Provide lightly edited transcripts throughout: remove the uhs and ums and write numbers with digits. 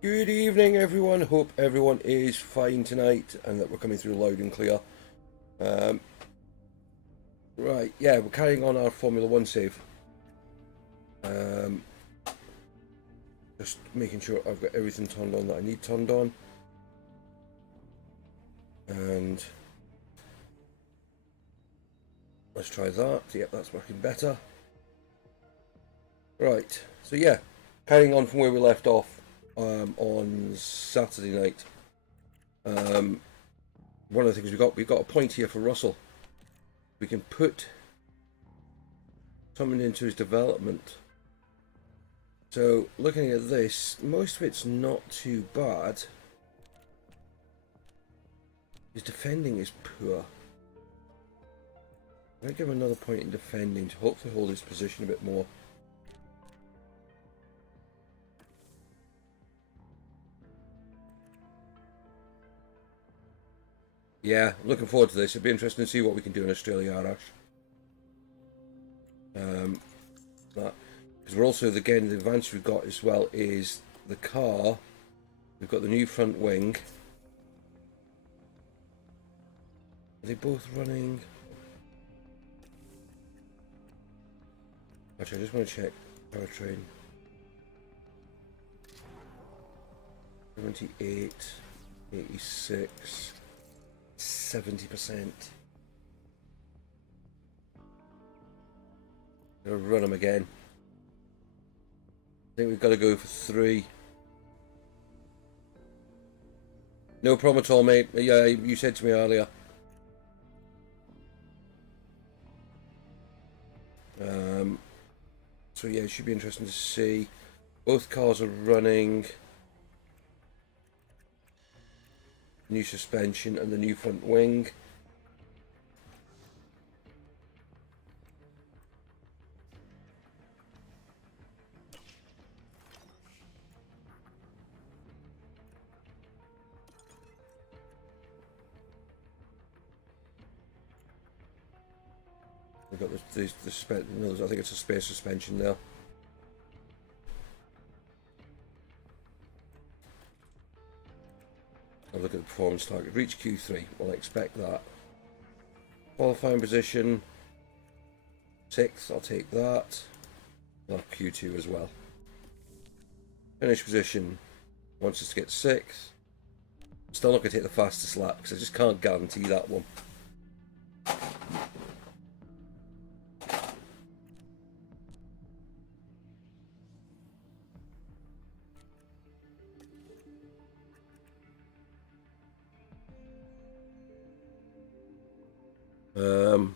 Good evening, everyone. Hope everyone is fine tonight and that we're coming through loud and clear. Um, right, yeah, we're carrying on our Formula One save. Um, just making sure I've got everything turned on that I need turned on. And let's try that. Yep, that's working better. Right, so yeah, carrying on from where we left off on Saturday night. One of the things we've got a point here for Russell. We can put something into his development. So looking at this, most of it's not too bad. His defending is poor. I'm going to give him another point in defending to hopefully hold his position a bit more. Yeah, looking forward to this. It'll be interesting to see what we can do in Australia, Arash. Because we're also, again, the advantage we've got as well is the car. We've got the new front wing. Are they both running? Actually, I just want to check powertrain. 78, 86, 70%. Gonna run them again. I think we've got to go for 3. No problem at all, mate. Yeah, you said to me earlier. So yeah, it should be interesting to see. Both cars are running. New suspension and the new front wing. We've got I think it's a spare suspension there. I'll look at the performance target. Reach Q3. We'll expect that. Qualifying position 6th. I'll take that. I'll have Q2 as well. Finish position wants us to get 6th. Still not going to take the fastest lap because I just can't guarantee that one. Um,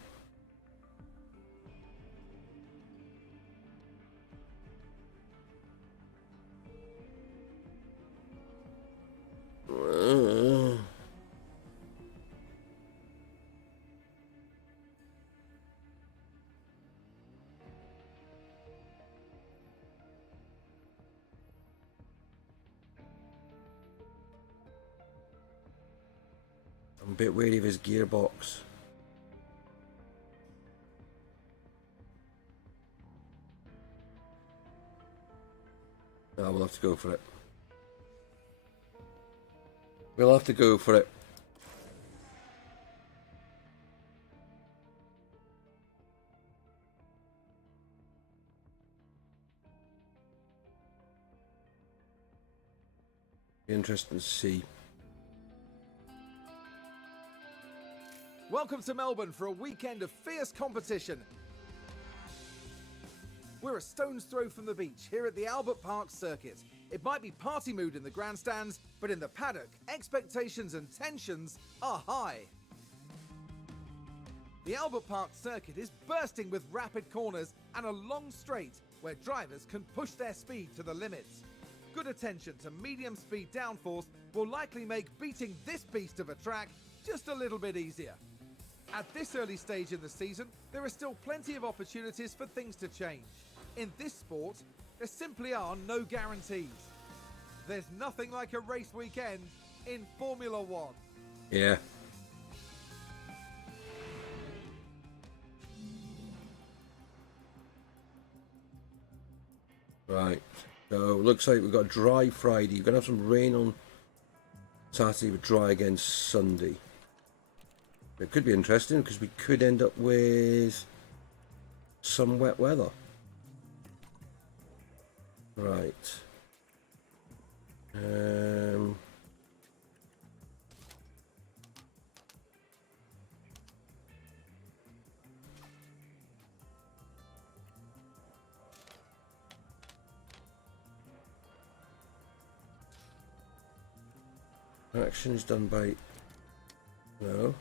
I'm a bit wary of his gearbox. We'll have to go for it. We'll have to go for it. Be interesting to see. Welcome to Melbourne for a weekend of fierce competition. We're a stone's throw from the beach here at the Albert Park circuit. It might be party mood in the grandstands, but in the paddock, expectations and tensions are high. The Albert Park circuit is bursting with rapid corners and a long straight where drivers can push their speed to the limits. Good attention to medium speed downforce will likely make beating this beast of a track just a little bit easier. At this early stage in the season, there are still plenty of opportunities for things to change. In this sport, there simply are no guarantees. There's nothing like a race weekend in Formula One. Yeah. Right. So looks like we've got a dry Friday. We're going to have some rain on Saturday, but dry again Sunday. It could be interesting because we could end up with some wet weather. Right. Actions done by... No.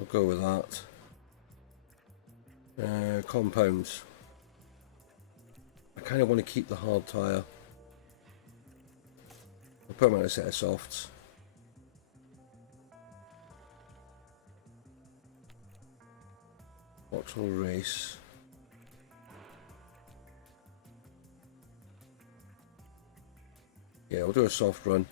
I'll go with that. Compounds. I kind of want to keep the hard tyre. I'll put them on a set of softs. Vauxhall race. Yeah, we'll do a soft run.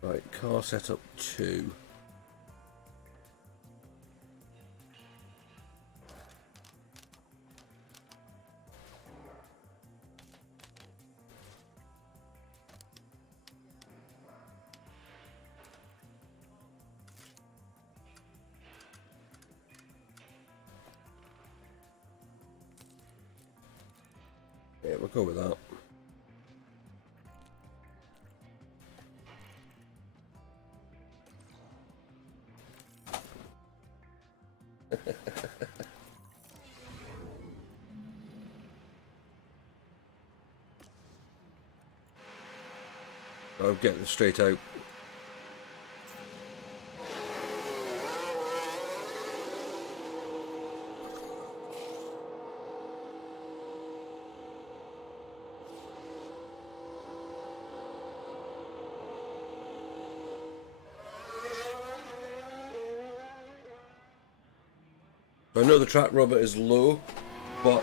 Right, car setup 2. Yeah, we'll go with that. I'll get this straight out. I know the track rubber is low, but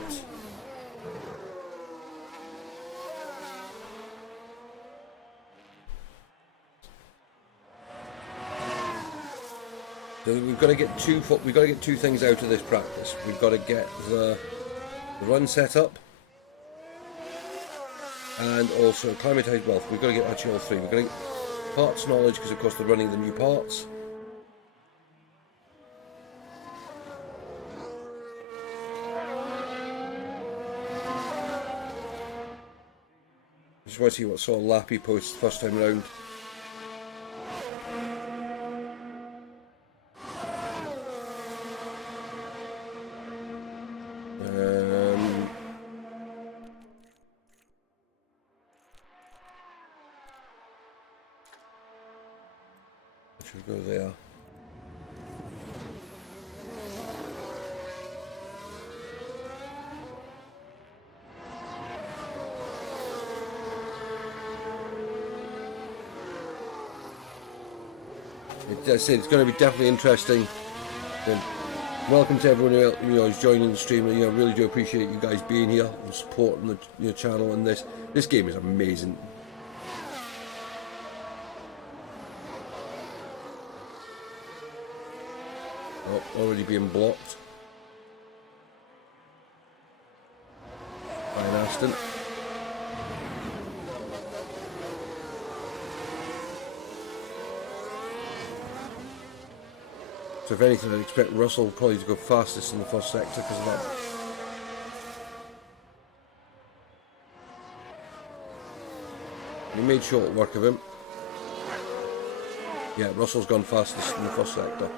we've got to get two things out of this practice. We've got to get the run set up and also acclimatized wealth. We've got to get actually all three. We've got to get parts knowledge because of course they're running the new parts. Just want to see what sort of lap he posts first time round. Should go there. I said it's going to be definitely interesting. And welcome to everyone who's joining the stream. I really do appreciate you guys being here and supporting the channel. And this game is amazing. Oh, already being blocked by an Aston. So if anything, I'd expect Russell probably to go fastest in the first sector because of that. He made short work of him. Yeah, Russell's gone fastest in the first sector.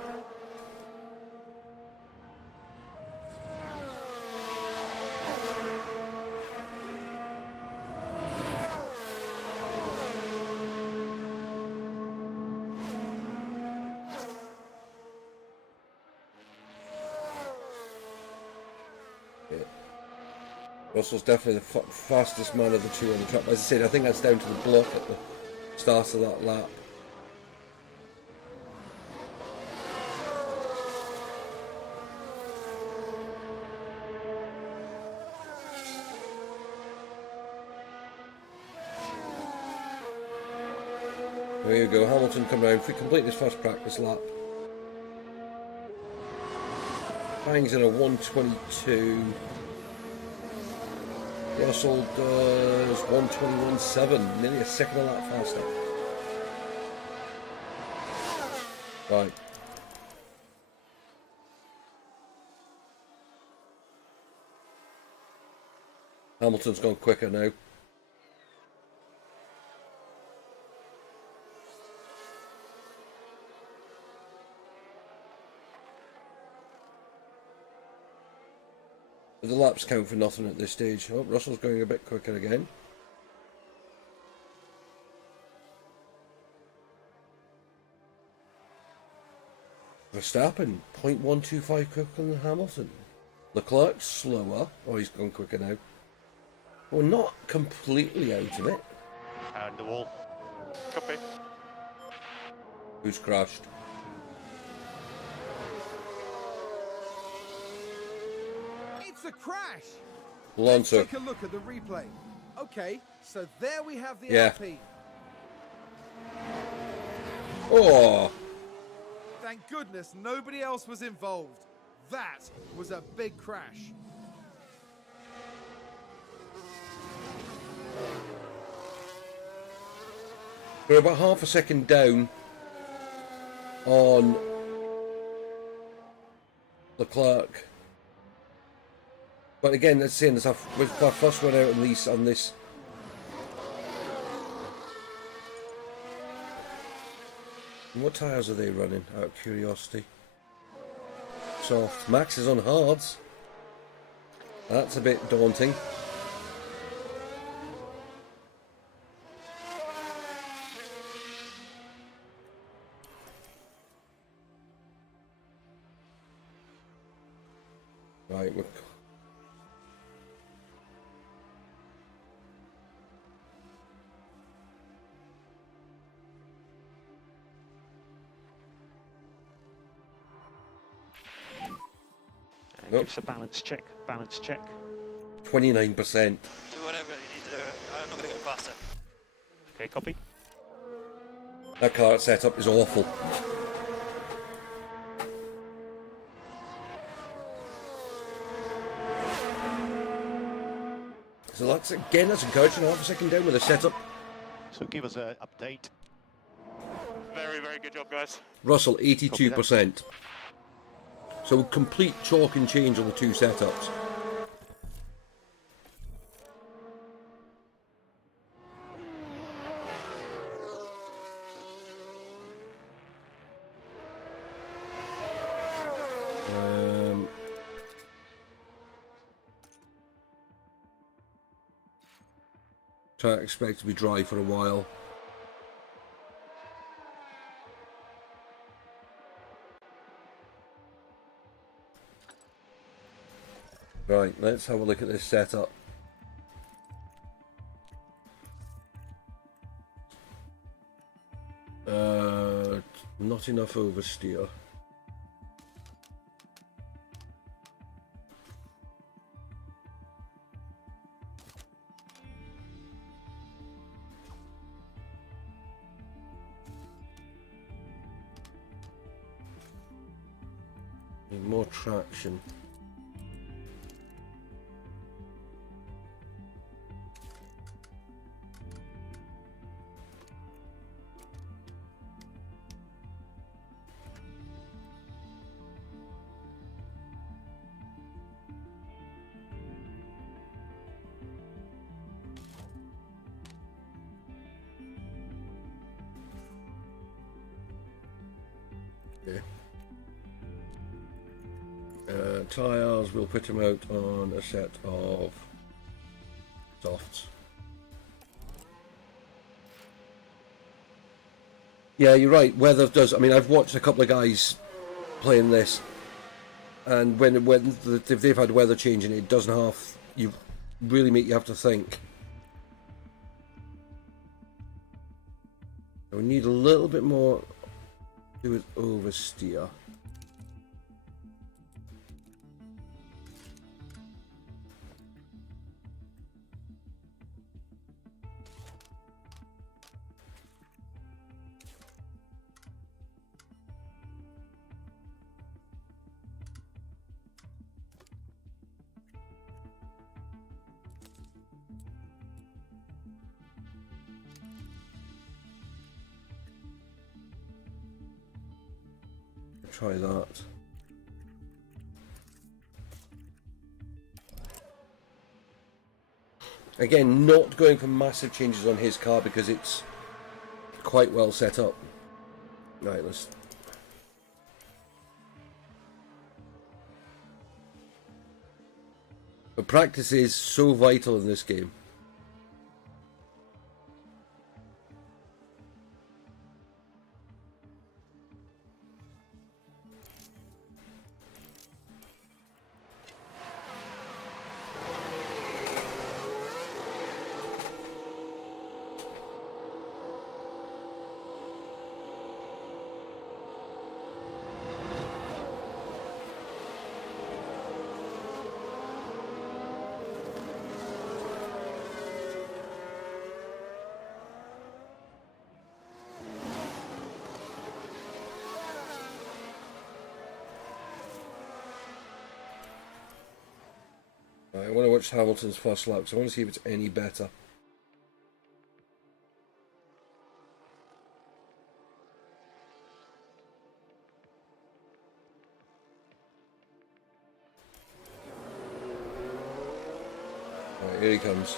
Yeah. Russell's definitely the fastest man of the two on the track. As I said, I think that's down to the block at the start of that lap. There you go, Hamilton come round, complete his first practice lap. Bangs in a 1:22. Russell does 1:21.7, nearly a second a lap faster. Right. Hamilton's gone quicker now. The laps count for nothing at this stage. Oh, Russell's going a bit quicker again. Verstappen, 0.125 quicker than Hamilton. Leclerc's slower. Oh, he's gone quicker now. Well, not completely out of it. And the wall. Copy. Who's crashed? It's a crash! Alonso. Let's take a look at the replay. Okay, so there we have the Yeah. LP. Oh! Thank goodness nobody else was involved. That was a big crash. We're about half a second down on Leclerc. But again, let's see, with our first one out on this. And what tyres are they running, out of curiosity? Soft. Max is on hards. That's a bit daunting. Right, we're... Give us a balance check. Balance check. 29%. Do whatever you need to do. I'm not going to go faster. Okay, copy. That car setup is awful. So that's encouraging. Half a second down with a setup. So give us an update. Very, very good job, guys. Russell, 82%. So complete chalk and change on the two setups. Track expect to be dry for a while. Right, let's have a look at this setup. Not enough oversteer. Need more traction. Tyres, we'll put them out on a set of softs. Yeah, you're right. Weather does. I mean, I've watched a couple of guys playing this, And if they've had weather changing, it doesn't have, you really make you have to think. We need a little bit more to do with oversteer. Try that. Again, not going for massive changes on his car because it's quite well set up. Right, let's... But practice is so vital in this game. I want to watch Hamilton's first lap, so I want to see if it's any better. Right, here he comes.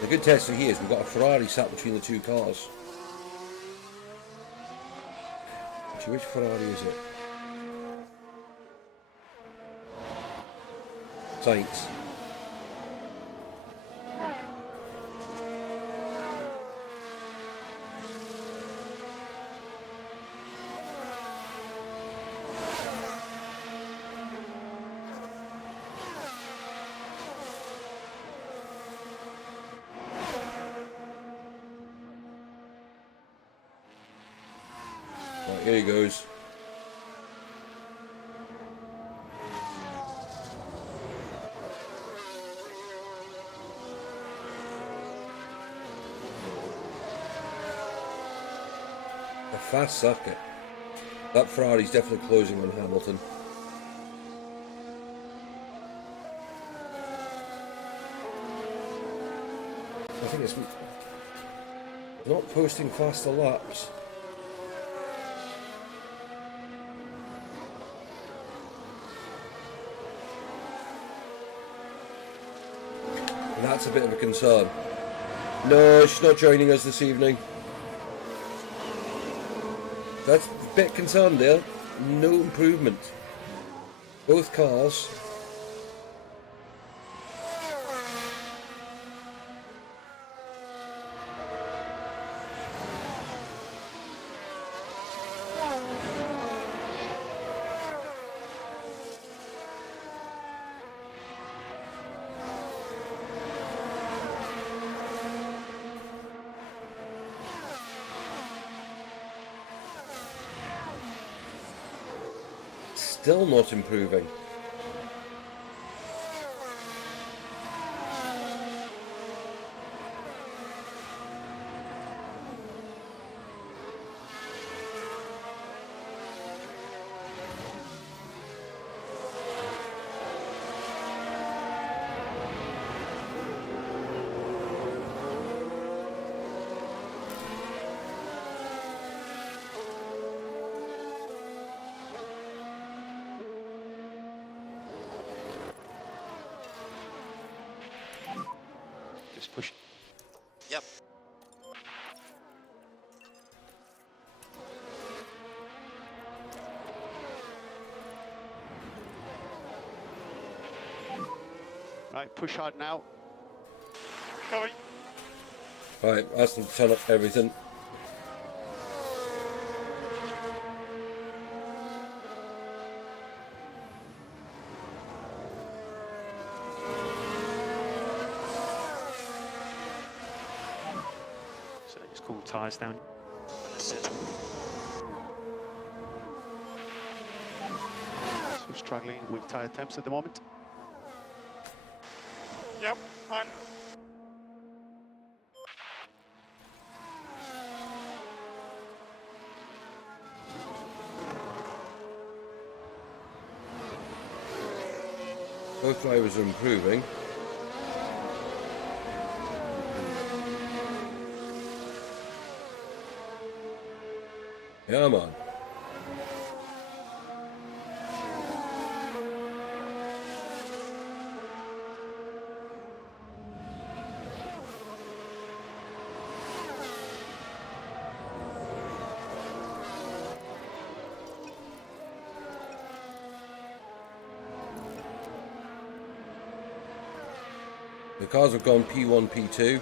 The good test here is we've got a Ferrari sat between the two cars. Actually, which Ferrari is it? Sainz. Right, here he goes. A fast circuit. That Ferrari's definitely closing on Hamilton. I think it's not posting faster laps. That's a bit of a concern. No, she's not joining us this evening. That's a bit concerned there. No improvement. Both cars. Still not improving. Right, push hard now. Copy. Right, ask them to turn up everything. So just cool tyres down. Understood. So struggling with tyre temps at the moment. Yep, fine. Both drivers are improving. Yeah, man. The cars have gone P1, P2.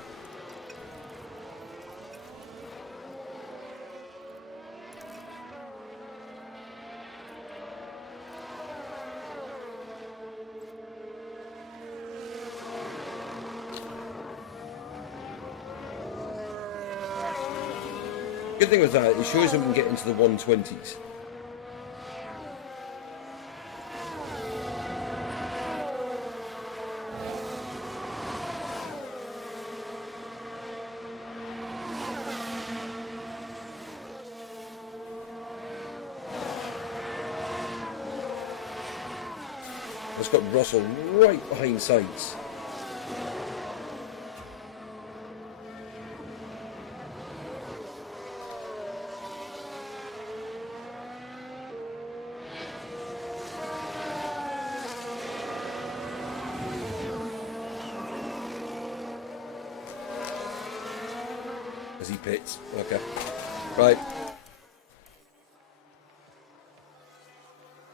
Good thing with that, it shows that we can get into the 120s. It's got Russell right behind Sainz. As he pits. Okay. Right.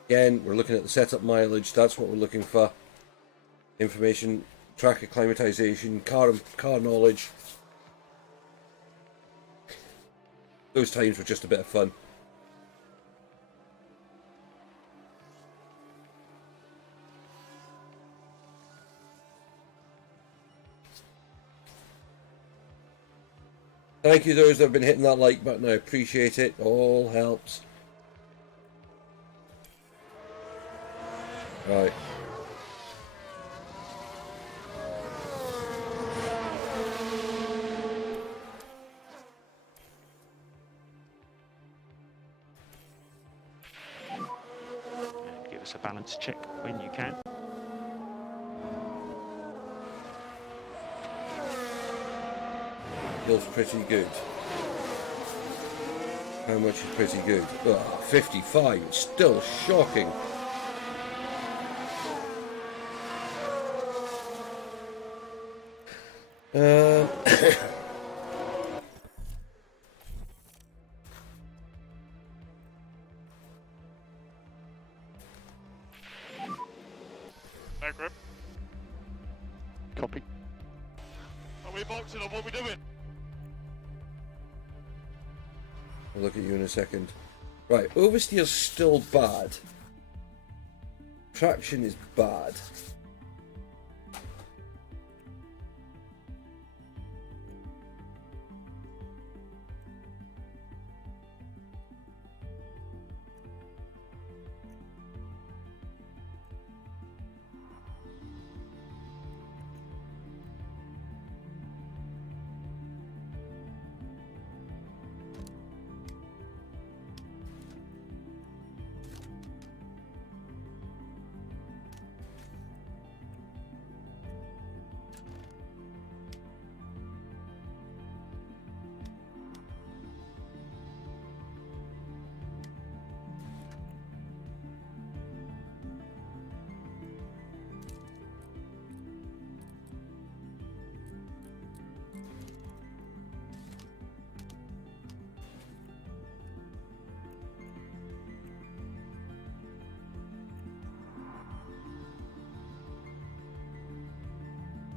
Again, we're looking at the setup mileage. That's what we're looking for. Information, track acclimatization, car knowledge. Those times were just a bit of fun. Thank you those that have been hitting that like button. I appreciate it. All helps. Right. And give us a balance check when you can. Feels pretty good. How much is pretty good? Oh, 55. It's still shocking. No grip. Copy. Are we boxing or what are we doing? I'll look at you in a second. Right, oversteer's still bad. Traction is bad.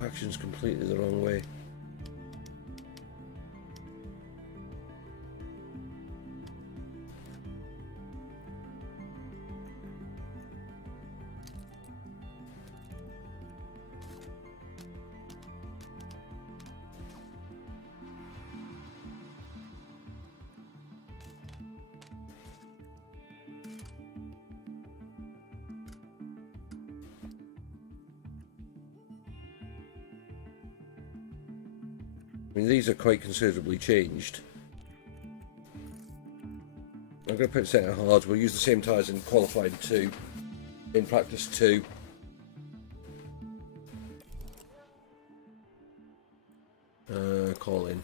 Action's completely the wrong way. I mean, these are quite considerably changed. I'm going to put centre hard. We'll use the same tyres in qualifying 2, in practice 2. Call in.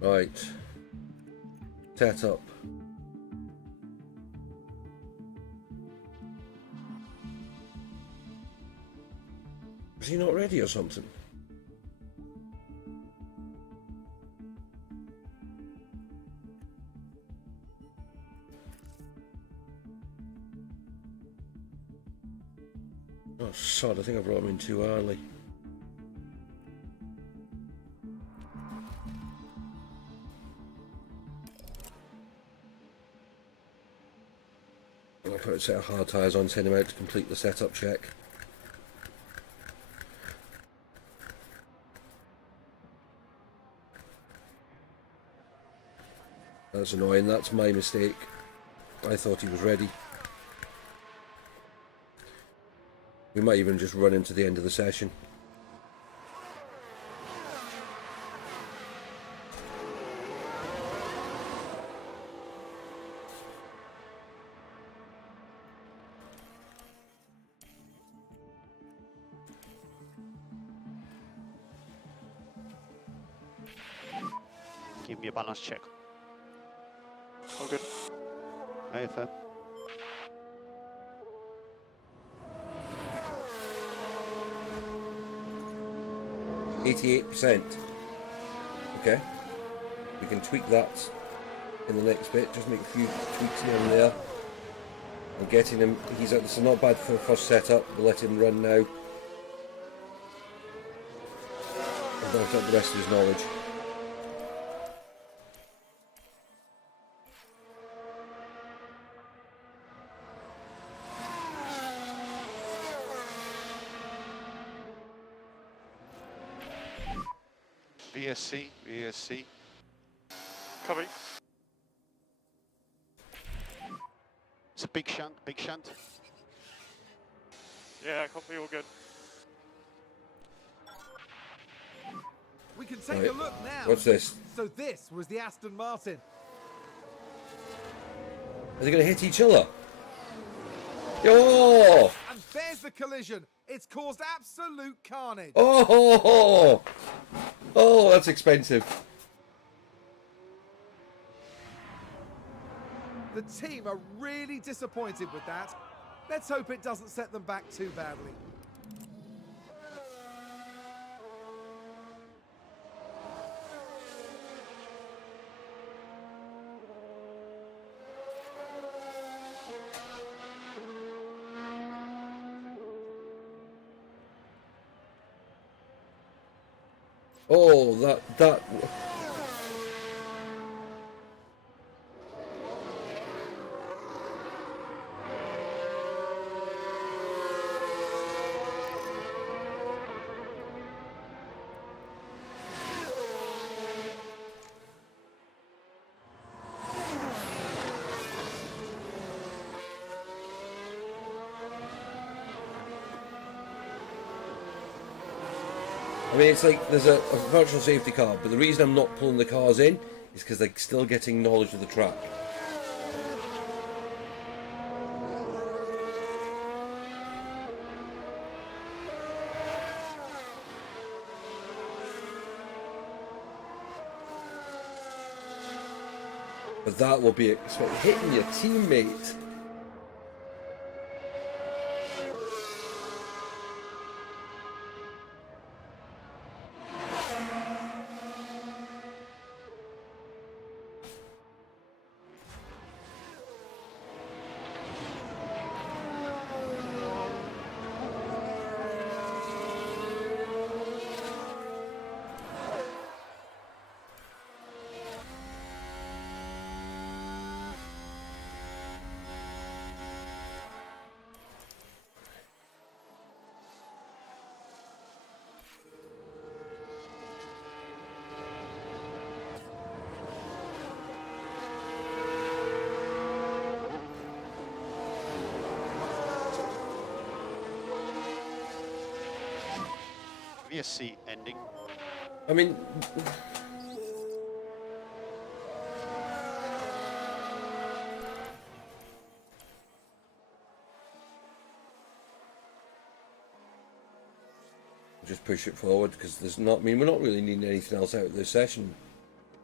Right. Set up. Is he not ready or something? Oh, sod, I think I brought him in too early. I'll put a set of hard tyres on, send him out to complete the setup check. That's annoying, that's my mistake. I thought he was ready. We might even just run into the end of the session. Give me a balance check. All good. AFM. %. Okay. We can tweak that in the next bit. Just make a few tweaks here and there. And getting him, he's at, this is not bad for the first setup. We'll let him run now. And build up the rest of his knowledge. VSC. Copy. It's a big shunt. Yeah, copy, all good. We can take Right. a look now. What's this? So this was the Aston Martin. Are they going to hit each other? Oh! And there's the collision. It's caused absolute carnage. Oh! Oh, that's expensive. The team are really disappointed with that. Let's hope it doesn't set them back too badly. Oh, that. I mean, it's like there's a virtual safety car, but the reason I'm not pulling the cars in is because they're still getting knowledge of the track. But that will be hitting your teammate. VSC ending. I mean, just push it forward because there's not. I mean, we're not really needing anything else out of this session.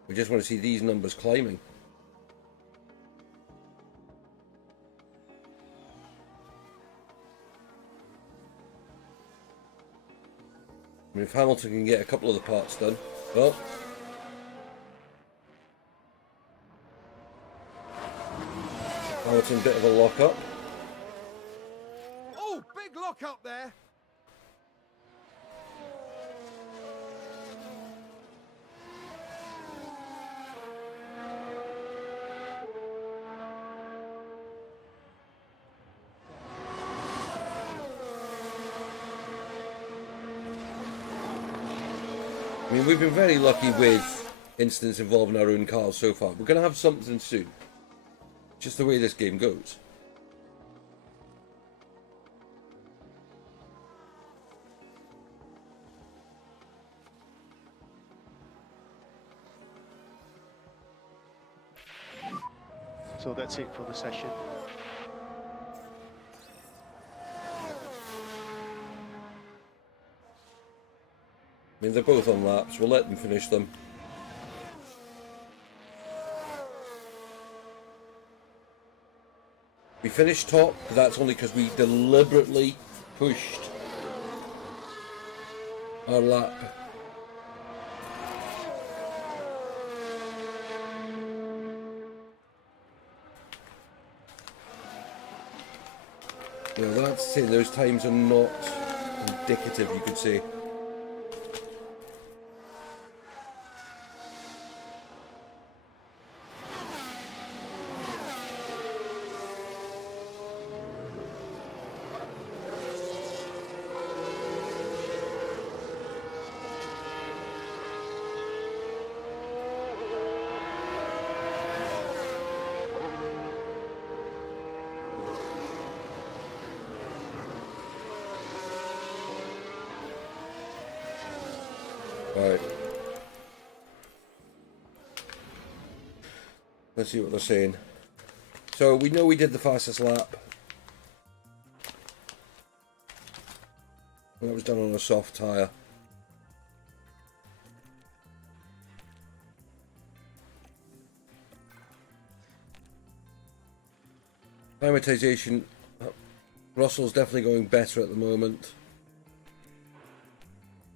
We just want to see these numbers climbing. I mean, if Hamilton can get a couple of the parts done, well. Hamilton, bit of a lock up. Oh, big lock up there. I mean, we've been very lucky with incidents involving our own cars so far. We're going to have something soon. Just the way this game goes. So that's it for the session. I mean, they're both on laps. We'll let them finish them. We finished top, but that's only because we deliberately pushed our lap. Yeah, that's saying those times are not indicative, you could say. Right. Let's see what they're saying. So we know we did the fastest lap. That was done on a soft tyre. Climatization. Russell's definitely going better at the moment.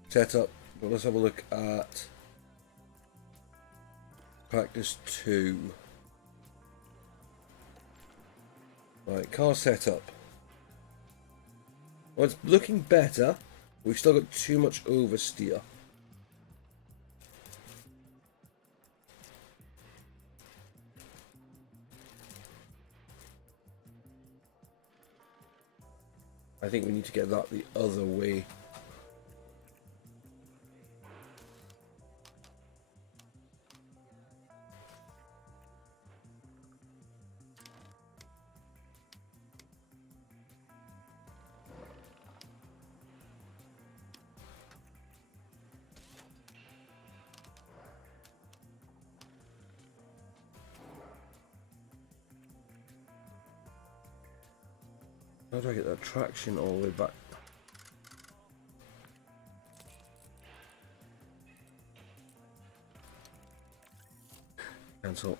Setup. But let's have a look at practice 2. Right, car setup. Well, it's looking better. We've still got too much oversteer. I think we need to get that the other way. How do I get that traction all the way back? Cancel.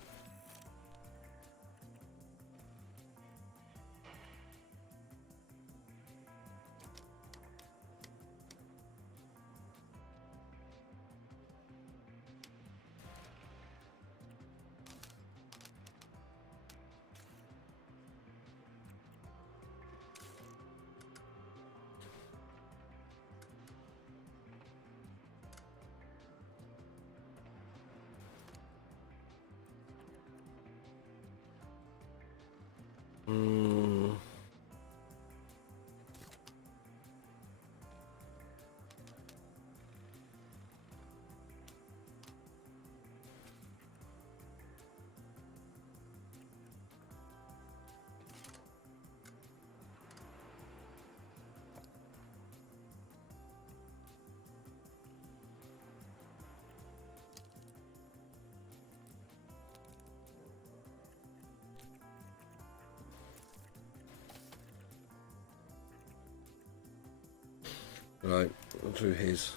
Right, we'll do his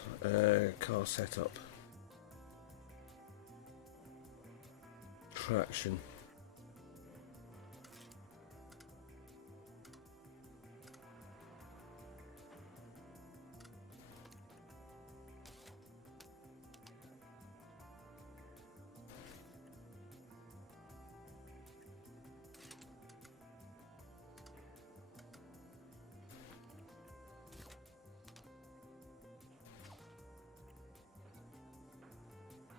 car setup. Traction.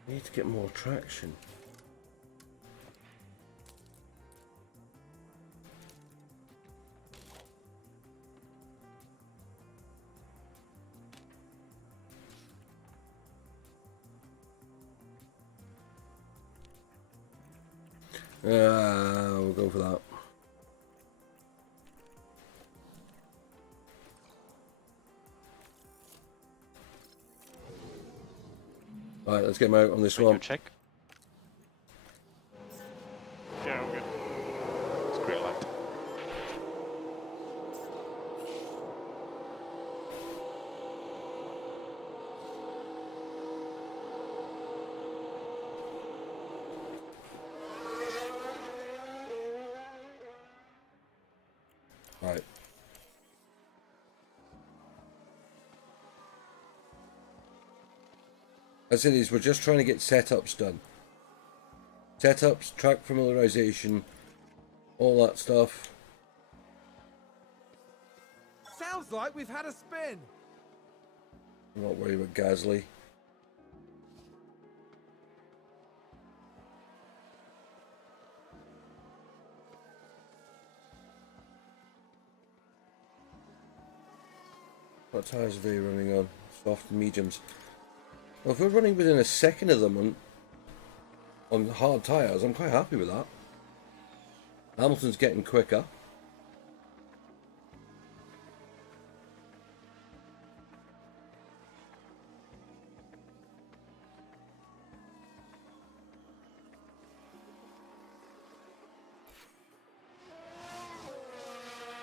Need to get more traction. We'll go for that. Right, let's get him out on this Radio one. check. Yeah, all good. It's green light. Right. As it is, we're just trying to get setups done. Setups, track familiarization, all that stuff. Sounds like we've had a spin. I'm not worried about Gasly. What tyres are they running on? Soft and mediums. Well, if we're running within a second of them on hard tyres, I'm quite happy with that. Hamilton's getting quicker.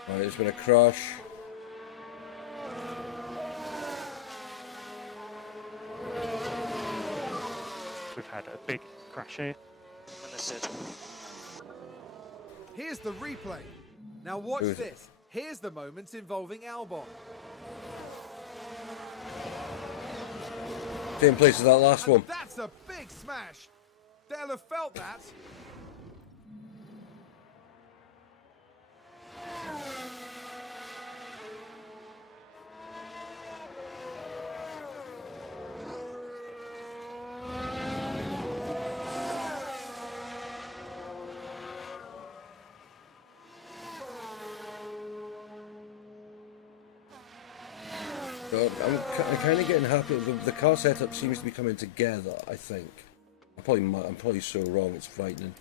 Right, there's been a crash. We've had a big crash here. And that's it. Here's the replay. Now watch Who's- this. Here's the moments involving Albon. Same place as that last And one. that's a big smash. They'll have felt that. So I'm kind of getting happy. The car setup seems to be coming together. I think. I'm probably so wrong. It's frightening.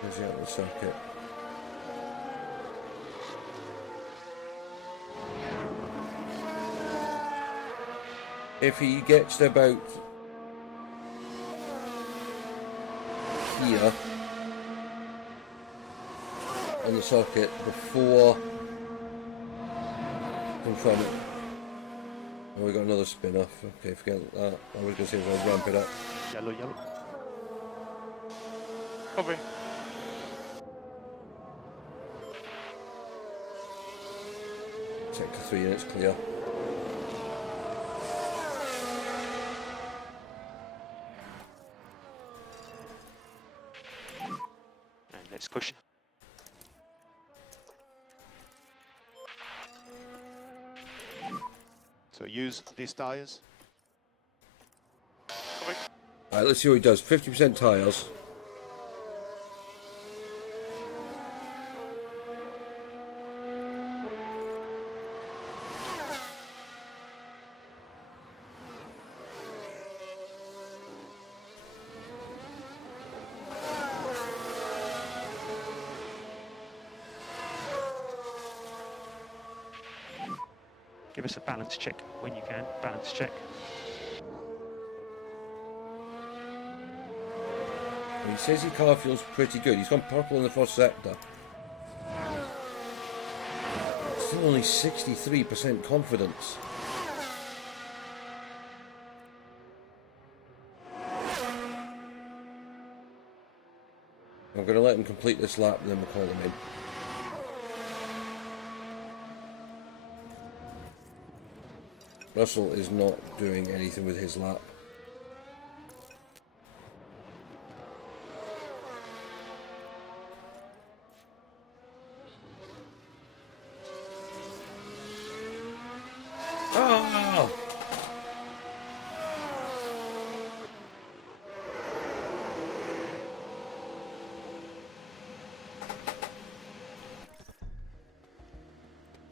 Where's he out of the circuit? If he gets to about here on the socket before confront. Oh, we got another spin off. Okay, forget that. I was going to say if I'd ramp it up. Yellow, yellow. Copy. Sector 3 and it's clear. And let's push. So use these tires. Copy. Alright, let's see what he does. 50% tyres. Give us a balance check when you can. Balance check. He says his car feels pretty good. He's gone purple in the first sector. Still only 63% confidence. I'm going to let him complete this lap and then we'll call him in. Russell is not doing anything with his lap. Ah!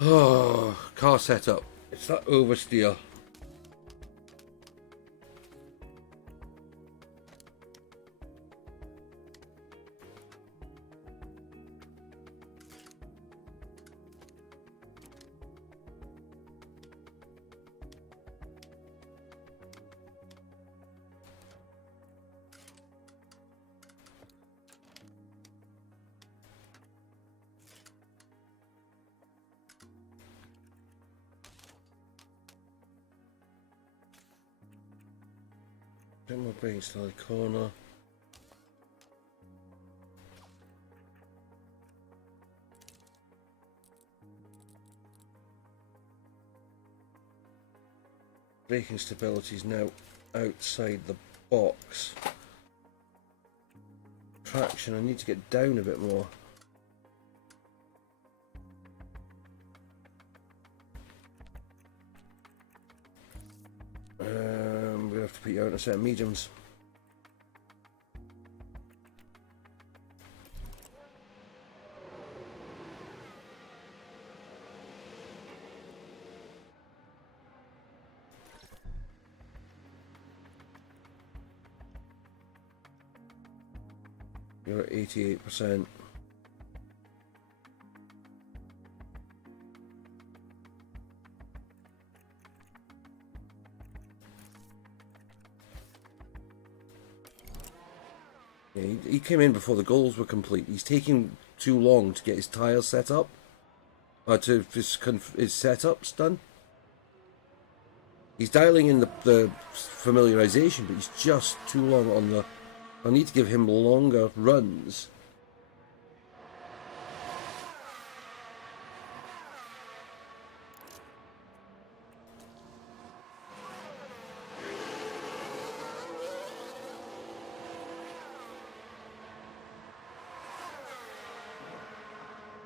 Oh, car setup. It's that oversteer. Get my brakes to the corner. Braking stability is now outside the box. Traction, I need to get down a bit more. We're going to have to put you out in a set of mediums. You're at 88%. Yeah, he came in before the goals were complete. He's taking too long to get his tyres set up. To his setups done. He's dialing in the familiarization, but he's just too long on the... I need to give him longer runs.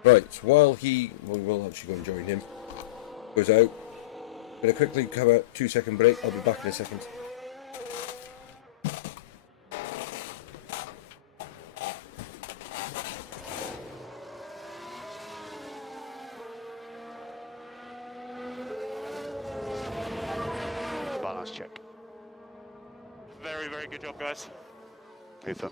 Right, while he... we will actually go and join him. Goes out. I'm going to quickly cover a 2-second break. I'll be back in a second. Balance check. Very, very good job, guys. Paper.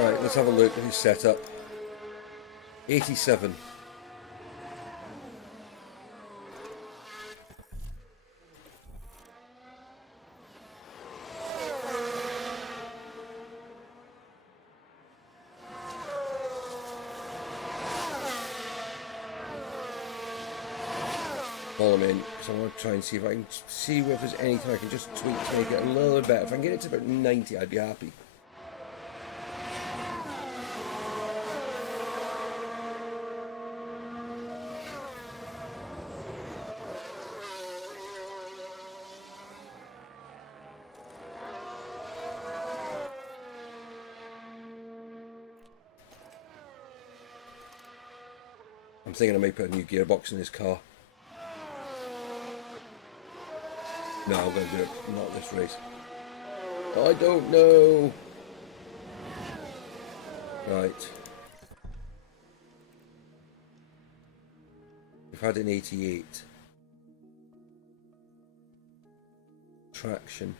Right, let's have a look at his setup. 87. Follow him in, so I want to try and see if I can see if there's anything I can just tweak to make it a little bit better. If I can get it to about 90, I'd be happy. I'm thinking I may put a new gearbox in this car. No, I'm going to do it. Not this race. I don't know. Right. We've had an 88. Traction.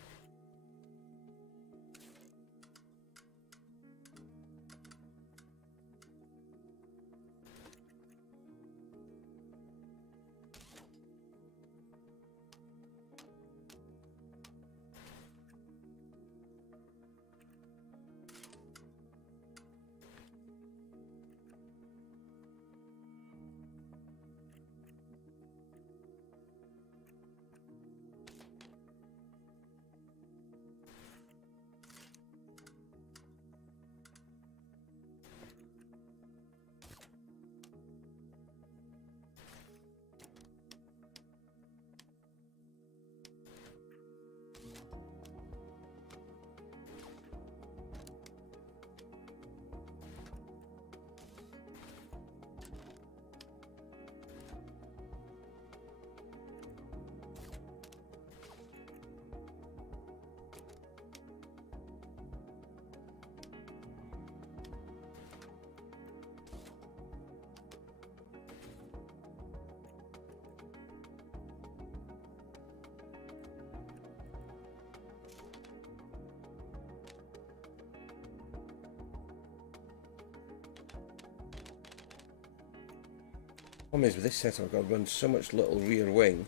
Problem is with this setup, I've got to run so much little rear wing.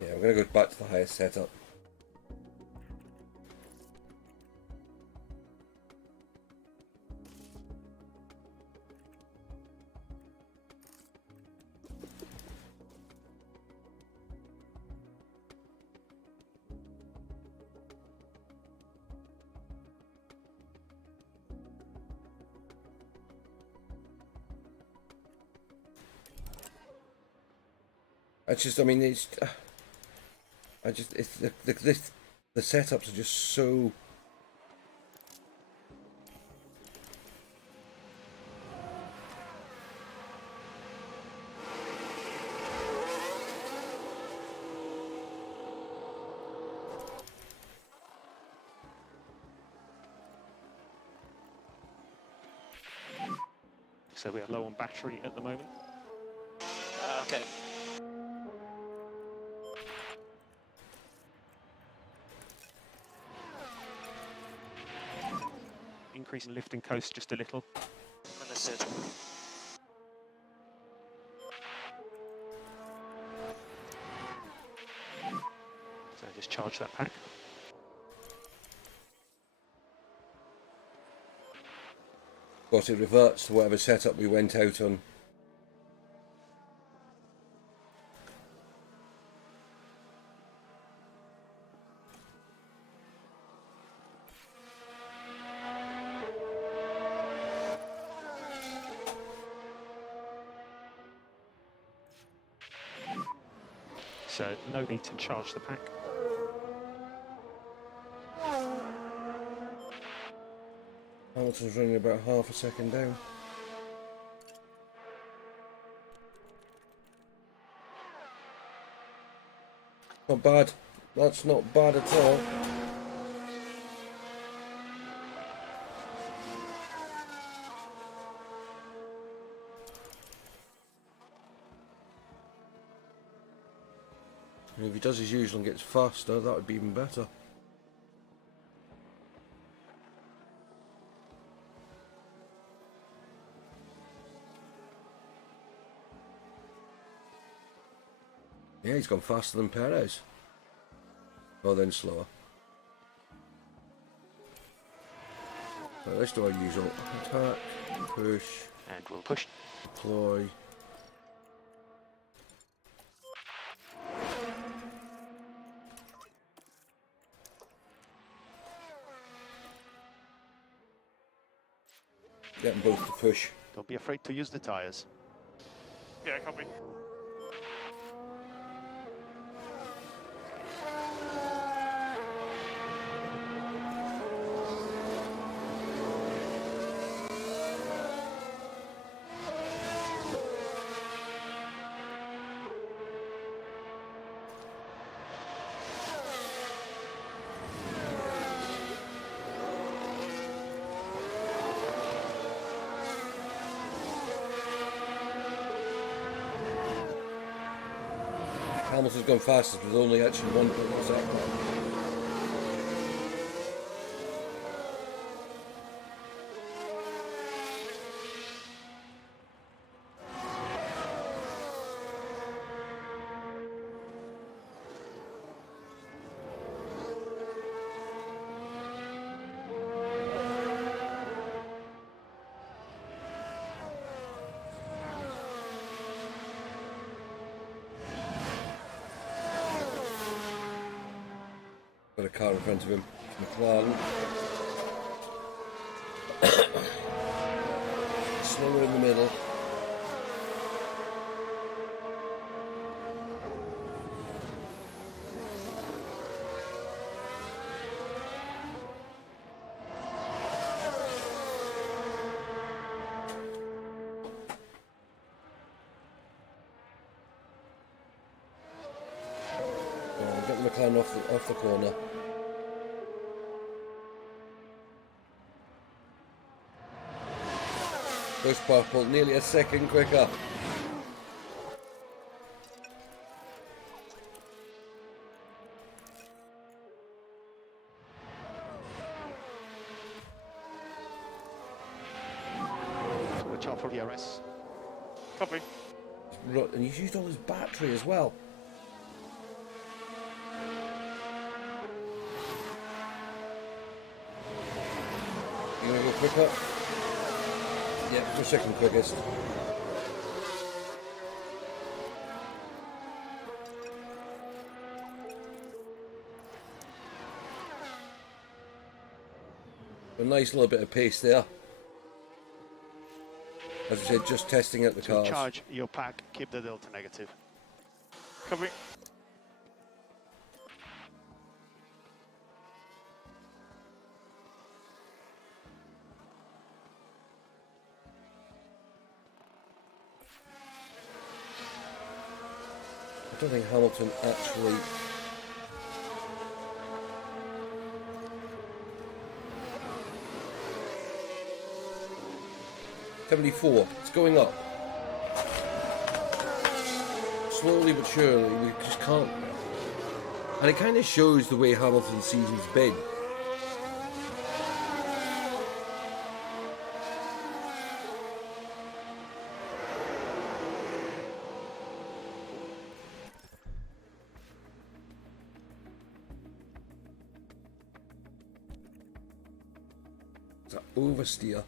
Yeah, I'm going to go back to the highest setup. I mean, it's the setups are just so. So we are low on battery at the moment. Okay. Increase in lift and coast just a little. Understood. So just charge that pack. Of course, it reverts to whatever setup we went out on. So no need to charge the pack. Hamilton's running about half a second down. Not bad. That's not bad at all. And if he does his usual and gets faster, that would be even better. Yeah, he's gone faster than Perez. Or then slower. So let's do our usual attack, push, And we'll push. deploy. Get them both to push. Don't be afraid to use the tyres. Yeah, copy. Hamilton's gone fastest with only actually one set. Got a car in front of him. McLaren. Slower in the middle. Get the McLaren off the corner. Push purple, nearly a second quicker. Watch out for DRS. Copy. And he's used all his battery as well. You gonna go quicker? Yeah, for second quickest. A nice little bit of pace there. As I said, just testing out the To cars. charge your pack, keep the delta negative. Copy. I don't think Hamilton actually... $74. It's going up. Slowly but surely, we just can't... And it kind of shows the way Hamilton's season's been. It's an oversteer.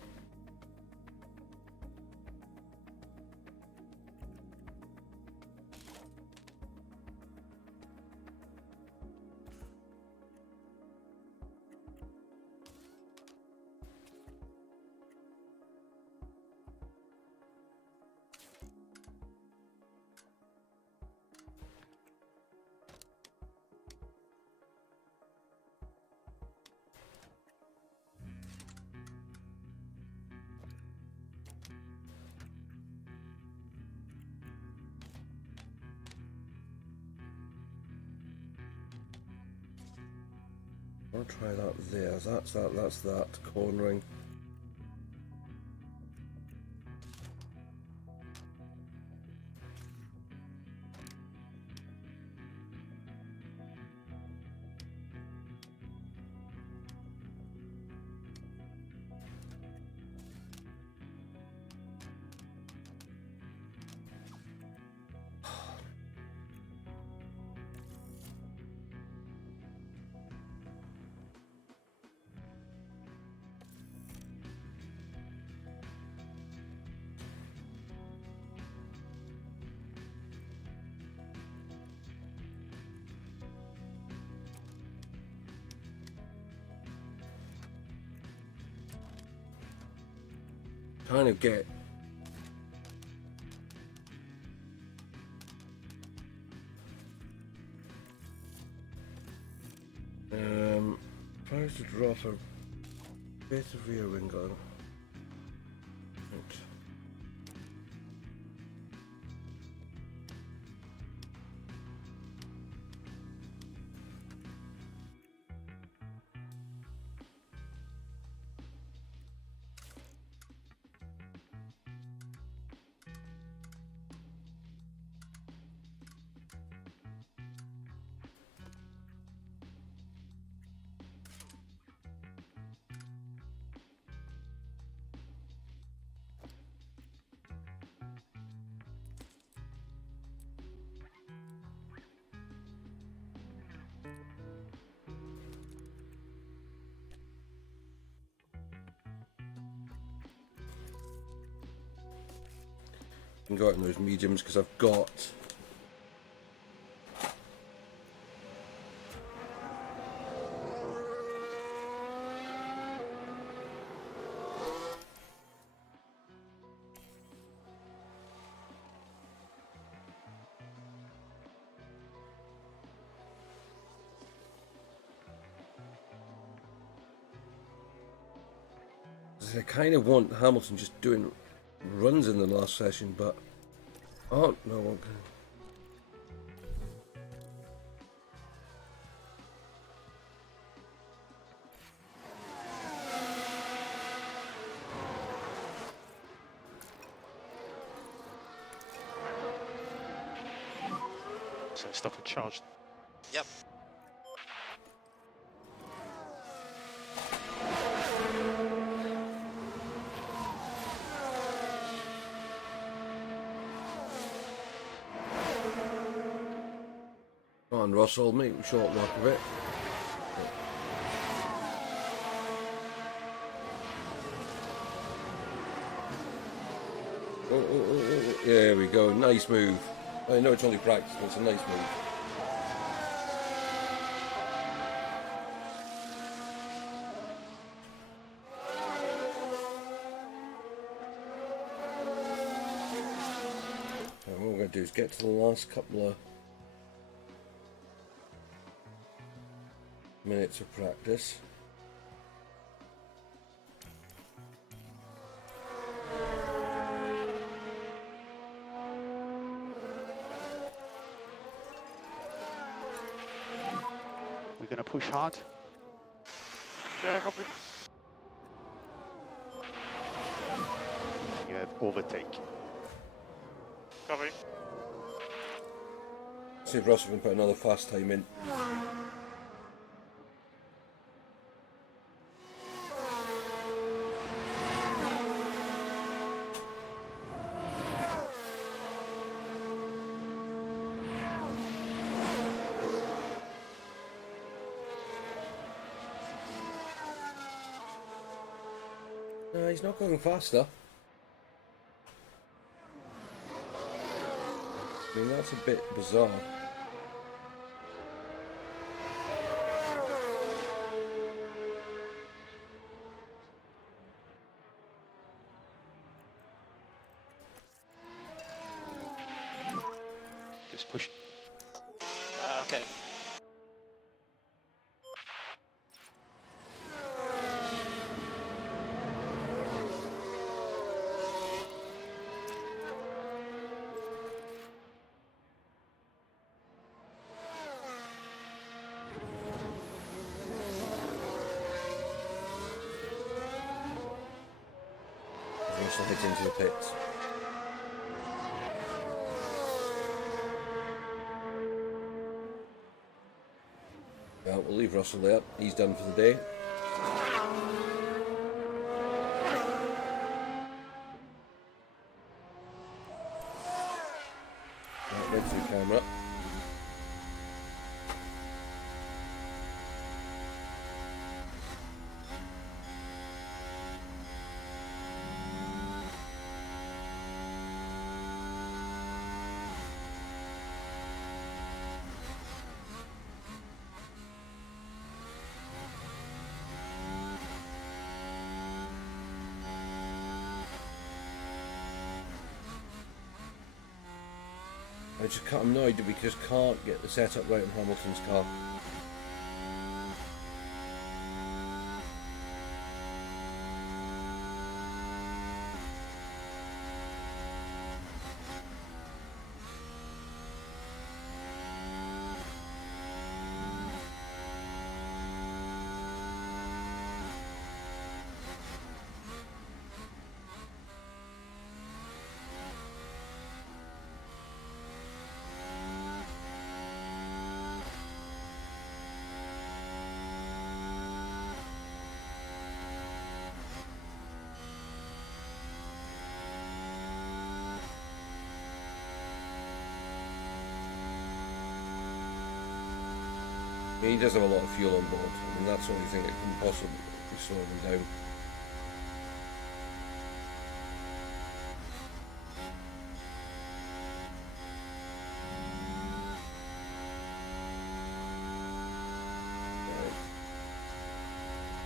I'll try that there. That's that. Cornering. kind of get tries to drop a bit of rear wing on. Right. I can go out in those mediums because I've got I kind of want Hamilton just doing runs in the last session, but oh no, okay. So stop and charge. Yep. Come on, Russell, make a short work of it. Oh. There we go, nice move. I know it's only practice, but it's a nice move. And what we're going to do is get to the last couple of minutes of practice. We're going to push hard. Yeah, copy. You have overtake. Copy. See if Russell can put another fast time in. No, he's not going faster. I mean, that's a bit bizarre. Just push. Okay. Russell heads into the pits. Well, we'll leave Russell there. He's done for the day. Right through camera. I'm annoyed that we just can't get the setup right on Hamilton's car. He does have a lot of fuel on board. I mean, that's the only thing that can possibly slow him down. Right.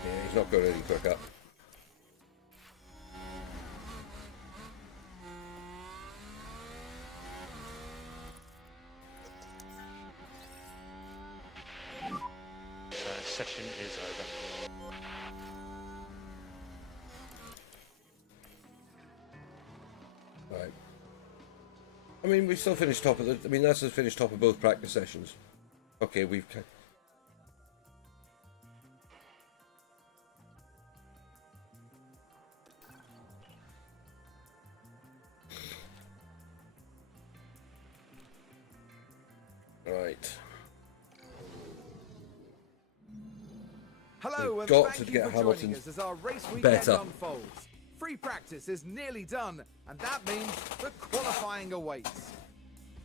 Yeah, he's not going any quick up. Session is over. Right. I mean, we still finished top of the. I mean, that's us finished top of both practice sessions. Okay, we've. Right. Hello, We've and got thank to you get for joining Hamilton us as our race weekend better. unfolds. Free practice is nearly done, and that means that qualifying awaits.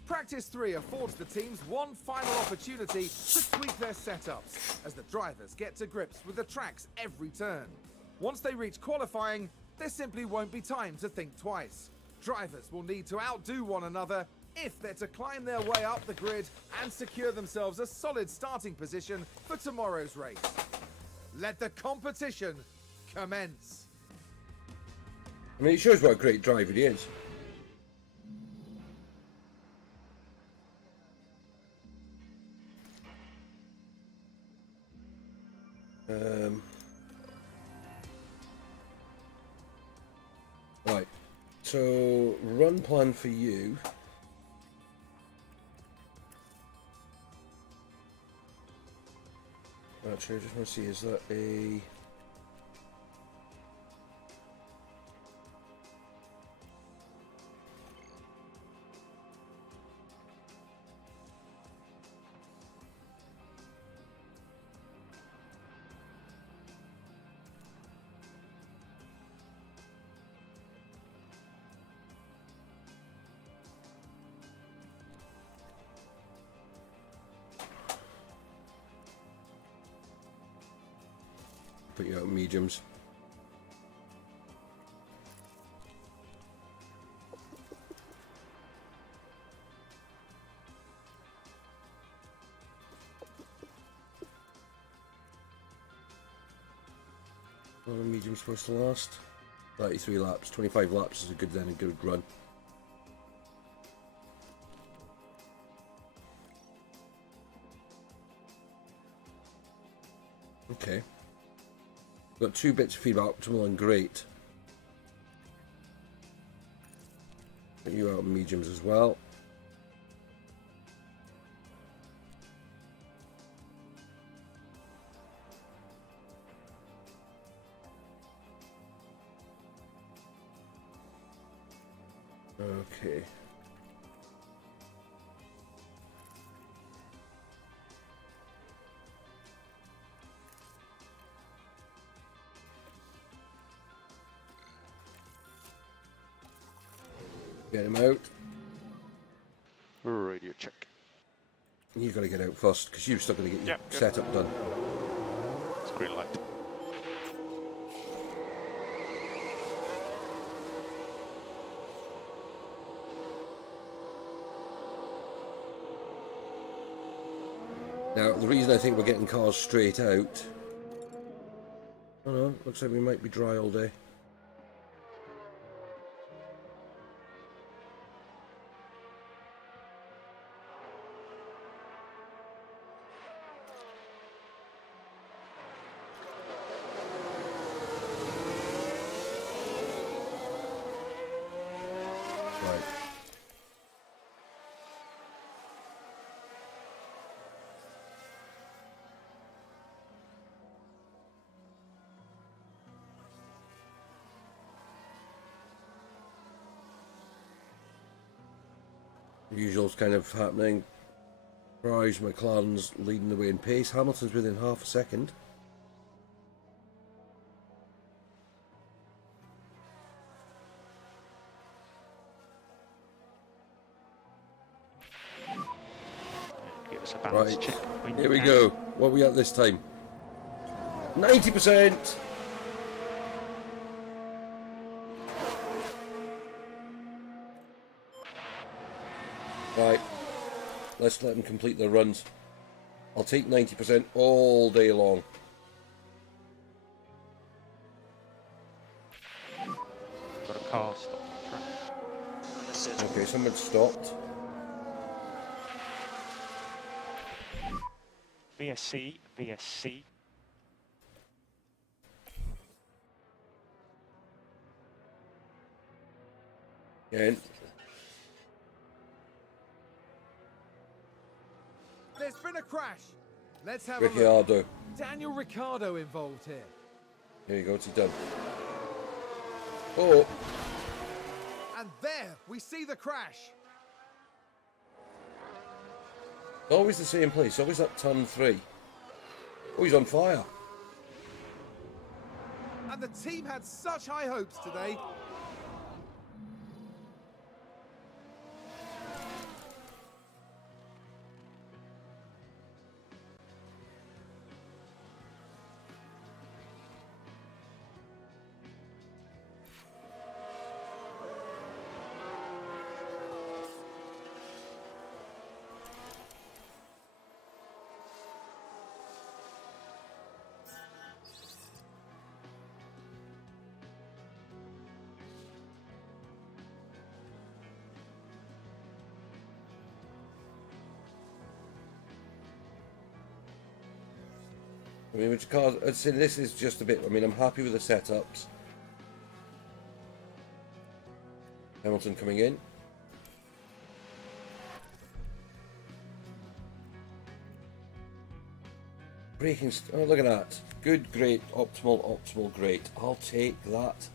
Practice 3 affords the teams one final opportunity to tweak their setups as the drivers get to grips with the tracks every turn. Once they reach qualifying, there simply won't be time to think twice. Drivers will need to outdo one another if they're to climb their way up the grid and secure themselves a solid starting position for tomorrow's race. Let the competition commence. I mean, it shows what a great driver he is. Right. So, run plan for you. Actually, I just want to see, is that a... Put you out in mediums. What are mediums supposed to last? 33 laps. 25 laps is a good run. Okay. Got 2 bits of feedback, optimal and great. Put you out in mediums as well. Okay. Get him out. Radio check. You've got to get out first because you've still got to get your Yep. setup done. It's green light. Now, the reason I think we're getting cars straight out... Oh no, looks like we might be dry all day. Right. The usual's kind of happening. Prix, McLaren's leading the way in pace. Hamilton's within half a second. Give us a balance Right, check when you here we can. go. What are we at this time? 90%! Right, let's let them complete their runs. I'll take 90% all day long. Got a car stop on the track. Understood. Okay, someone stopped. VSC, VSC. Again. There's been a crash. Let's have a look. Ricciardo. Daniel Ricciardo involved here. Here you go, what's he done? Oh, And there we see the crash. always the same place, always at turn 3. Oh, he's on fire. And the team had such high hopes today. I mean, which cars? I'd say this is just a bit. I mean, I'm happy with the setups. Hamilton coming in. Braking. Oh, look at that. Good, great, optimal, optimal, great. I'll take that.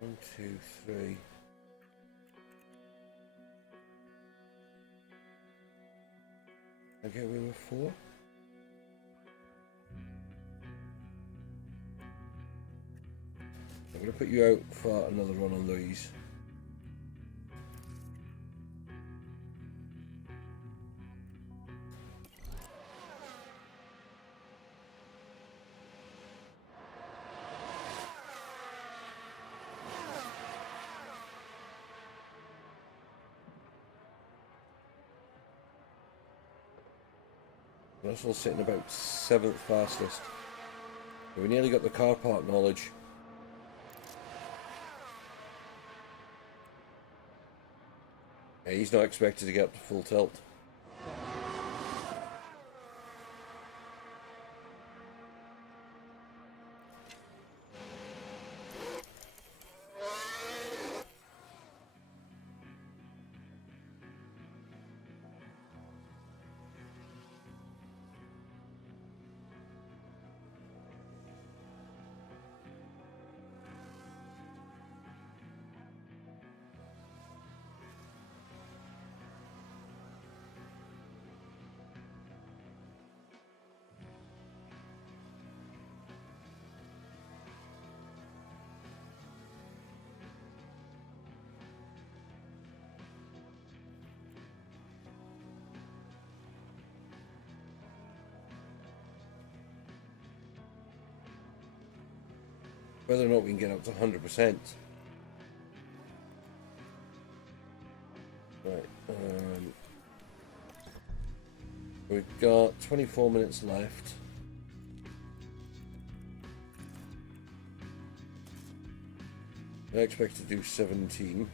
One, two, three. I get away with 4. I'm going to put you out for another run on these. Russell's sitting about 7th fastest. We nearly got the car park knowledge. Yeah, he's not expected to get up to full tilt. Whether or not we can get up to 100%. Right. We've got 24 minutes left. I expect to do 17.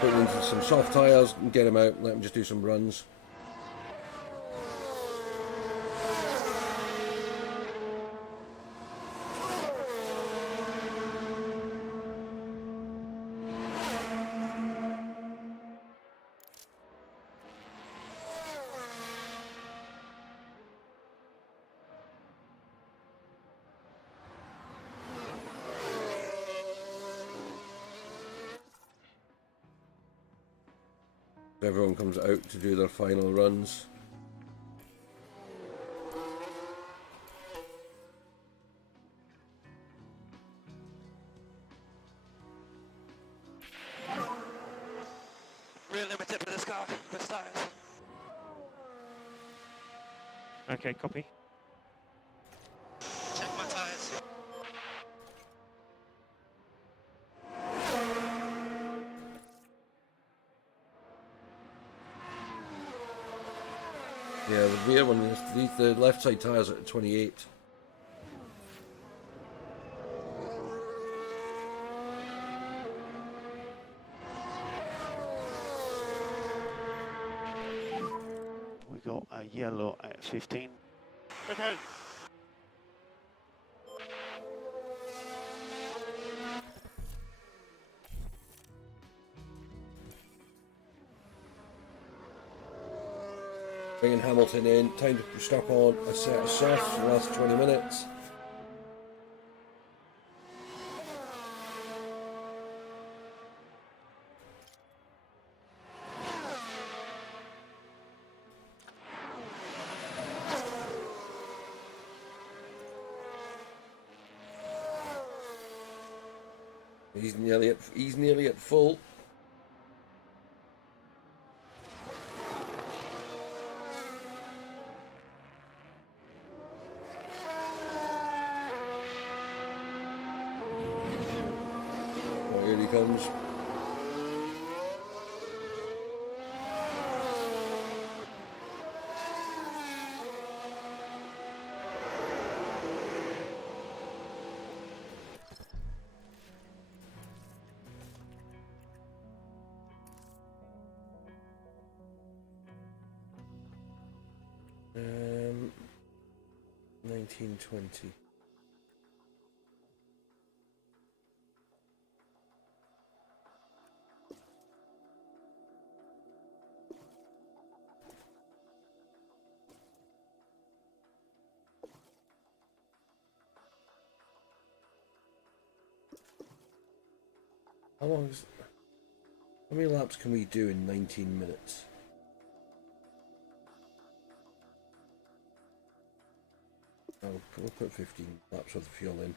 Put them into some soft tyres and get them out and let them just do some runs. Everyone comes out to do their final runs. Real limited for this car, with tyres. Okay, copy. Check my tyres. Yeah, the rear one is the left side tyres at 28. We got a yellow at 15. Okay. Bringing Hamilton in. Time to stop on a set of softs for the last 20 minutes. He's nearly at full. Oh, here he comes. Um, 1920. How many laps can we do in 19 minutes? Oh, we'll put 15 laps with the fuel in.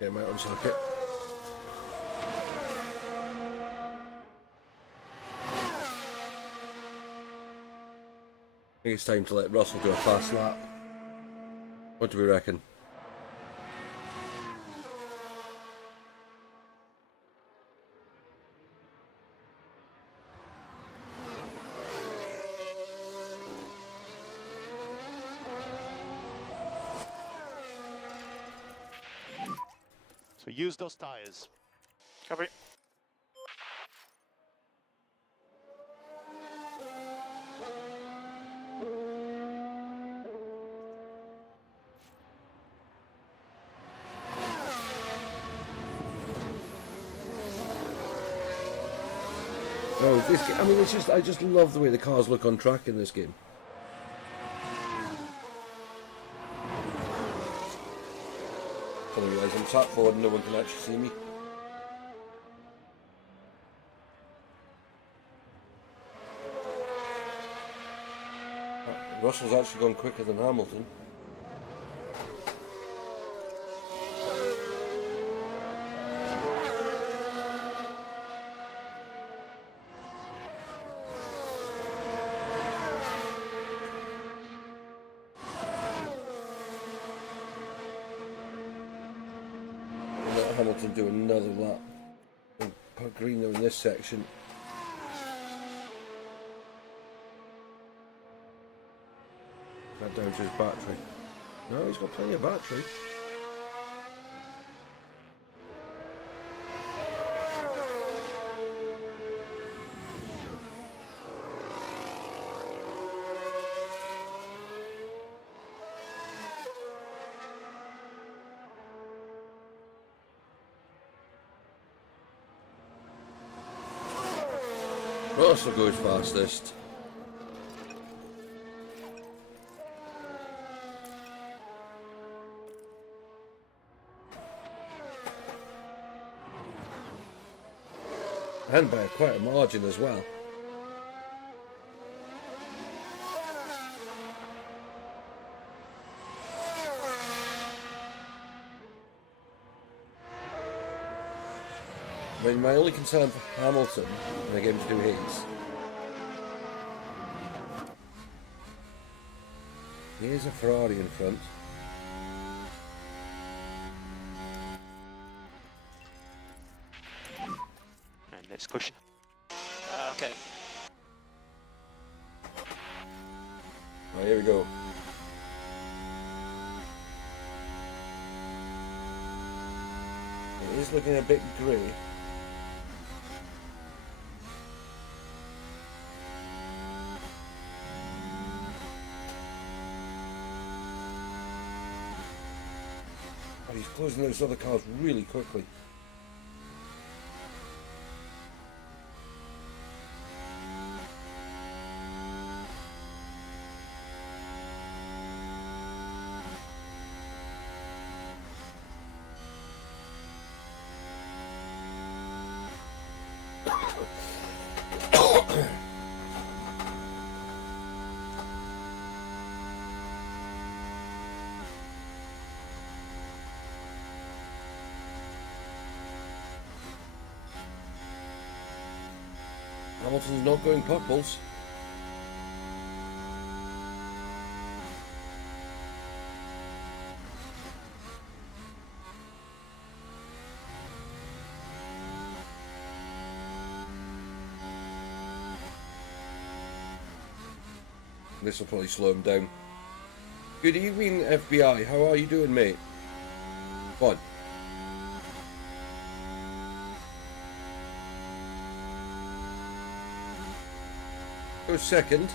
Get him out on circuit. I think it's time to let Russell do a fast lap. What do we reckon? So use those tyres. Copy. No, this. I mean, it's just. I just love the way the cars look on track in this game. I realise I'm sat forward and no one can actually see me. Russell's actually gone quicker than Hamilton. Let Hamilton do another lap. And put green though in this section. That down to his battery. No, he's got plenty of battery. Russell goes fastest. And by quite a margin as well. I mean, my only concern for Hamilton when I get him to do his here's a Ferrari in front. And let's push. Okay. Right, here we go. It is looking a bit grey. But he's closing those other cars really quickly. Hamilton's not going purples. This will probably slow him down. Good evening, FBI. How are you doing, mate? Fun. Go second.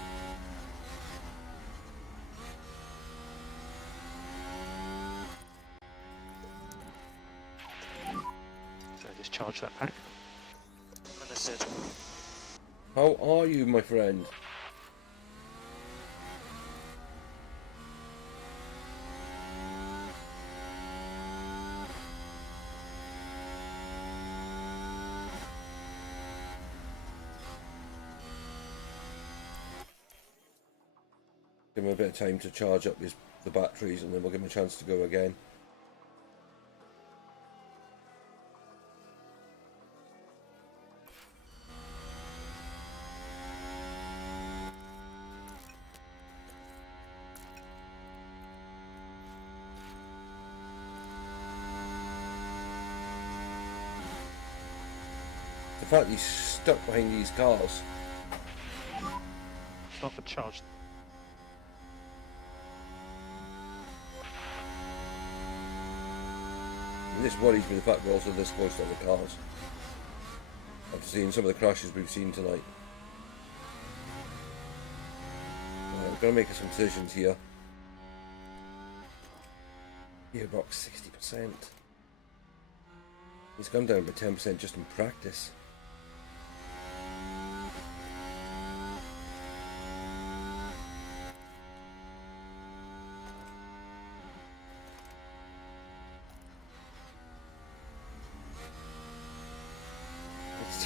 So just charge that pack. Understood. How are you, my friend? Give him a bit of time to charge up the batteries, and then we'll give him a chance to go again. The fact he's stuck behind these cars. Not for charge. And this worries me, the fact we're also this close to the cars. After seeing some of the crashes we've seen tonight. We're going to make some decisions here. Gearbox 60%. He's gone down by 10% just in practice.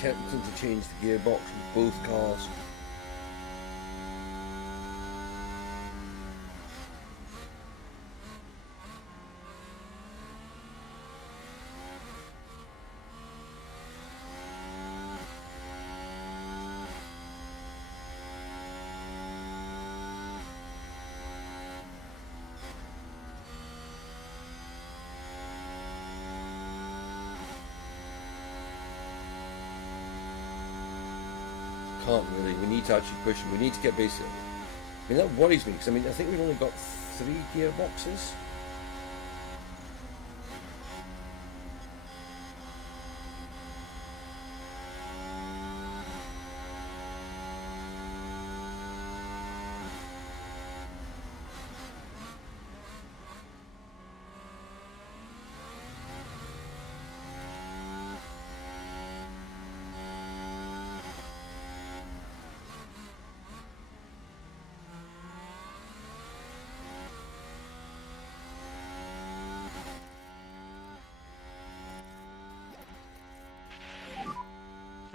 attempting to change the gearbox with both cars. Can't really. We need to actually push them. We need to get basically. I mean, that worries me because I mean, I think we've only got 3 gearboxes.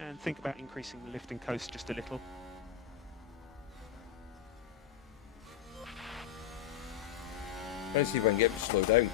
And think about increasing the lift and coast just a little. Trying to see if I can get him to slow down.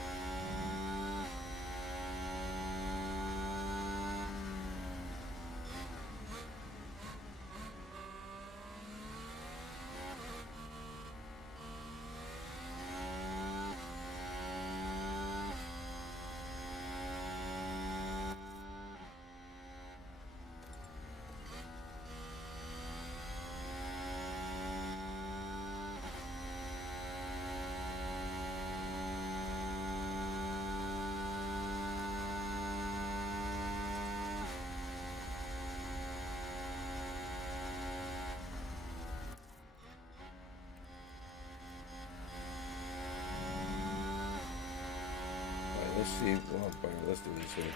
Let's see. Well, let's do this here.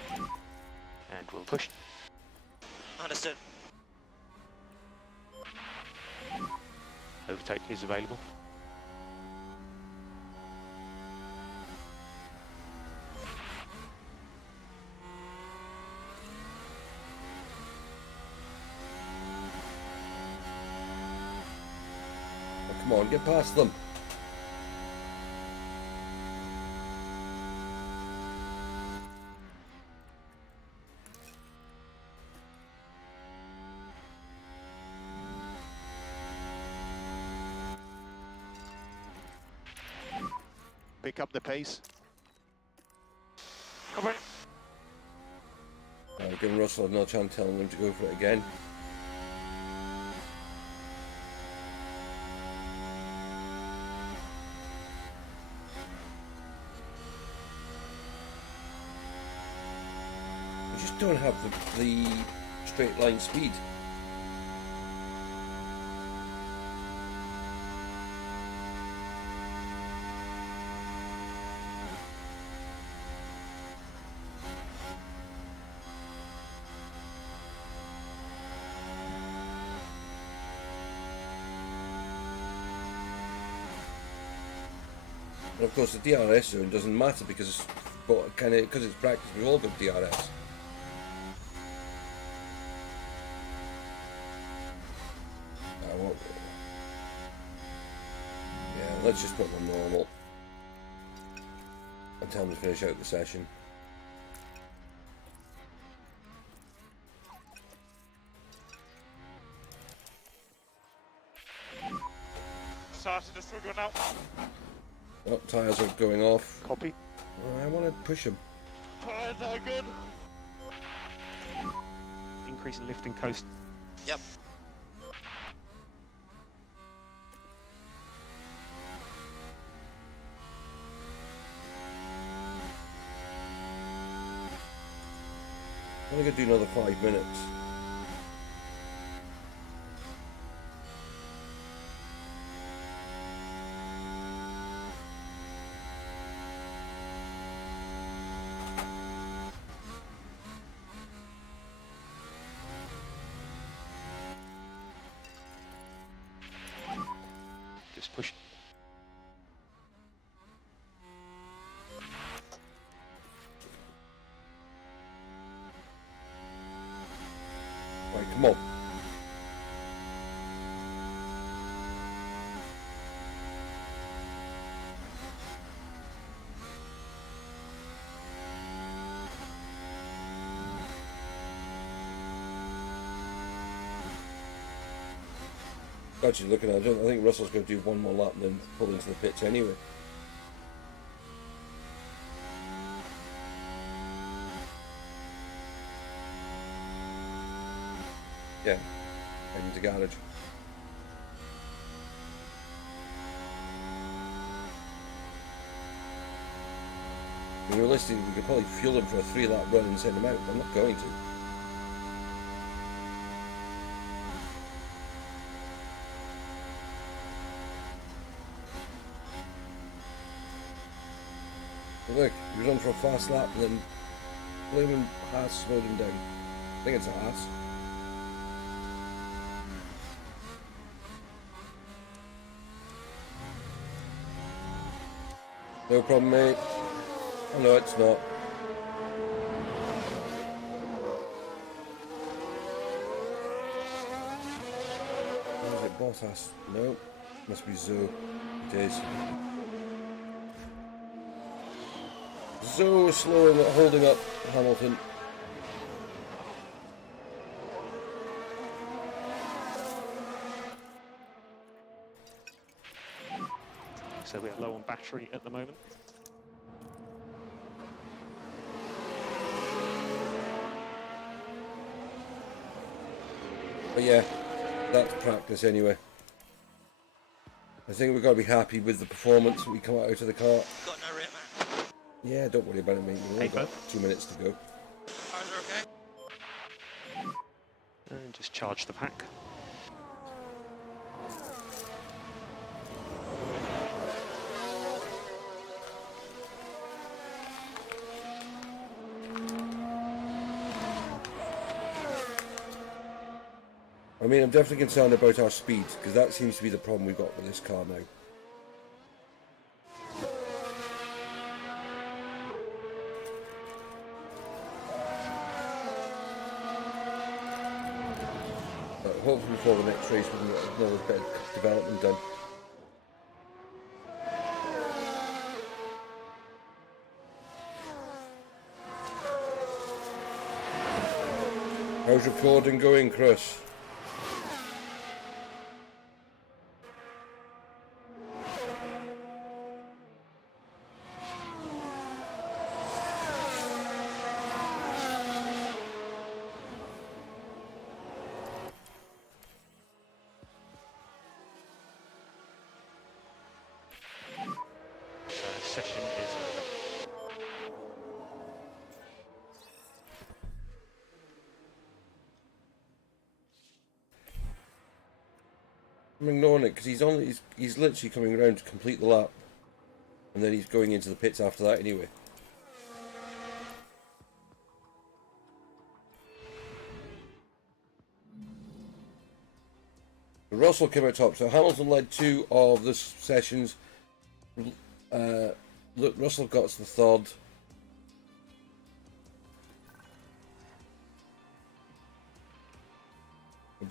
And we'll push. Understood. Overtake is available. Oh, come on, get past them. Pick up the pace. Come on. Giving Russell another chance, telling him to go for it again. We just don't have the straight line speed. And of course the DRS zone doesn't matter because it's practice. We've all got DRS. Yeah, let's just put them normal and tell them to finish out the session. Started to struggle now. Oh, tyres are going off. Copy. Oh, I want to push them. Alright, no good. Increase in lift and coast. Yep. I'm only going to do another 5 minutes. Just push. Come on. Actually, looking at it, I think Russell's going to do one more lap and then pull into the pits anyway. Yeah, heading to garage. Realistically, we could probably fuel him for a 3-lap run and send him out, but I'm not going to. Look, he was on for a fast lap and then blaming Haas slowed him down. I think it's a Haas. No problem, mate. Oh no, it's not. Is it Bottas? No. Must be Zoe. It is. So slow and holding up Hamilton. So we're low on battery at the moment. But yeah, that's practice anyway. I think we've got to be happy with the performance that we come out of the car. Got no rip, man. Yeah, don't worry about it, mate. We've only got 2 minutes to go. Cars are okay. And just charge the pack. I mean, I'm definitely concerned about our speed, because that seems to be the problem we've got with this car now. But hopefully before the next race we can get another bit of development done. How's recording going, Chris? Session is over. I'm ignoring it because he's literally coming around to complete the lap, and then he's going into the pits after that anyway. Russell came out top, so Hamilton led 2 of the sessions. Look, Russell got to the 3rd.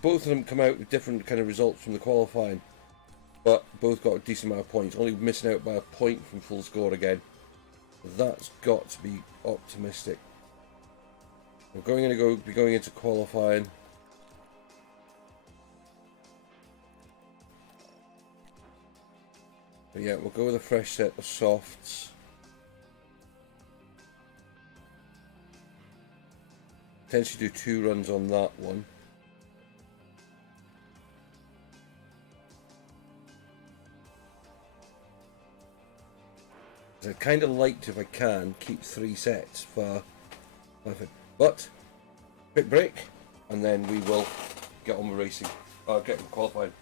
Both of them come out with different kind of results from the qualifying, but both got a decent amount of points, only missing out by a point from full score again. That's got to be optimistic. We're going to be going into qualifying. But yeah, we'll go with a fresh set of softs. Potentially do 2 runs on that one. I'd kind of like to, if I can, keep 3 sets for nothing. But, quick break, and then we will get on with racing. Get qualifying.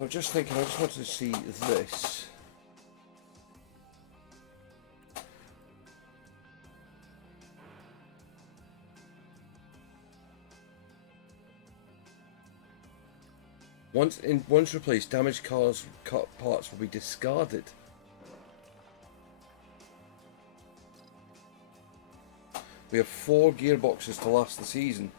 I'm just thinking, I just wanted to see this. Once replaced, damaged parts will be discarded. We have 4 gearboxes to last the season.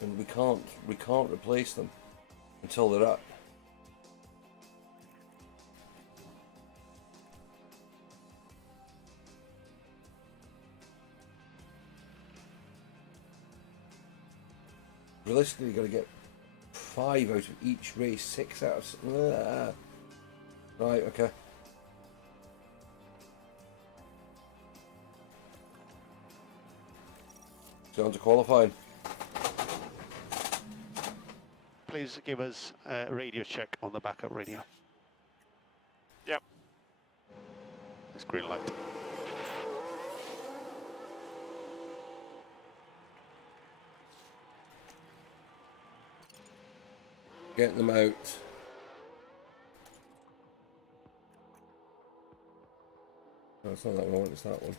And we can't replace them until they're up. Realistically, you've got to get 5 out of each race, 6 out of... Right, okay. So on to qualifying. Please give us a radio check on the backup radio. Yep. It's green light. Get them out. No, it's not that one I want, it's that one.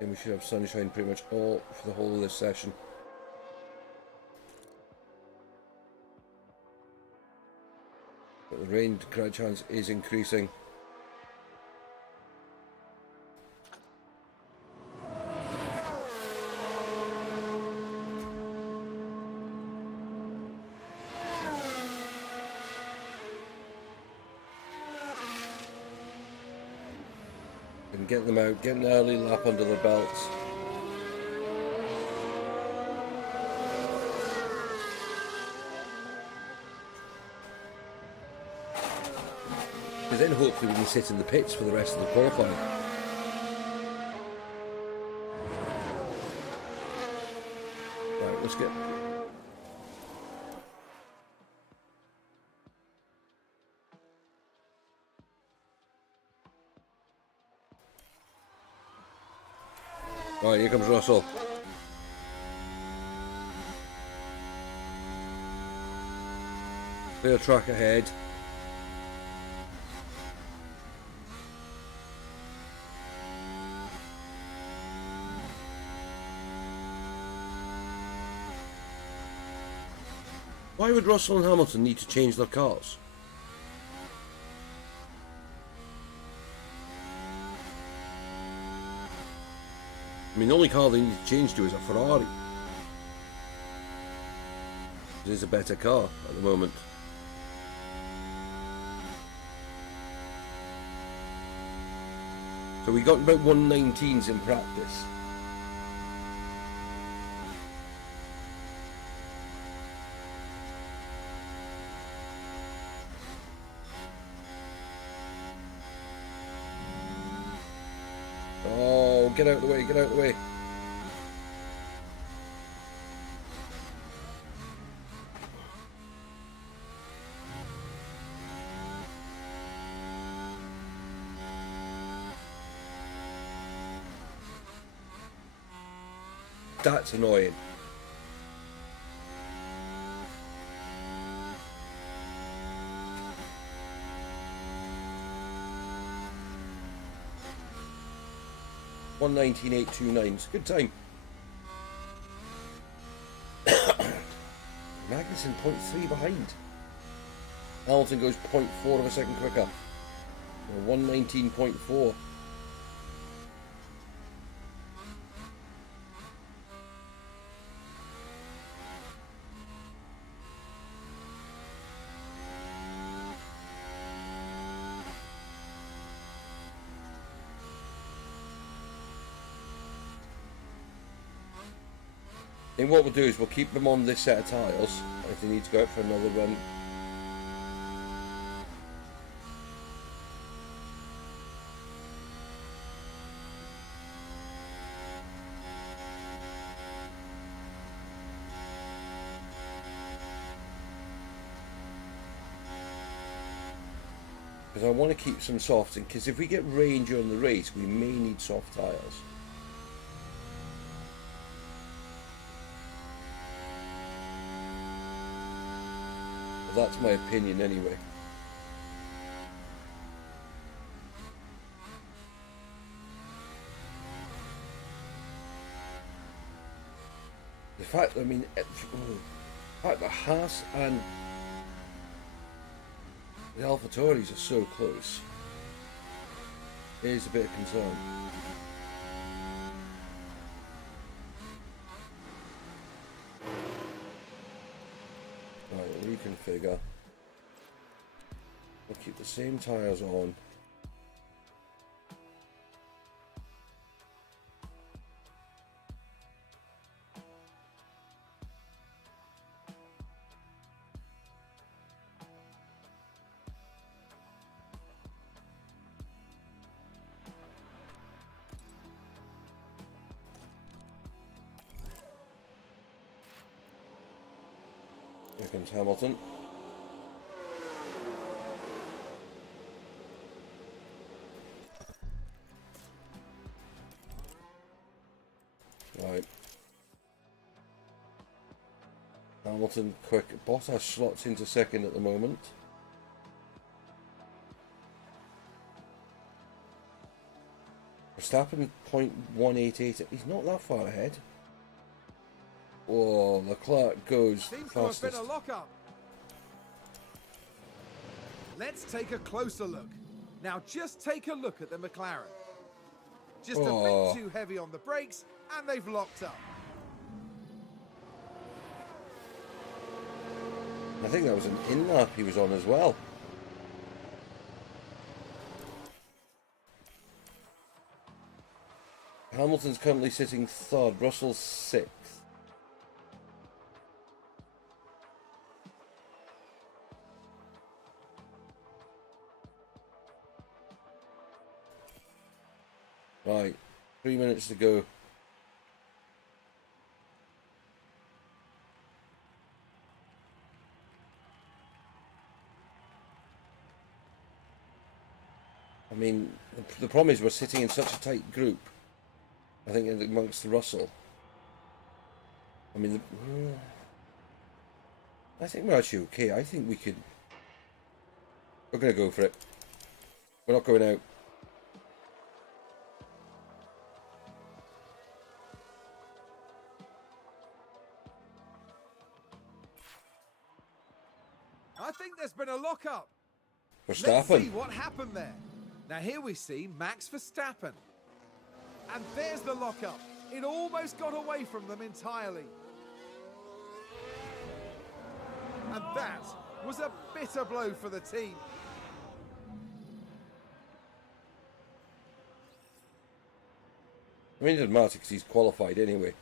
And we should have sunshine pretty much all for the whole of this session. But the rain chance is increasing. And get them out, get an early lap under the belts. Because then hopefully we can sit in the pits for the rest of the qualifying. Right, let's get... Right, here comes Russell. Clear track ahead. Why would Russell and Hamilton need to change their cars? I mean, the only car they need to change to is a Ferrari. It is a better car at the moment. So we got about 119s in practice. Oh, get out of the way, get out of the way. That's annoying. $119,829. It's a good time. Magnussen 0.3 behind. Hamilton goes 0.4 of a second quicker. 119.4. And what we'll do is we'll keep them on this set of tyres. If they need to go out for another run. because I want to keep some softs, because if we get rain during the race, we may need soft tyres. But that's my opinion anyway. The fact, I mean, the fact that Haas and the AlphaTauris are so close is a bit of concern. Right, reconfigure. We'll keep the same tyres on. Here comes Hamilton. Right. Hamilton quick. Bottas slots into second at the moment. Verstappen 0.188. He's not that far ahead. Oh, Leclerc goes Seems to have fastest. been a lockup. Let's take a closer look. Now just take a look at the McLaren. Just a bit too heavy on the brakes, and they've locked up. I think that was an in-lap he was on as well. Hamilton's currently sitting third, Russell's sixth. Right, 3 minutes to go. I mean, the problem is we're sitting in such a tight group. I think amongst Russell. I mean, I think we're actually okay. I think we could. We're going to go for it. We're not going out. I think there's been a lockup. Let's Verstappen. see what happened there. Now here we see Max Verstappen. And there's the lockup. It almost got away from them entirely. And that was a bitter blow for the team. I mean, it doesn't matter because he's qualified anyway.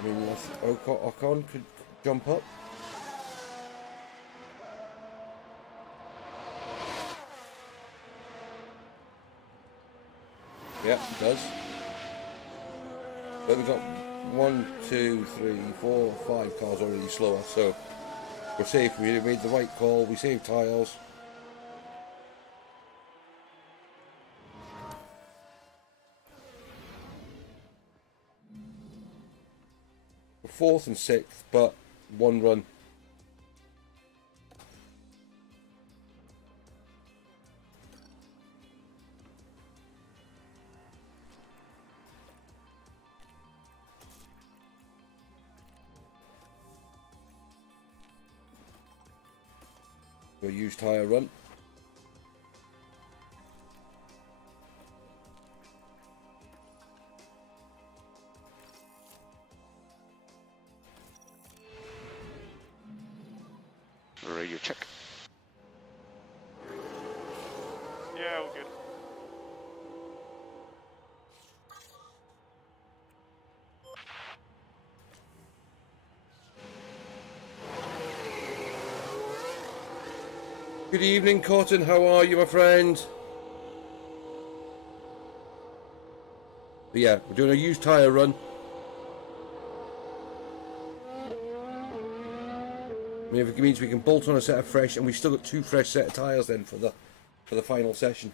I mean, Ocon could jump up. Yeah, it does. But we've got 1, 2, 3, 4, 5 cars already slower, so we're safe. We made the right call. We saved tyres. We're 4th and 6th, but 1 run. We'll use tyre run. Radio check. Yeah, all good. Good evening, Cotton. How are you, my friend? But yeah, we're doing a used tyre run. I mean, if it means we can bolt on a set of fresh, and we've still got 2 fresh set of tyres then for the final session.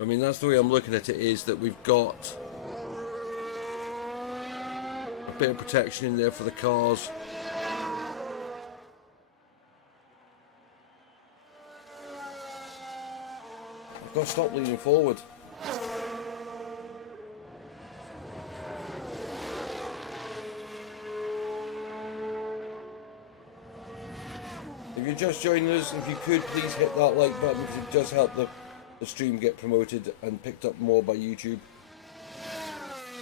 I mean, that's the way I'm looking at it, is that we've got a bit of protection in there for the cars. I've got to stop leaning forward. If you're just joining us, if you could please hit that like button, because it does help the stream get promoted and picked up more by YouTube.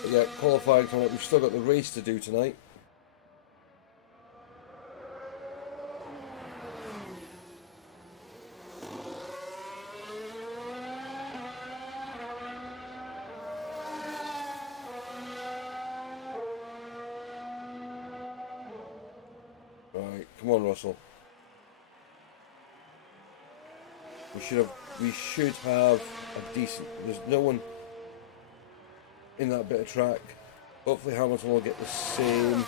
But yeah, qualifying coming up. We've still got the race to do tonight. Right, come on, Russell. We should have a decent. There's no one in that bit of track. Hopefully Hamilton will get the same.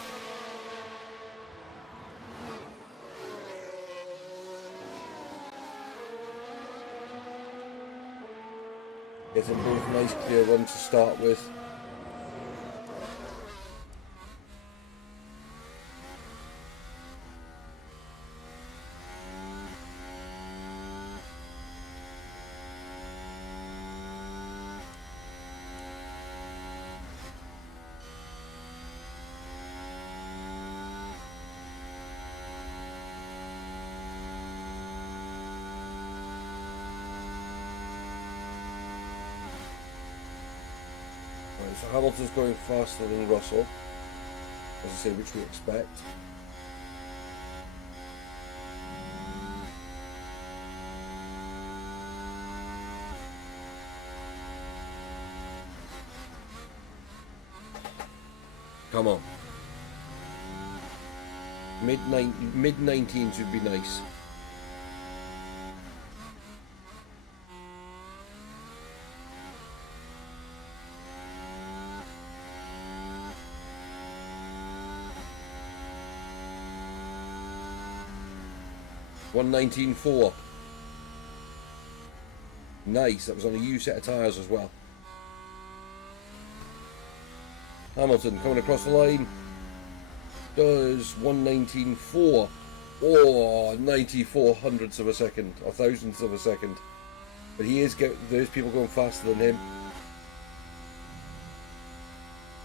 Get them both nice clear runs to start with. So Hamilton's going faster than Russell, as I say, which we expect. Come on. Mid-19s would be nice. $119.4. Nice, that was on a used set of tyres as well. Hamilton coming across the line does 119.4. Oh, 94 hundredths of a second, or thousandths of a second. But there's people going faster than him.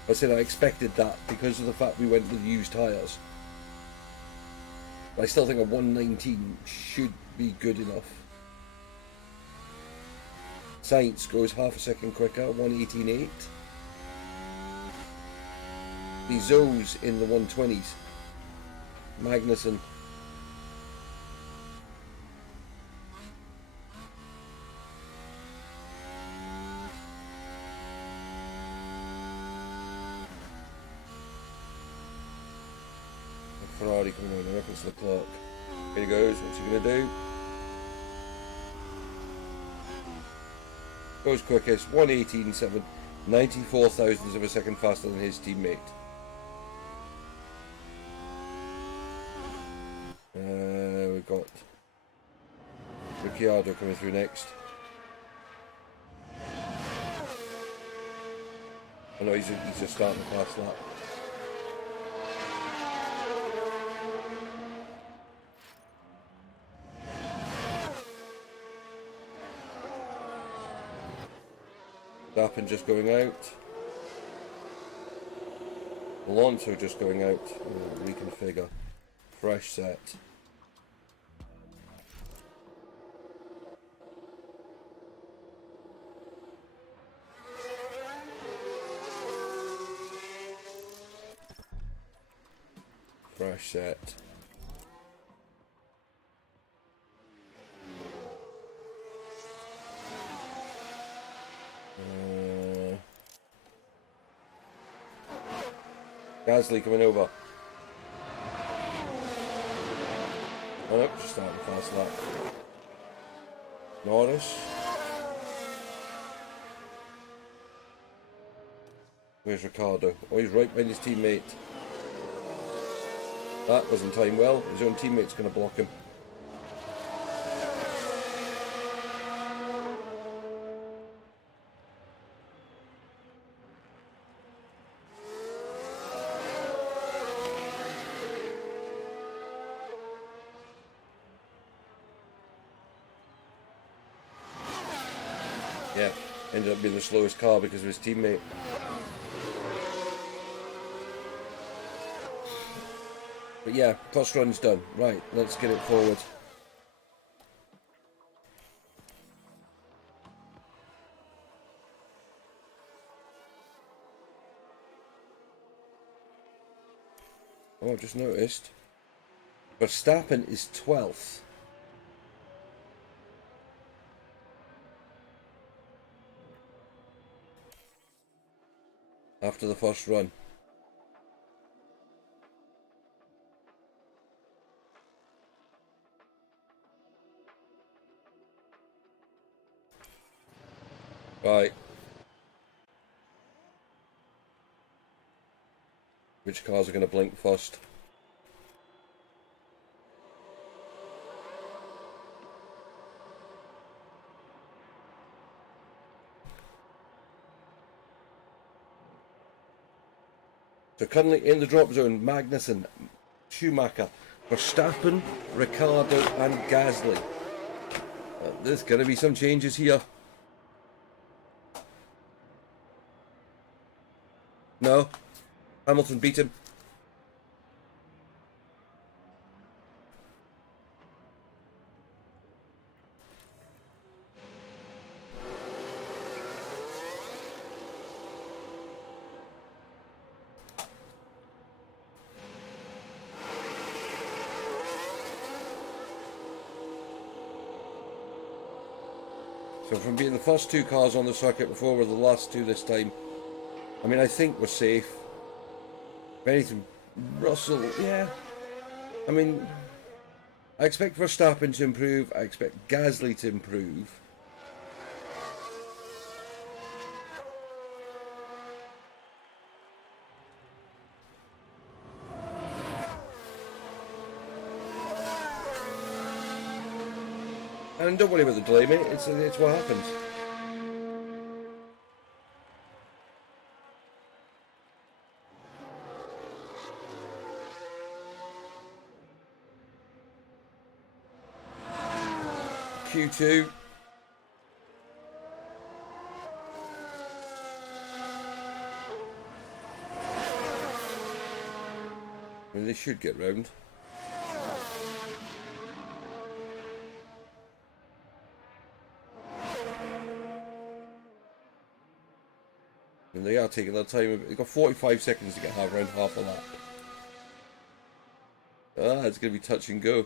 I said I expected that because of the fact we went with used tyres. I still think a 119 should be good enough. Sainz goes half a second quicker, 118.8. The Zoes in the 120s. Magnussen. Ferrari coming on the reference to the clock. Here he goes, what's he going to do? Goes quickest, 118.7, 94 thousandths of a second faster than his teammate. We've got Ricciardo coming through next. I know he's just starting the last lap. Verstappen just going out. Alonso just going out. Reconfigure. Fresh set. Fresh set. Gasly coming over. Oh no, just starting fast lap. Norris. Where's Ricardo? Oh, he's right behind his teammate. That doesn't time well. His own teammate's going to block him. Yeah, ended up being the slowest car because of his teammate. But yeah, first run's done. Right, let's get it forward. Oh, I've just noticed. Verstappen is 12th. After the first run. Right. Which cars are going to blink first? So currently in the drop zone, Magnussen, Schumacher, Verstappen, Ricciardo and Gasly. There's going to be some changes here. No, Hamilton beat him. So from being the first two cars on the circuit before, we're the last two this time. I mean, I think we're safe. If anything, Russell, yeah. I mean, I expect Verstappen to improve. I expect Gasly to improve. And don't worry about the delay, mate. It's what happens. Q2. I mean, they should get round. And they are taking their time. They've got 45 seconds to get around half a lap. Ah, it's going to be touch and go.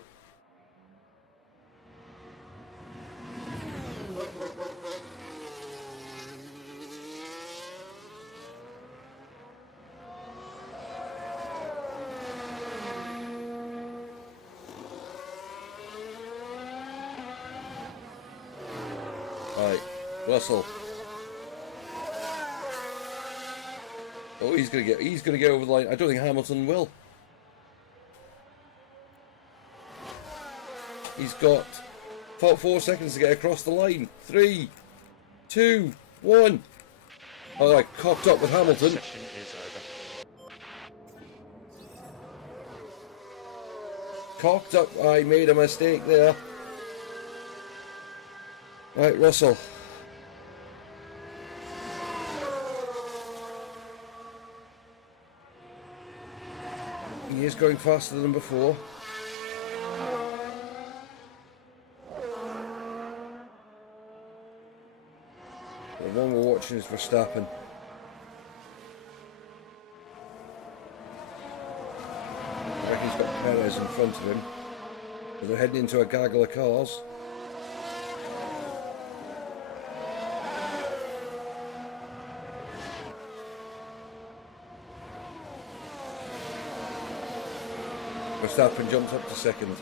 Right, Russell. Oh, he's gonna get over the line. I don't think Hamilton will. He's got 4 seconds to get across the line. 3, 2, 1. Oh, I cocked up with Hamilton. Session is over. Cocked up. I made a mistake there. Right, Russell. He is going faster than before. The one we're watching is Verstappen. I reckon he's got Perez in front of him. But they're heading into a gaggle of cars. Verstappen jumped up to second.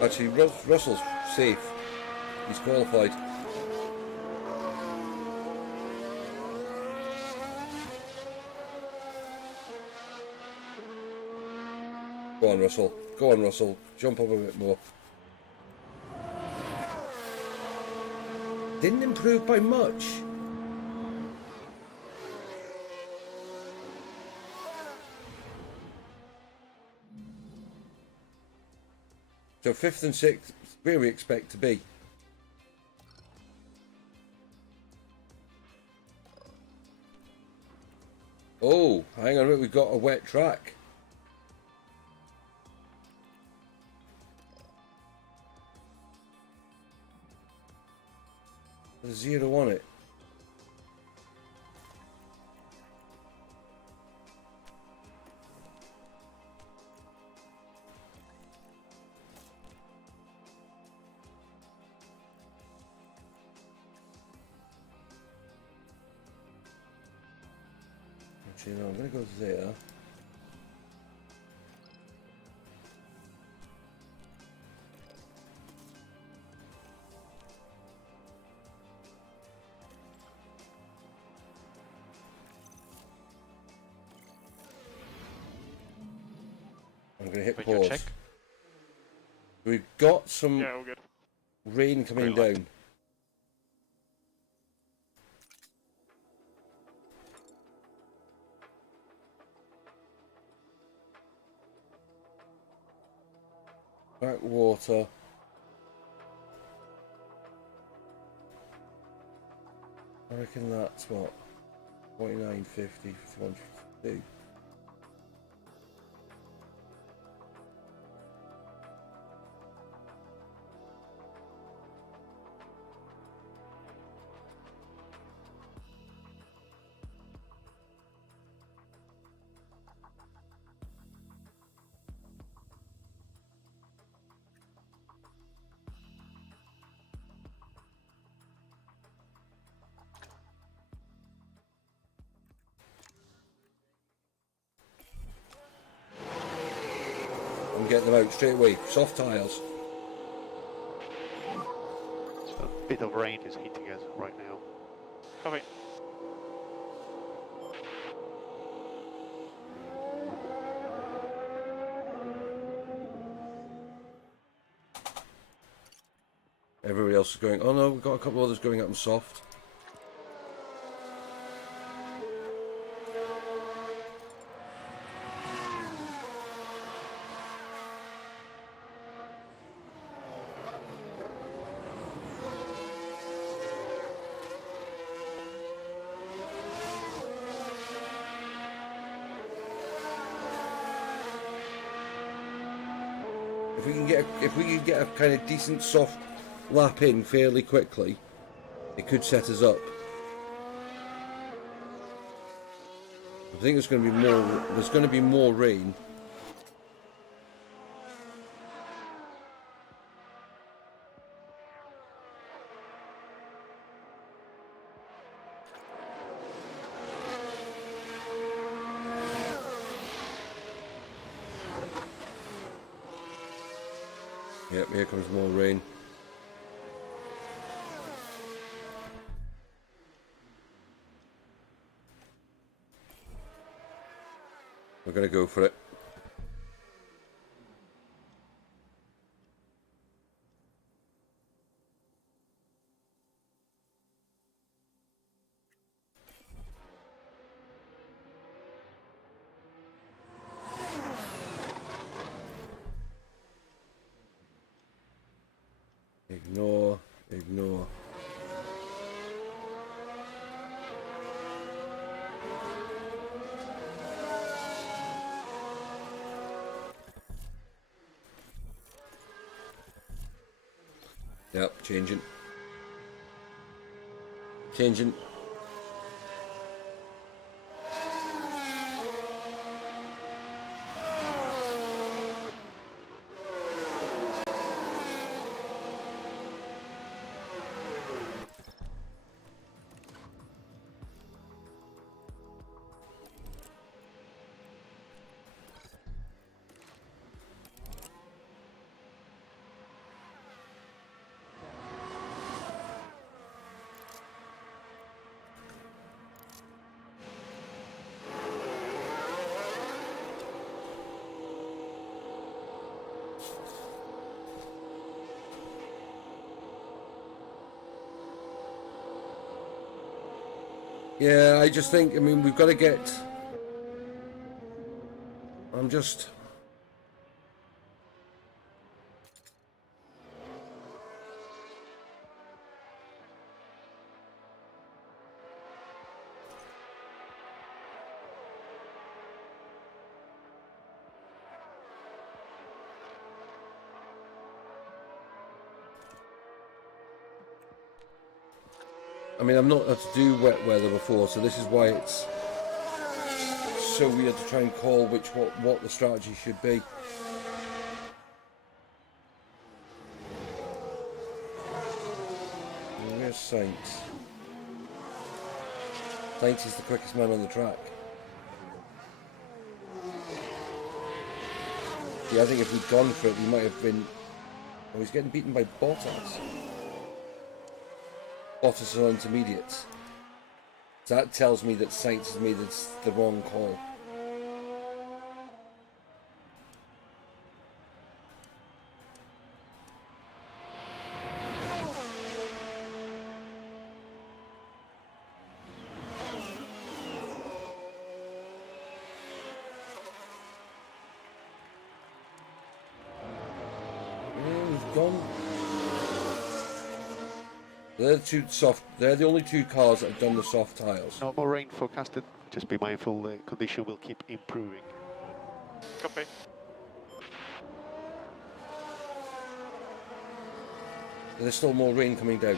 Actually, Russell's safe. He's qualified. Go on, Russell. Go on, Russell. Jump up a bit more. Didn't improve by much. So 5th and 6th, where we expect to be. Oh, hang on a minute, we've got a wet track. There's 0 on it. Actually, no, I'm going to go there. I'm going to hit Wait, your pause. check. We've got some Yeah, all good. rain coming Green light. down. Backwater. I reckon that's what? 49.50, 51.52. I'm getting them out straight away. Soft tyres. So a bit of rain is hitting us right now. Copy. Everybody else is going, oh no, we've got a couple others going up and soft. If we can get a kind of decent soft lap in fairly quickly, it could set us up. I think there's going to be more rain. Yep, here comes more rain. We're going to go for it. Ignore, ignore. Yep, changing. Changing. Yeah, I just think, I mean, we've got to get... I'm just... I mean, I've not had to do wet weather before, so this is why it's so weird to try and call what the strategy should be. And where's Saints? Saints is the quickest man on the track. Yeah, I think if we'd gone for it, he might have been... Oh, he's getting beaten by Bottas. Bottas are intermediates. So that tells me that Saints has made the wrong call. Yeah, we've gone. They're the only two cars that have done the soft tyres. No more rain forecasted. Just be mindful the condition will keep improving. Copy. There's still more rain coming down.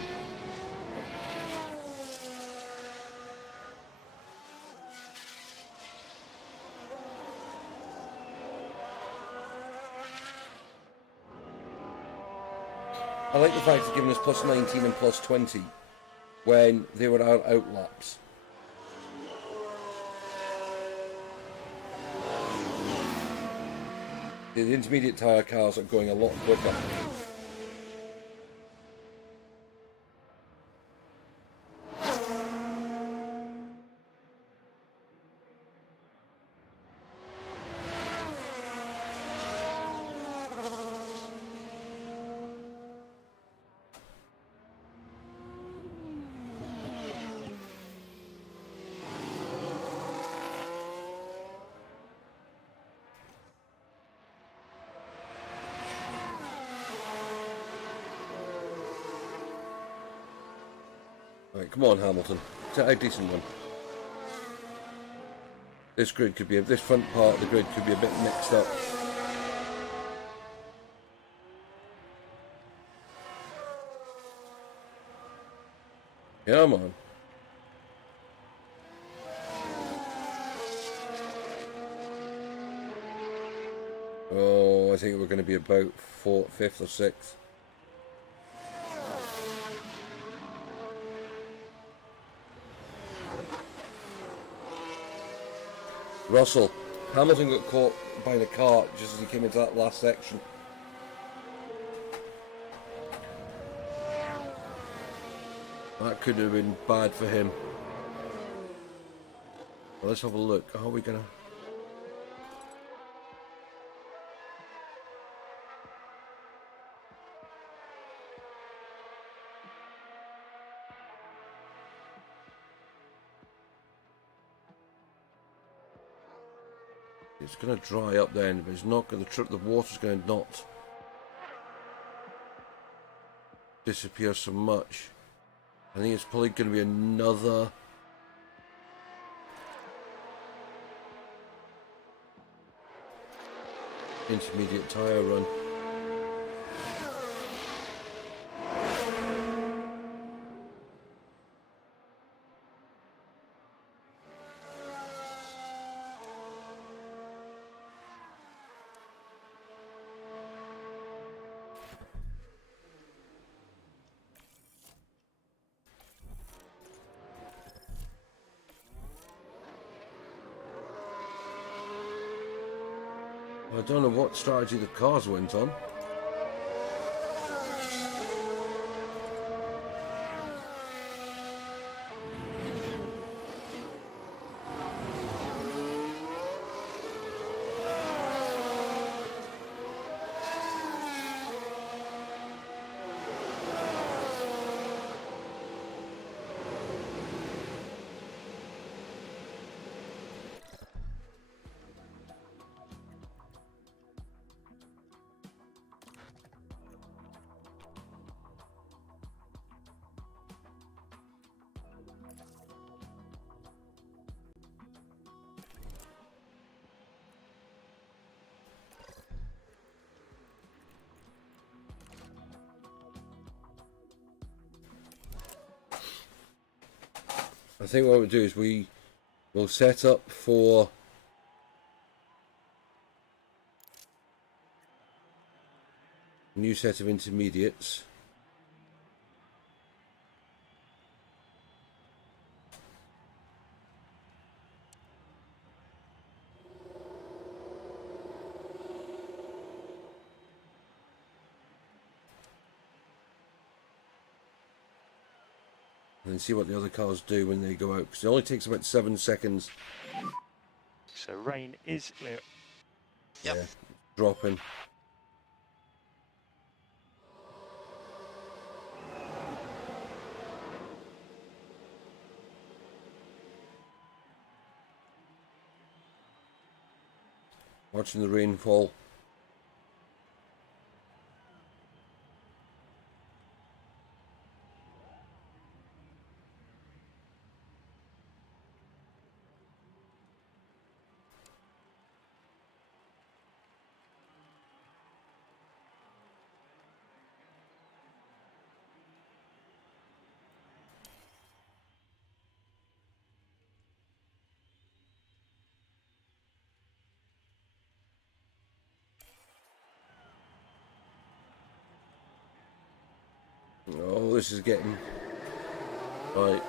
I like the fact of giving us plus 19 and plus 20 when they were out laps. The intermediate tyre cars are going a lot quicker. Right, come on, Hamilton. Set a decent one. This grid could be this front part of the grid could be a bit mixed up. Yeah, man. Oh, I think we're going to be about 5th or 6th. Russell. Hamilton got caught behind a car just as he came into that last section. That could have been bad for him. Well, let's have a look. Are we gonna... It's going to dry up then, but it's not going to... The water's going to not disappear so much. I think it's probably going to be another... intermediate tyre run. I don't know what strategy the cars went on. think what we'll do is we will set up for a new set of intermediates. And see what the other cars do when they go out, because it only takes about 7 seconds. So rain is clear. Yep. Yeah, dropping. Watching the rainfall. Oh, this is getting right.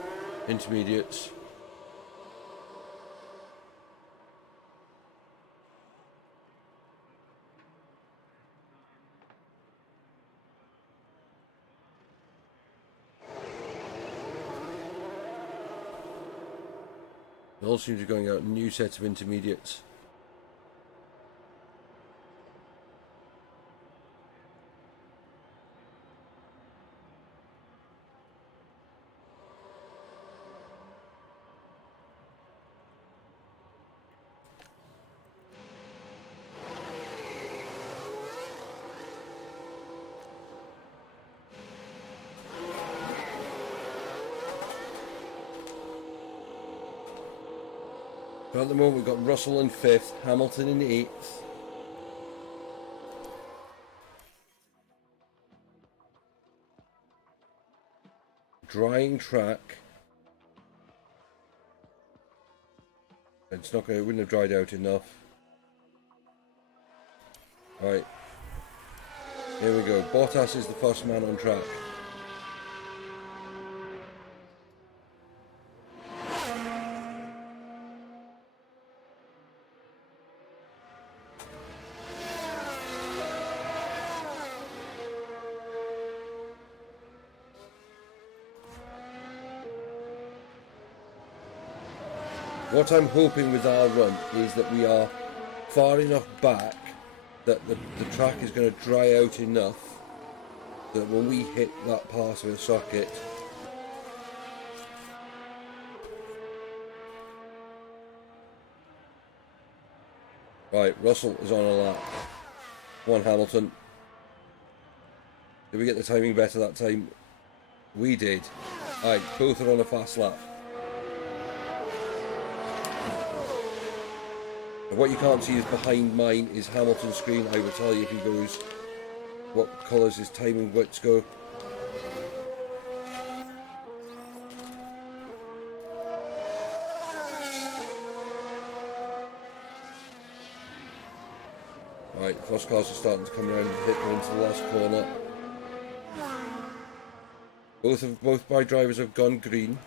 Intermediates. They all seem to be going out new sets of intermediates. But at the moment we've got Russell in 5th, Hamilton in 8th. Drying track. It's not going. It wouldn't have dried out enough. Right. Here we go. Bottas is the first man on track. What I'm hoping with our run is that we are far enough back that the track is going to dry out enough that when we hit that part of the circuit, right, Russell is on a lap. Come on, Hamilton. Did we get the timing better that time? We did. Right, both are on a fast lap. What you can't see is behind mine is Hamilton's screen. I will tell you if he goes, what colours his timing bits go. Right, first cars are starting to come around and hit me into the last corner. Both my drivers have gone green.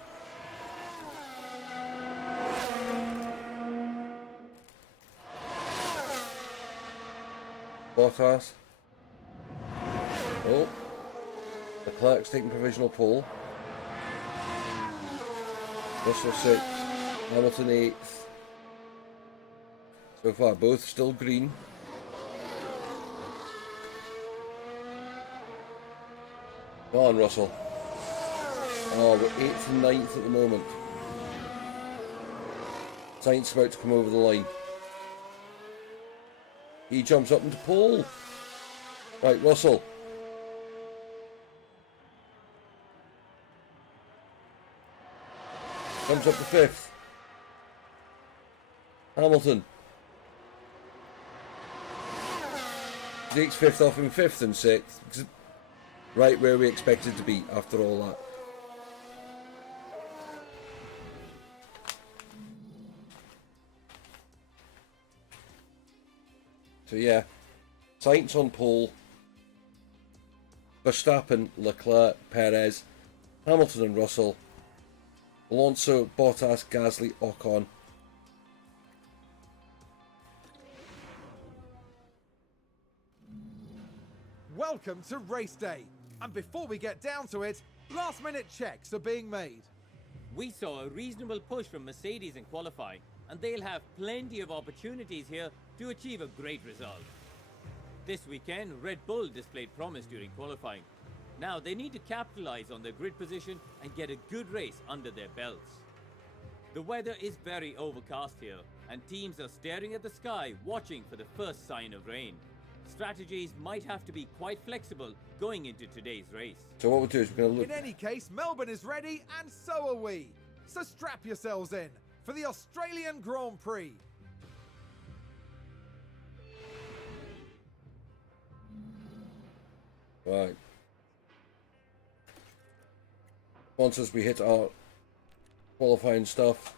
Bottas. Oh, Leclerc's taking provisional pole. Russell 6th, Hamilton 8th. So far, both still green. Come on, Russell. Oh, we're 8th and 9th at the moment. Sainz about to come over the line. He jumps up into pole. Right, Russell. Comes up to 5th. Hamilton. Takes 5th off in 5th and 6th. Right where we expected to be after all that. So yeah, Sainz on pole, Verstappen, Leclerc, Perez, Hamilton and Russell, Alonso, Bottas, Gasly, Ocon. Welcome to race day. And before we get down to it, last minute checks are being made. We saw a reasonable push from Mercedes in qualifying, and they'll have plenty of opportunities here to achieve a great result. This weekend, Red Bull displayed promise during qualifying. Now they need to capitalize on their grid position and get a good race under their belts. The weather is very overcast here, and teams are staring at the sky watching for the first sign of rain. Strategies might have to be quite flexible going into today's race. So what we'll do is we're going to look. In any case, Melbourne is ready and so are we. So strap yourselves in for the Australian Grand Prix. Right. Once as we hit our qualifying stuff,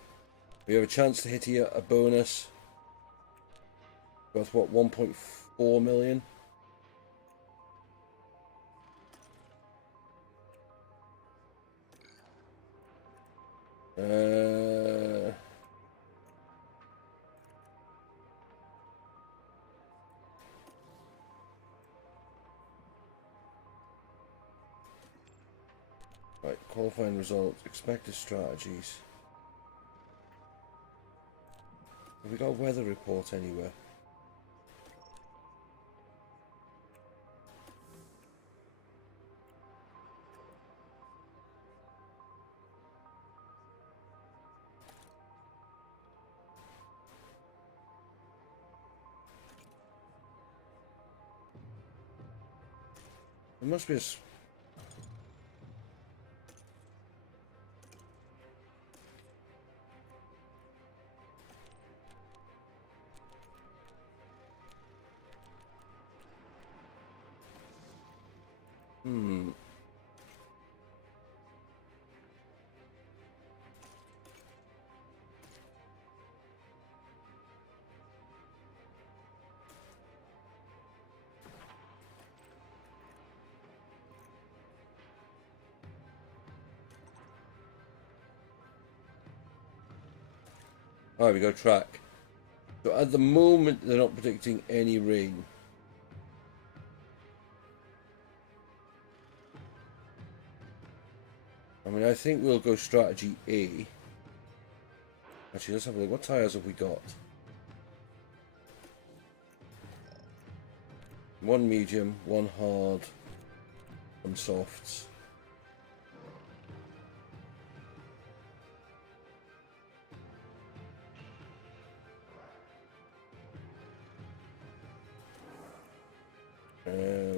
we have a chance to hit here a bonus worth what, 1.4 million. Right, qualifying results, expected strategies. Have we got a weather report anywhere? There must be a... Alright, we go track. So at the moment, they're not predicting any rain. I mean, I think we'll go strategy A. Actually, let's have a look. What tyres have we got? One medium, one hard, and softs.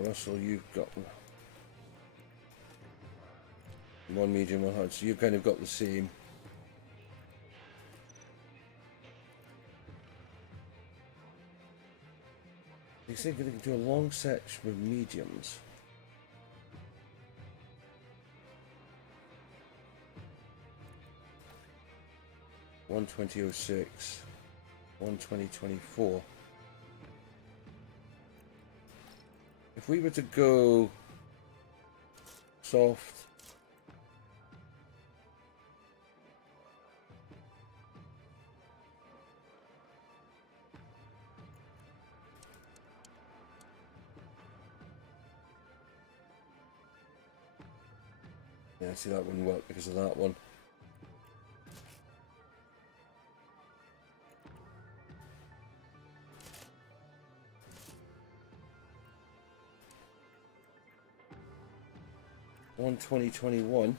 Russell, you've got one medium, one hard, so you've kind of got the same. You think they can do a long section with mediums? One 20.06, 1:20.24. If we were to go soft, yeah, see that wouldn't work because of that one. On 2021.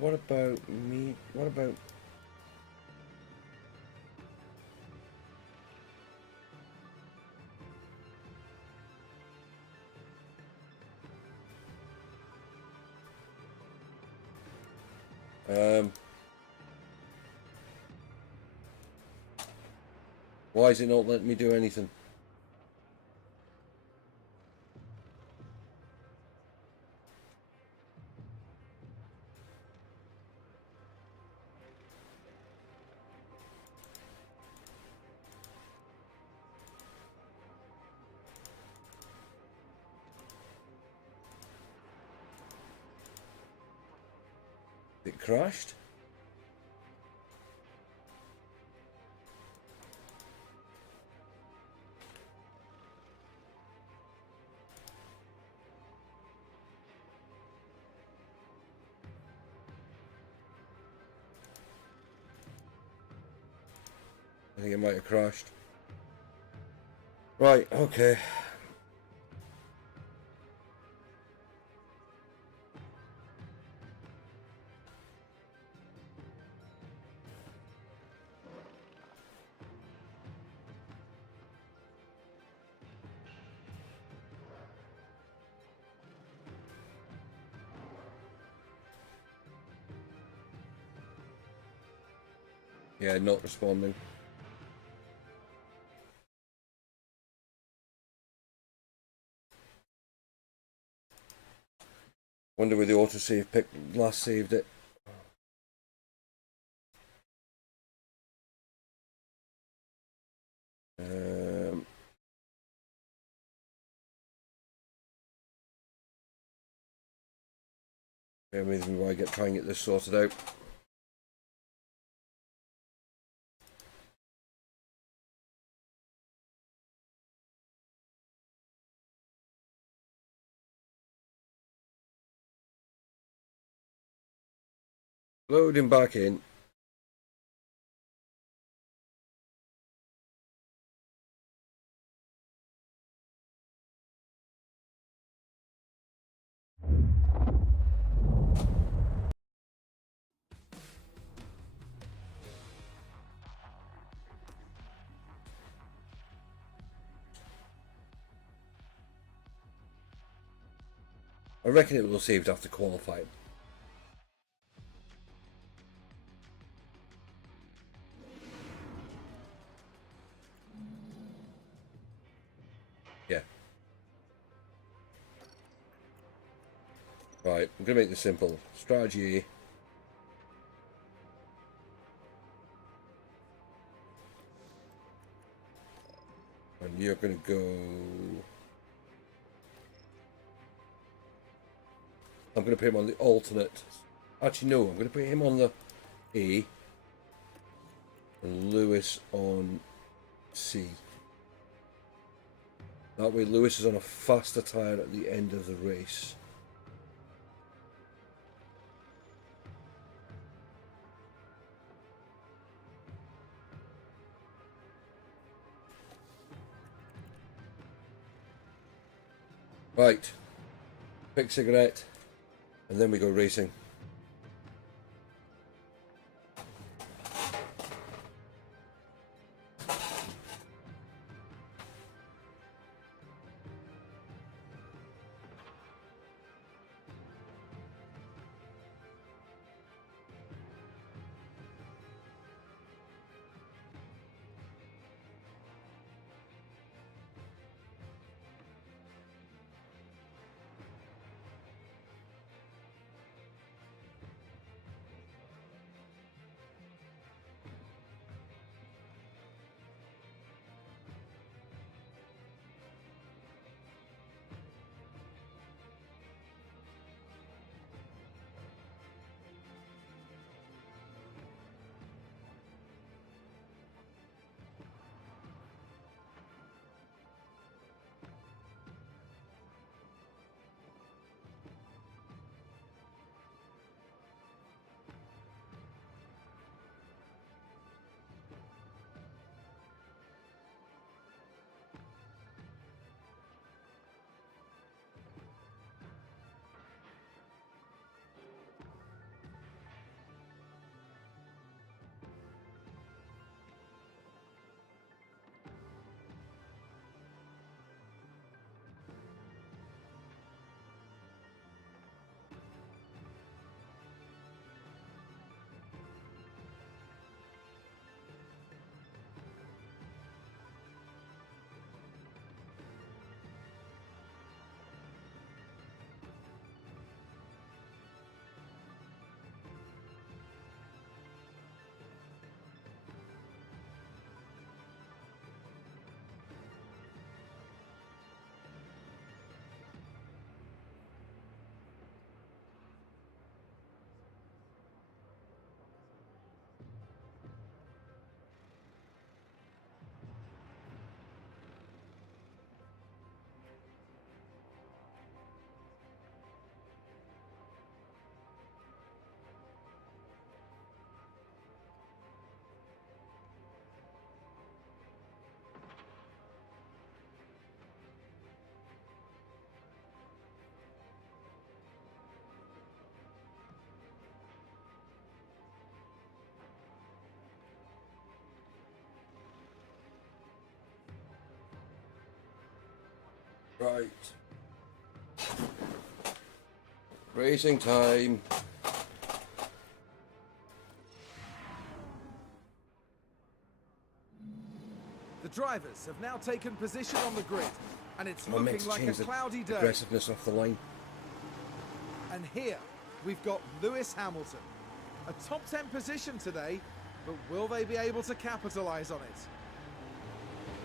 What about me? What about why is it not letting me do anything? crashed. I think it might have crashed. Right, okay. Yeah, not responding. Wonder where the autosave pick last saved it. Bear with me while I try and get this sorted out. Loading back in. I reckon it will have saved after qualifying. Yeah. Right, I'm going to make this simple. Strategy. And you're going to go... I'm going to put him on the alternate. Actually, no, I'm going to put him on the A. And Lewis on C. That way Lewis is on a faster tyre at the end of the race. Right. Quick cigarette. And then we go racing. Right. Racing time. The drivers have now taken position on the grid, and it's I meant looking to like a change the cloudy day. aggressiveness off the line. And here we've got Lewis Hamilton. A top 10 position today, but will they be able to capitalize on it?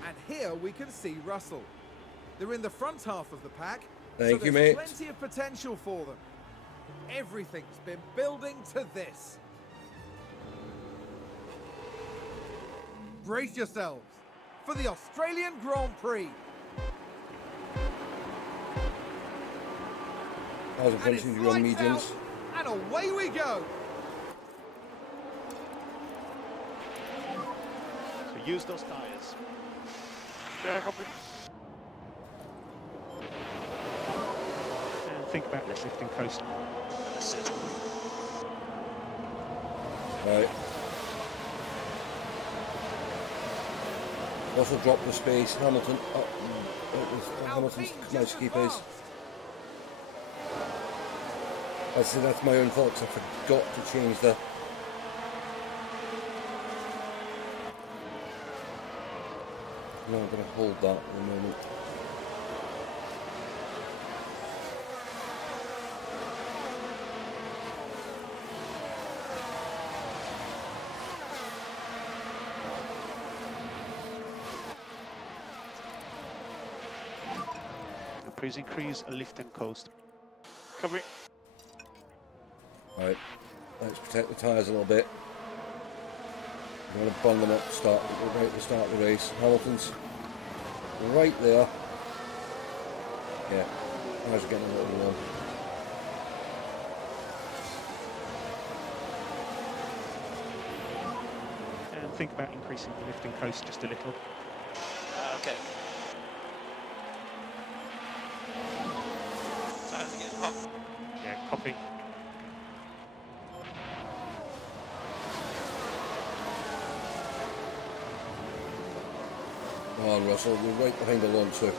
And here we can see Russell. They're in the front half of the pack, Thank so you, there's mate. plenty of potential for them. Everything's been building to this. Brace yourselves for the Australian Grand Prix. I was And it's finishing you on lights mediums. out, and away we go. So use those tyres. Yeah, copy. And think about this lifting coast. That's it. Right. Also drop the space. Hamilton. Oh, it was Hamilton's Alpine nice just keepers. advanced. I see that's my own fault 'cause I forgot to change the. No, I'm going to hold that at the moment. Please increase lift and coast. Copy. Right, let's protect the tyres a little bit. I'm going to bung them up to start, right at the start of the race. Hamilton's right there. Yeah, tyres are getting a little warm. And think about increasing the lifting coast just a little. Okay. Time to get hot. Yeah, copy. Come on, Russell, you're right behind Alonso.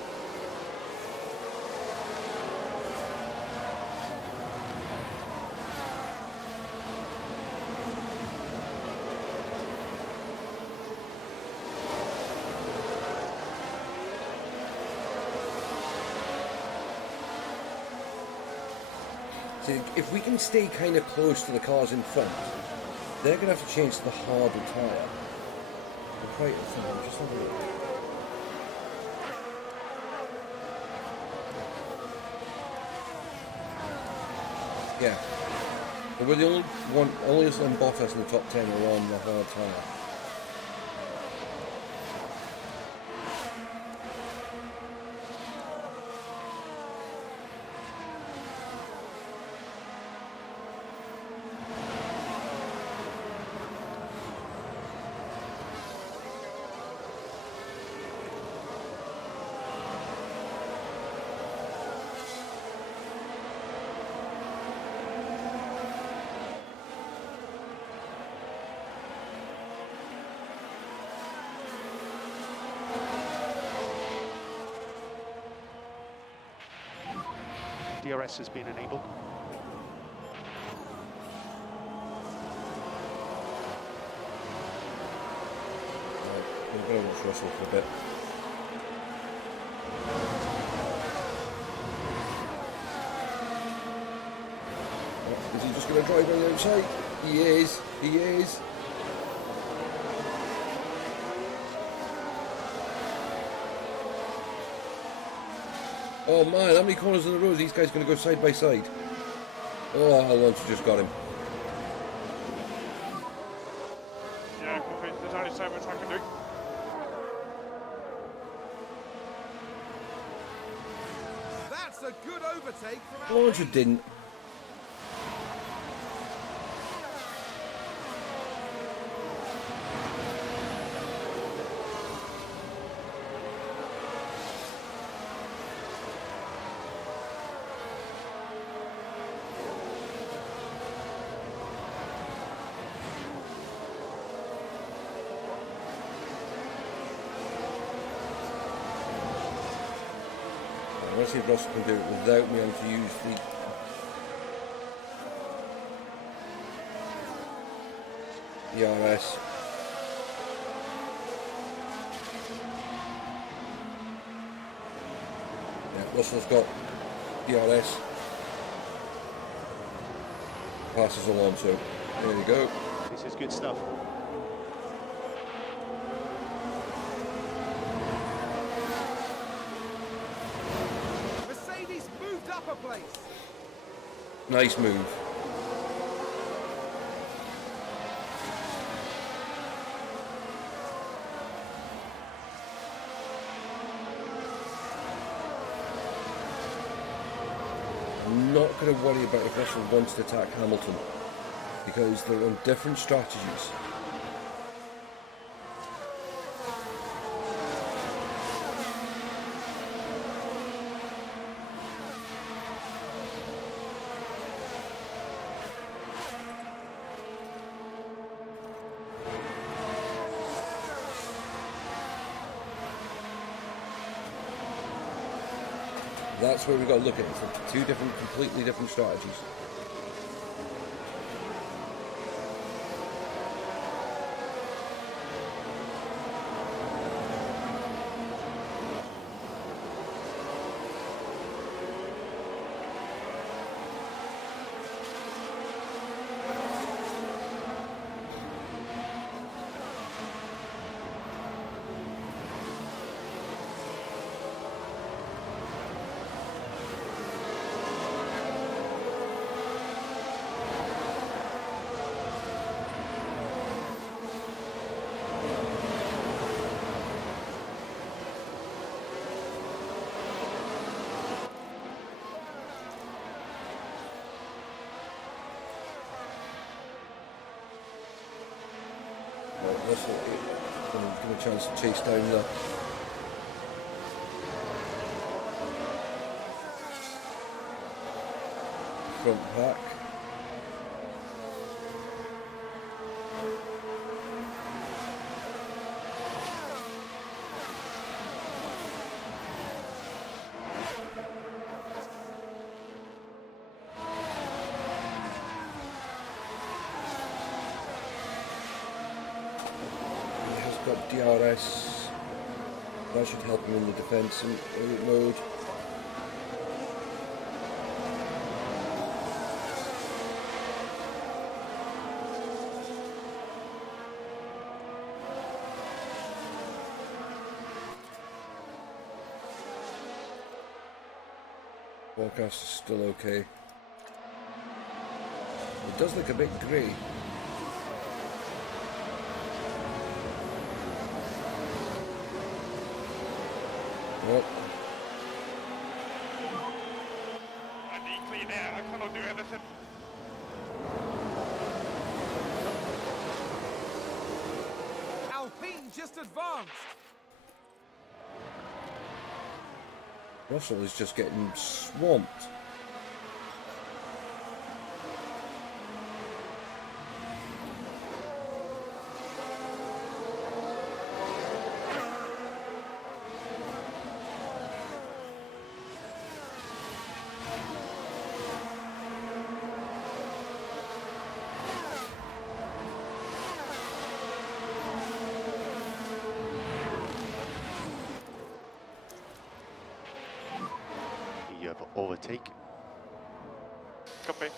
See, if we can stay kind of close to the cars in front, they're going to have to change to the harder tyre. Right, just have a look. Yeah. But we're the only one, only us and Bottas in the top 10 are on the hard tyre. DRS has been enabled. Right, we're going to watch Russell for a bit. Oh, is he just going to drive on the outside? He is, he is. Oh man, how many corners in a row is these guys going to go side by side? Oh, Alonso just got him. Yeah, copy. There's only so much I can do. That's a good overtake from Alonso Alpine. didn't. I want to see if Russell can do it without me having to use the RS. Yeah, Russell's got DRS. Passes along, so there you go. This is good stuff. Mercedes moved up a place. Nice move. I'm not going to worry about if Russell wants to attack Hamilton, because they're on different strategies. That's where we've got to look at it. It's two different, completely different strategies. Russell give him a chance to chase down the front pack. Got DRS, that should help him in the defense mode. Forecast is still okay. It does look a bit grey. Well, I need clean air. I cannot do anything. Alpine just advanced. Russell is just getting swamped. You have overtake. Copy.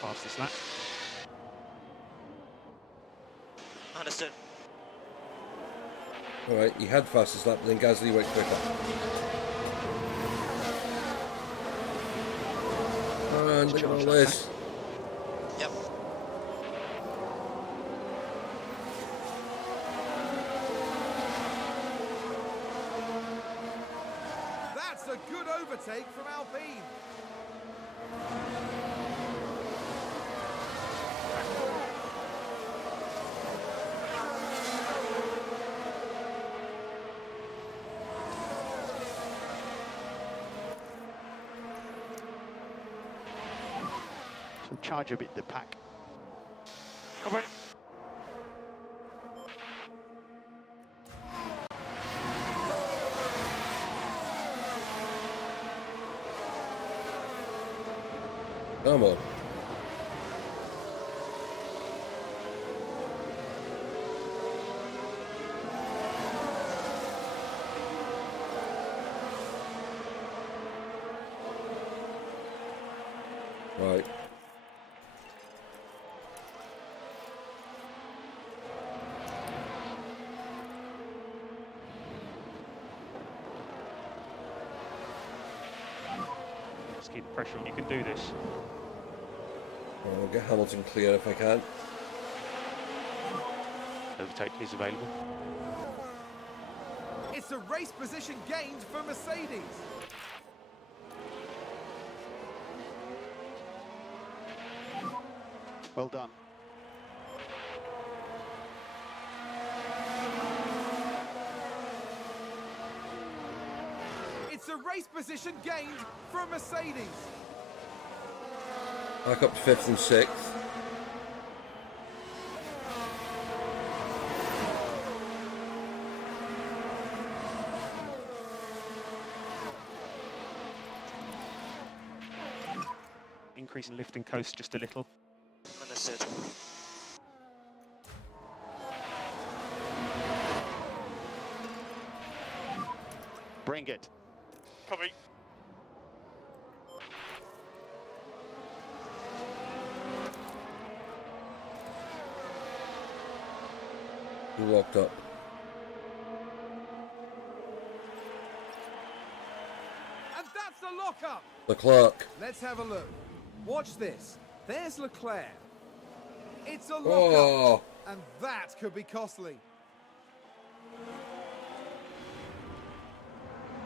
Fastest lap. Understood. Alright, he had fastest lap, then Gasly went quicker. And look at all this. Yep. That's a good overtake. overtake from Alpine. So charge a bit the pack. Copy. Come on. Right. Just keep the pressure on. You can do this. I'll get Hamilton clear if I can. Overtake is available. It's a race position gained for Mercedes. Well done. It's a race position gained for Mercedes. Back up to 5th and 6th. Increase in lift and coast just a little. Understood. Bring it. Copy. You locked up. And that's the lockup. Leclerc. Let's have a look. Watch this. There's Leclerc. It's a lockup. Oh, And that could be costly.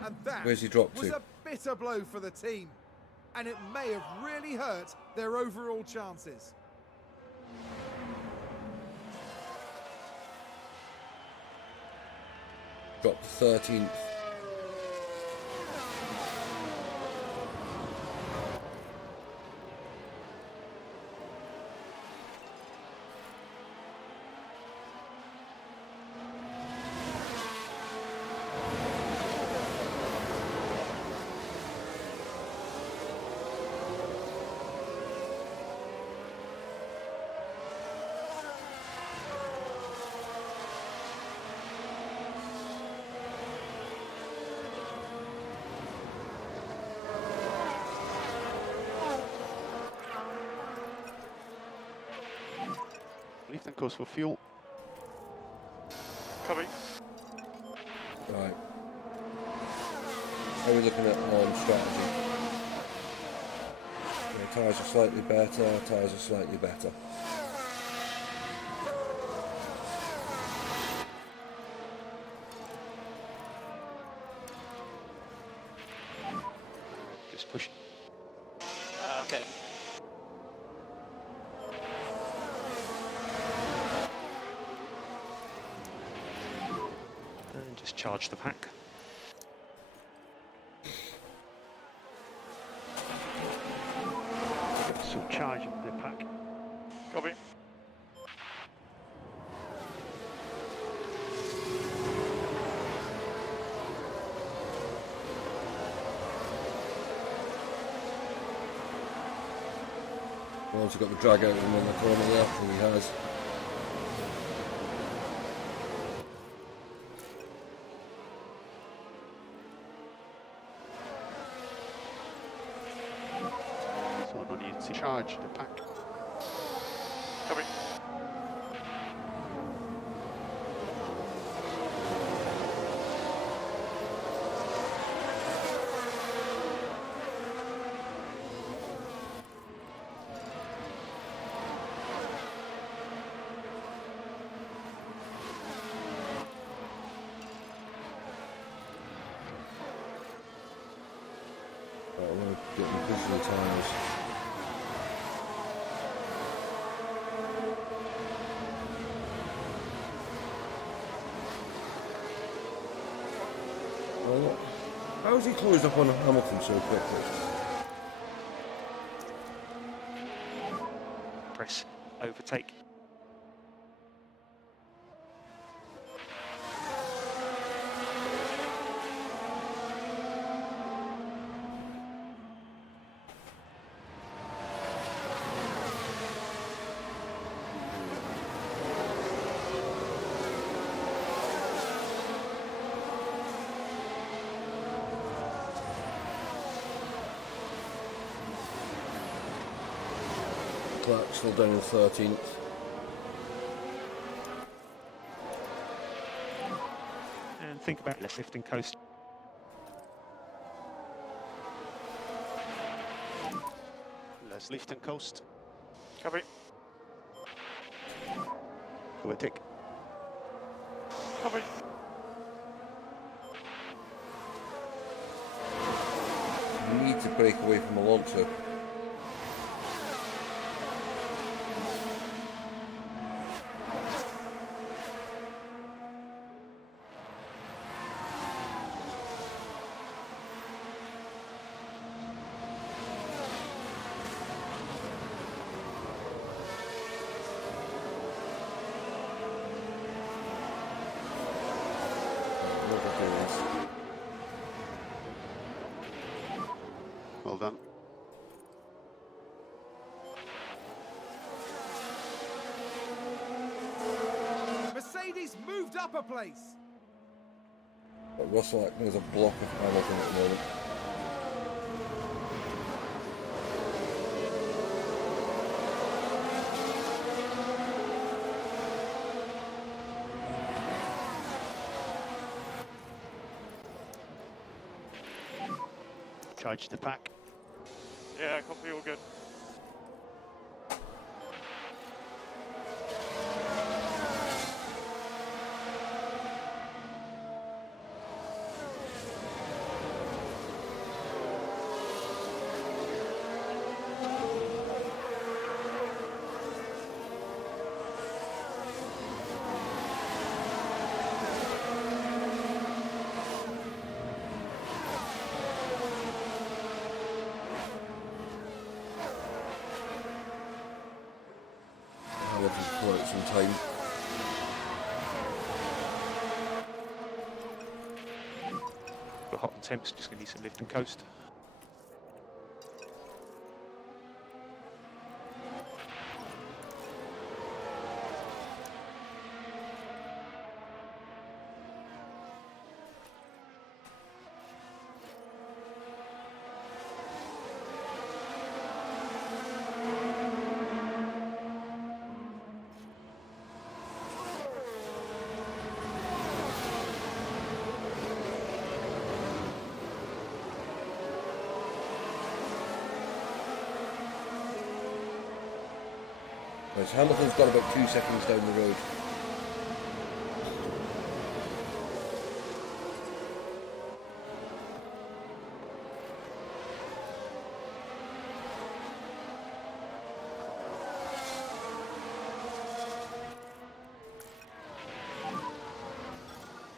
And that Where's he dropped was to? a bitter blow for the team. And it may have really hurt their overall chances. dropped to 13th. Lift and coast for fuel. Copy. Right. How are we looking at on strategy? Okay, tyres are slightly better, tyres are slightly better. Just push. Okay. And just charge the pack. So charge the pack. Copy. Well, he's got the drag out of him on the corner there, and he has. So no need to charge the pack. Copy. Right, I'm going to get me pushing the tyres. Well, how has he closed up on Hamilton so quickly? Press, overtake. Clark still down in 13th. And think about less lift and coast. Let's lift and coast. Copy. Overtake. Copy. You need to break away from Alonso. Well done. Mercedes moved up a place. But Russell, there's a block of Hamilton at the moment. Charge the pack. Yeah, copy, all good. Hamilton's quite some time. We're hot and temps, just going to need some lift and coast. Right, so Hamilton's got about 2 seconds down the road.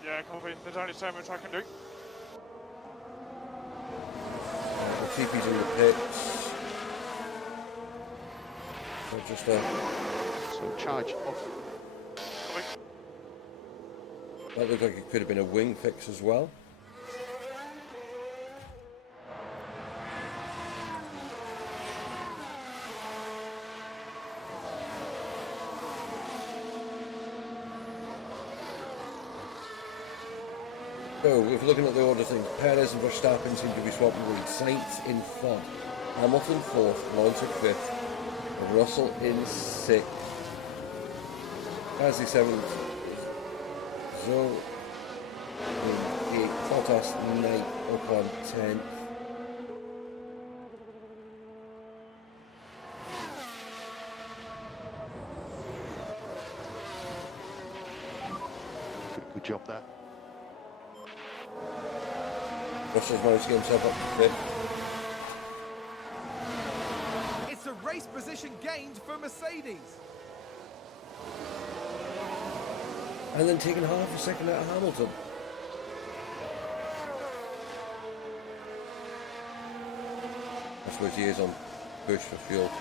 Yeah, copy. There's only so much I can do. Latifi's in the pits. So just So charge off. Copy. that looked like it could have been a wing fix as well. So, if we're looking at the order things, Perez and Verstappen seem to be swapping lead. Sainz in third, Hamilton fourth, Alonso fifth, Russell in 6th, Gasly 7th, Zhou in 8th, Bottas 9th, Ocon 10th. Good job there. Russell's managed to get himself up to 5th. Nice position gained for Mercedes. And then taking half a second out of Hamilton. I suppose he is on push for fuel.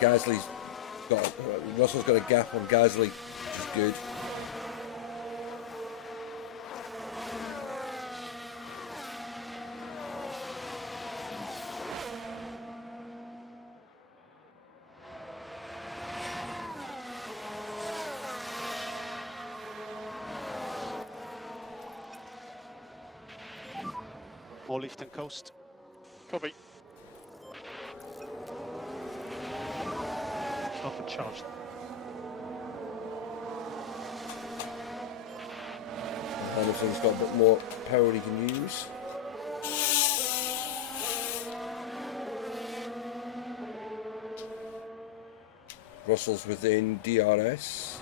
Gasly's got, Russell's got a gap on Gasly, which is good. More lift and coast. Copy. Stop and charge. Hamilton's got a bit more power he can use. Russell's within DRS.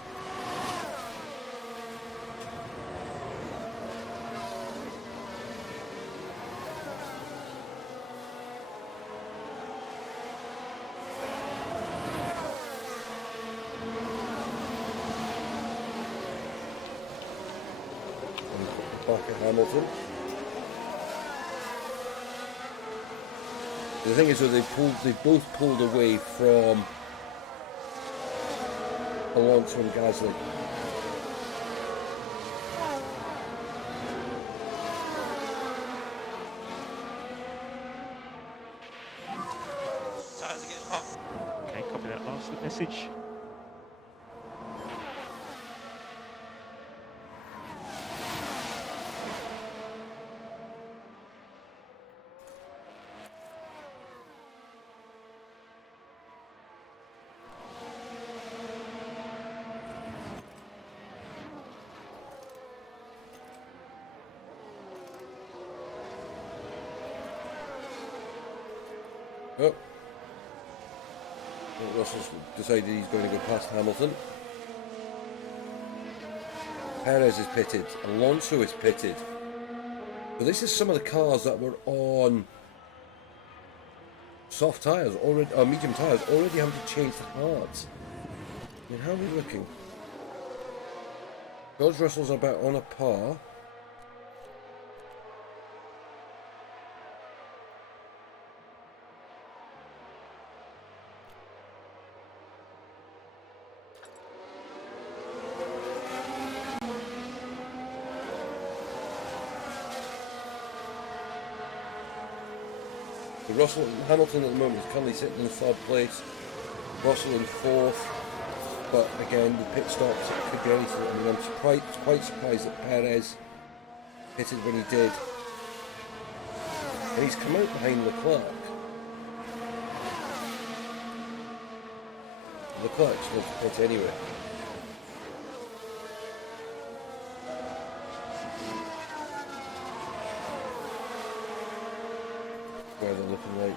Back at Hamilton. The thing is, though, they both pulled away from Alonso and Gasly. Tires are getting hot. Okay, copy that last message. Oh. Russell's decided he's going to go past Hamilton. Perez is pitted. Alonso is pitted. But this is some of the cars that were on soft tyres already, or medium tyres, already having to change the hards. I mean, how are we looking? George Russell's about on a par. Russell and Hamilton at the moment is currently sitting in third place. Russell in fourth. But again, the pit stops, it could be anything. I mean, I'm quite surprised that Perez pitted when he did. And he's come out behind Leclerc. Leclerc's going to pit anyway. Weather looking like.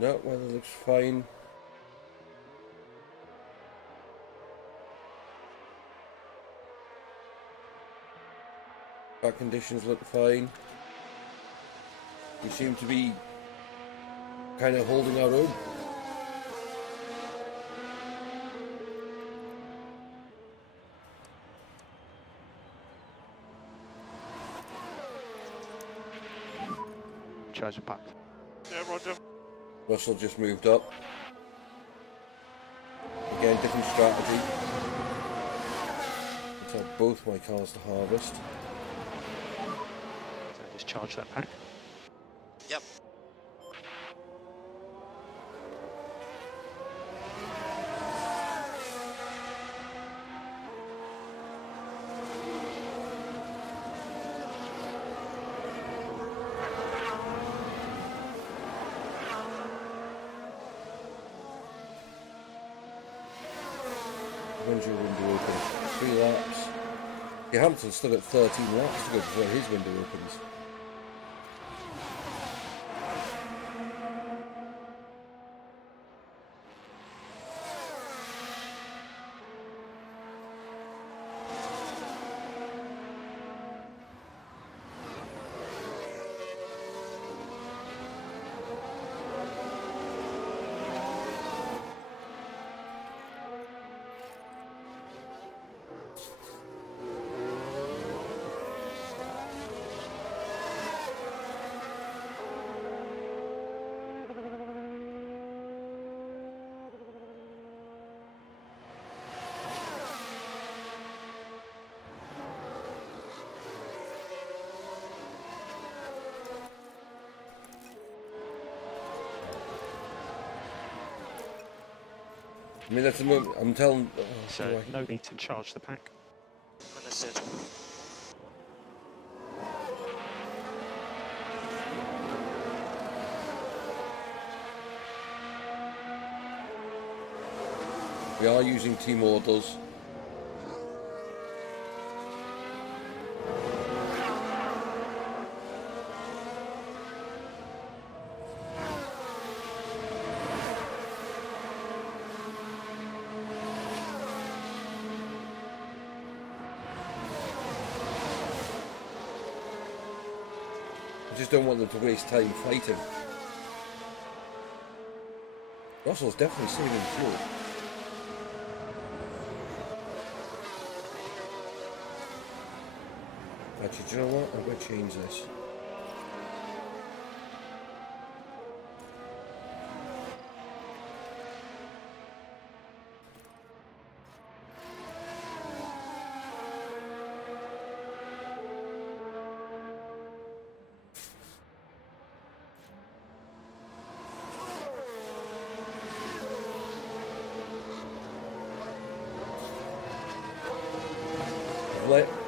No, weather looks fine. Back conditions look fine. We seem to be kind of holding our own. Charger pack. Yeah, roger. Russell just moved up. Again, different strategy. I'll tell both my cars to harvest. So just charge that pack. Yep. When's your window open? 3 laps. Yeah, Hamilton's still got 13 laps to go before his window opens. I mean, that's a moment. I'm telling. Oh, So no need to charge the pack. Understood. we are using team orders. I just don't want them to waste time fighting. Russell's definitely saving fuel. Actually, do you know what? I'm going to change this.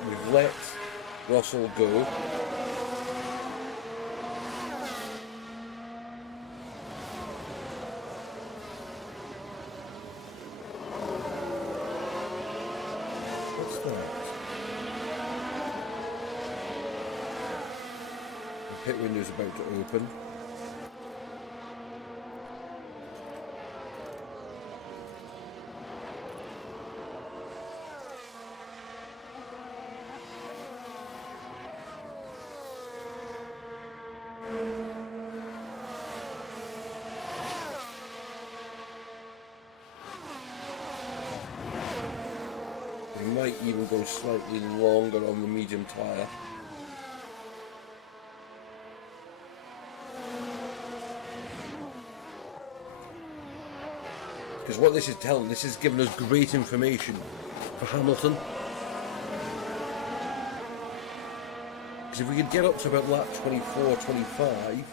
We've let Russell go. What's that? The pit window's about to open. We might even go slightly longer on the medium tyre. Because what this is telling, this is giving us great information for Hamilton. Because if we could get up to about lap 24, 25,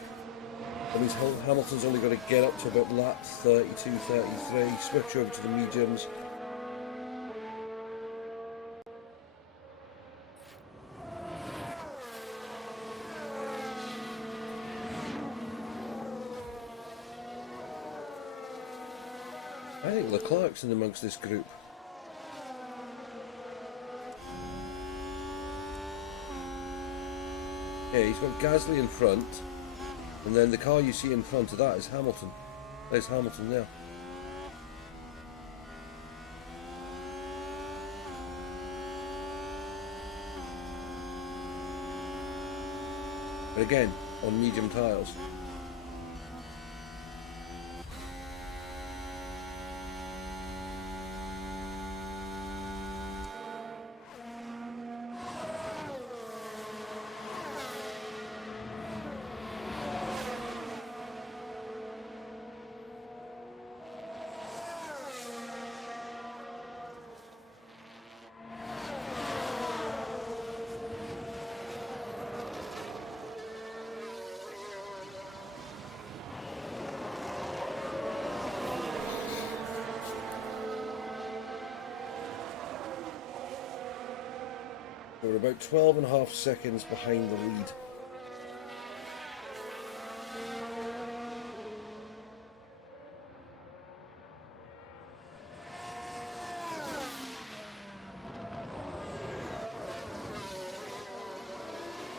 that means Hamilton's only got to get up to about lap 32, 33, switch over to the mediums. I think Leclerc's in amongst this group. Yeah, he's got Gasly in front, and then the car you see in front of that is Hamilton. There's Hamilton there. But again, on medium tyres. We're about 12.5 seconds behind the lead.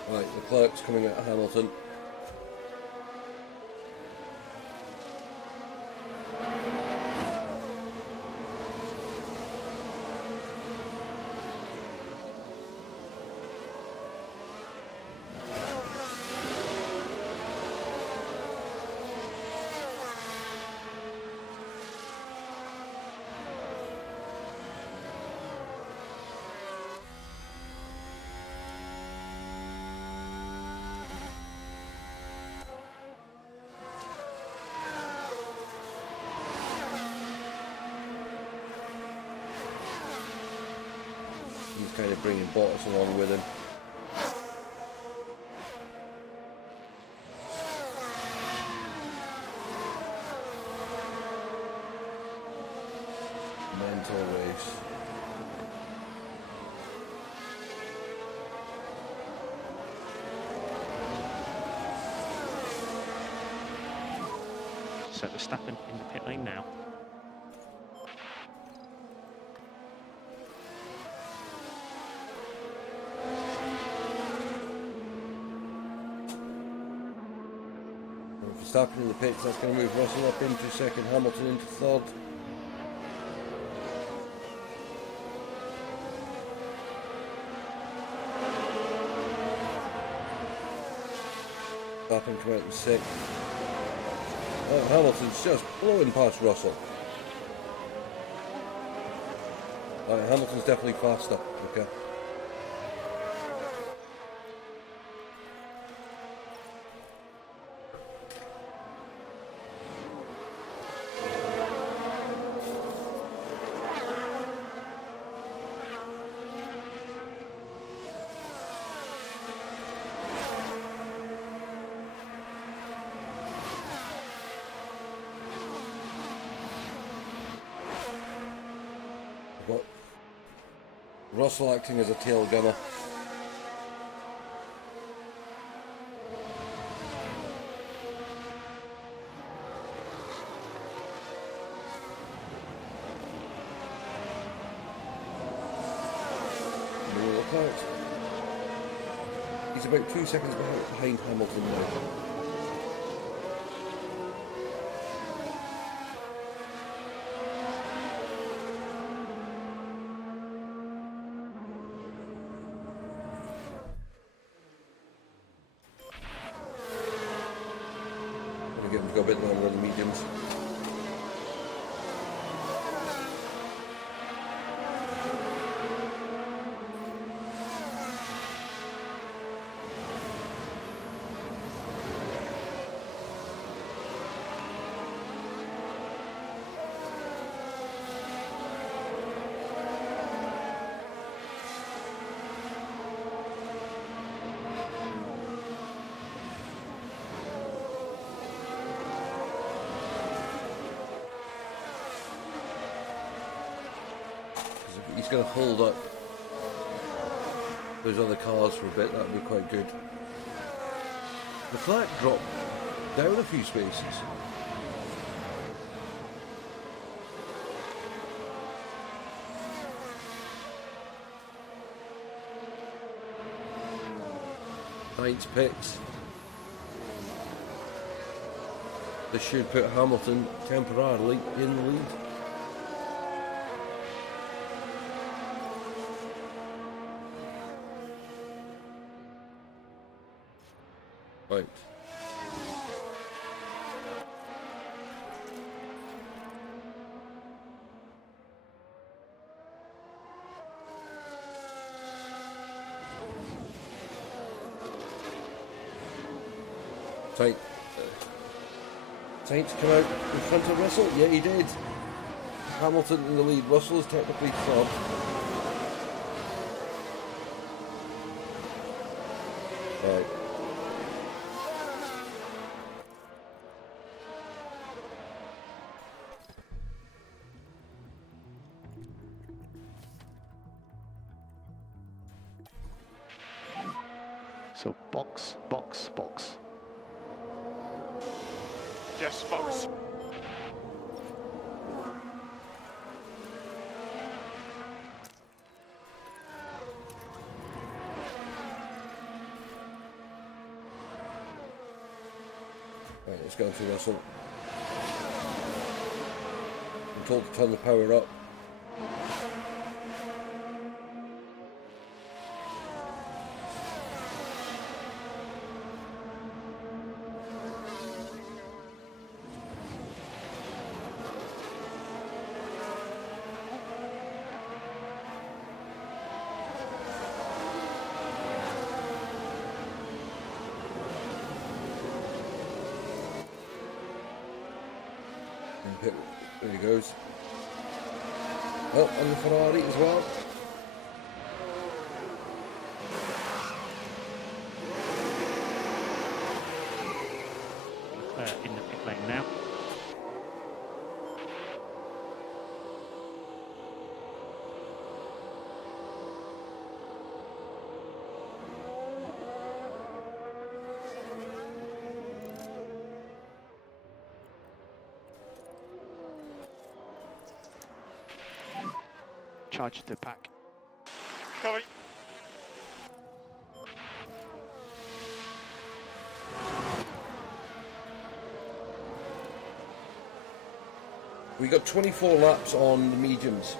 Right, Leclerc's coming at Hamilton. He's kind of bringing Bottas along with him. So Verstappen in the pit lane now. Verstappen in the pits, that's going to move Russell up into second, Hamilton into third. Verstappen come out in sixth. Oh, Hamilton's just blowing past Russell. Hamilton's definitely faster. Okay. Got Russell acting as a tail gunner. Look out. He's about 2 seconds behind Hamilton now. Got a bit longer on the mediums. He's going to hold up those other cars for a bit, that would be quite good. The flat dropped down a few spaces. Ninth pits. This should put Hamilton temporarily in the lead. Right. Sainz come out in front of Russell? Yeah, he did. Hamilton in the lead. Russell is technically third. Right. So box, box, box. Yes, box. Right, let's go to Russell. I'm told to turn the power up. There he goes. Oh, and the Ferrari as well. Leclerc in the pit lane now. charge the pack. Coming. We got 24 laps on the mediums.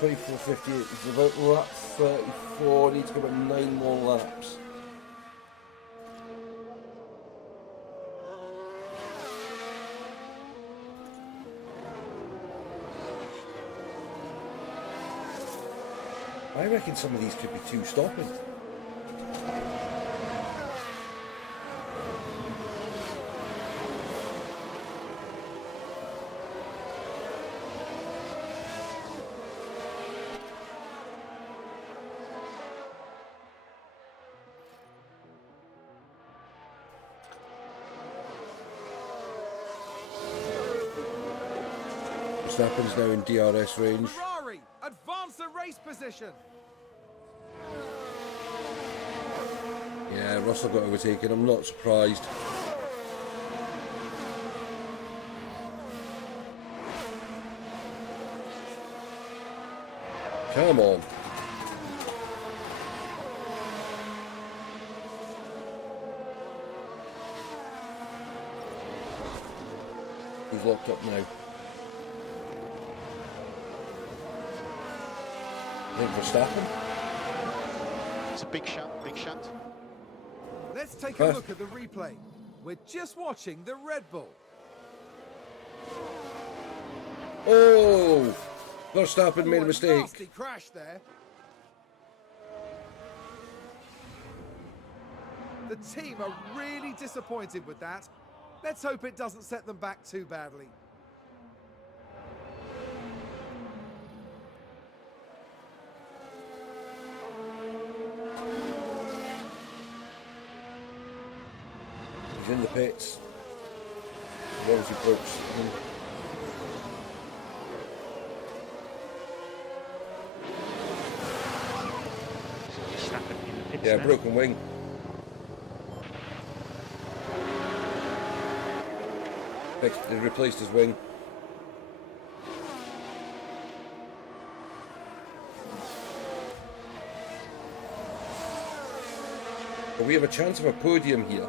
.24.58 is about lap 34. Need to go about 9 more laps. I reckon some of these could be 2 stopping. Verstappen's now in DRS range. Ferrari advance the race position. Yeah, Russell got overtaken. I'm not surprised. Come on. He's locked up now. I think Verstappen. It's a big shunt, big shunt. Let's take a look at the replay. We're just watching the Red Bull. Oh! Verstappen made a mistake. Nasty crash there. The team are really disappointed with that. Let's hope it doesn't set them back too badly. He's in the pits. As long as he broke. Verstappen in the pits Yeah, now. broken wing. They replaced his wing. But we have a chance of a podium here.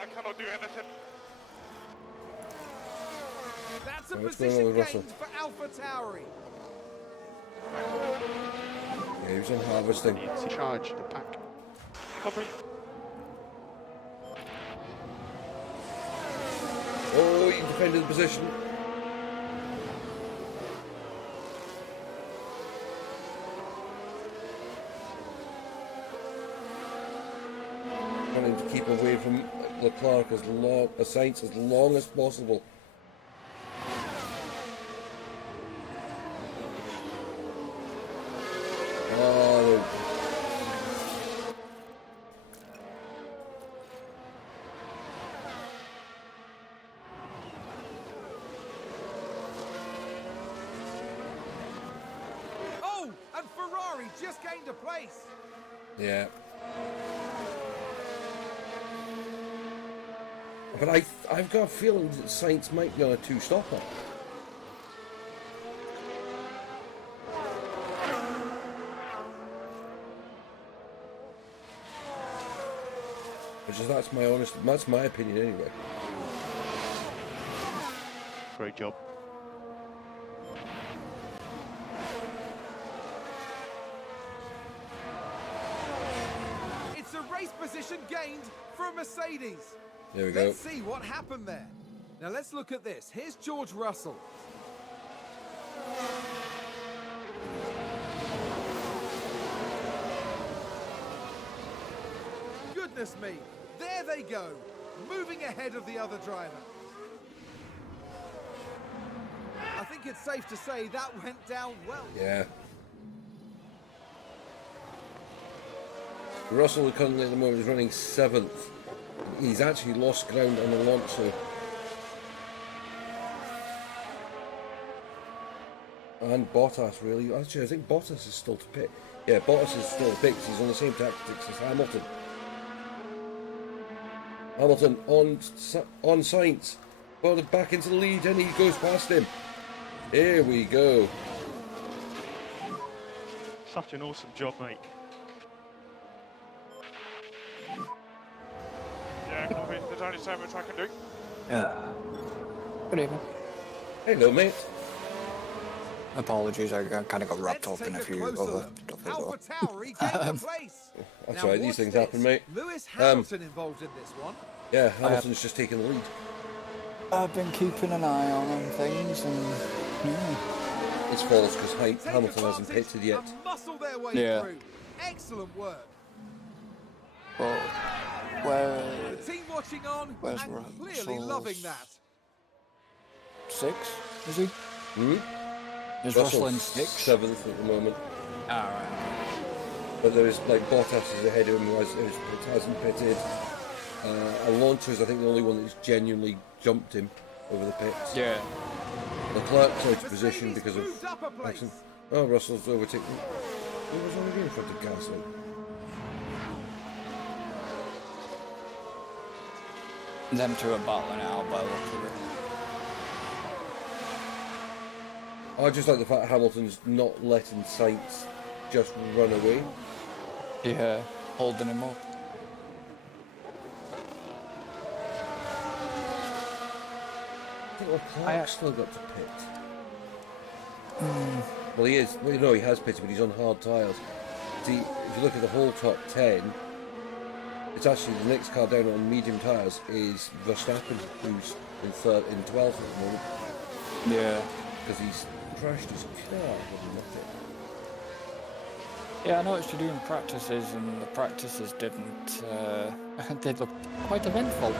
I cannot do anything. That's a What's going on position with Russell? gained for Alpha Tauri. Yeah, he was in harvesting. Needs to charge the pack. Copy. Oh, he defended the position. Wanting to keep away from Leclerc as long, Sainz as long as possible. Oh, Oh, and Ferrari just gained a place. yeah. But I've got a feeling that Sainz might be on a 2-stopper. That's my opinion anyway. Great job. It's a race position for a Mercedes. There we go. Let's see what happened there. Now let's look at this. Here's George Russell. Goodness me, there they go, moving ahead of the other driver. I think it's safe to say that went down well. Yeah. Russell currently at the moment is running 7th. He's actually lost ground on Alonso. And Bottas, really. Actually, I think Bottas is still to pit. Yeah, Bottas is still to pit because he's on the same tactics as Hamilton. Hamilton on Sainz. Well, back into the lead and he goes past him. Here we go. Such an awesome job, mate. Yeah, copy. There's only so much I can do. Good evening. Hello, mate. Apologies, I kind of got wrapped up in a few other stuff as well. That's right, these things happen, mate. Lewis Hamilton involved in this one. Yeah, Hamilton's just taking the lead. I've been keeping an eye on things and yeah. It's false because Hamilton hasn't pitted yet. Muscle their way through. Excellent work. Well, where... The team watching on where's and clearly Russell's loving that. 6, is he? Is Russell in 6? 7th at the moment. Alright. But there is, like, Bottas is ahead of him who hasn't pitted. Alonso is, I think, the only one that's genuinely jumped him over the pits. Yeah. Leclerc's out of position because of accident. Oh, Russell's overtaken. He was already in front of Gasly. Them two are battling out by the look of it. I just like the fact Hamilton's not letting Sainz just run away. Yeah, holding him up. I think Leclerc's still got to pit. Well, he is. Well, no, he has pitted, but he's on hard tyres. See, if you look at the whole top 10, it's actually the next car down on medium tyres is Verstappen, who's in 12th at the moment. Yeah. Because he's crashed his car. Yeah, I noticed you're doing practices, and the practices didn't. They looked quite eventful.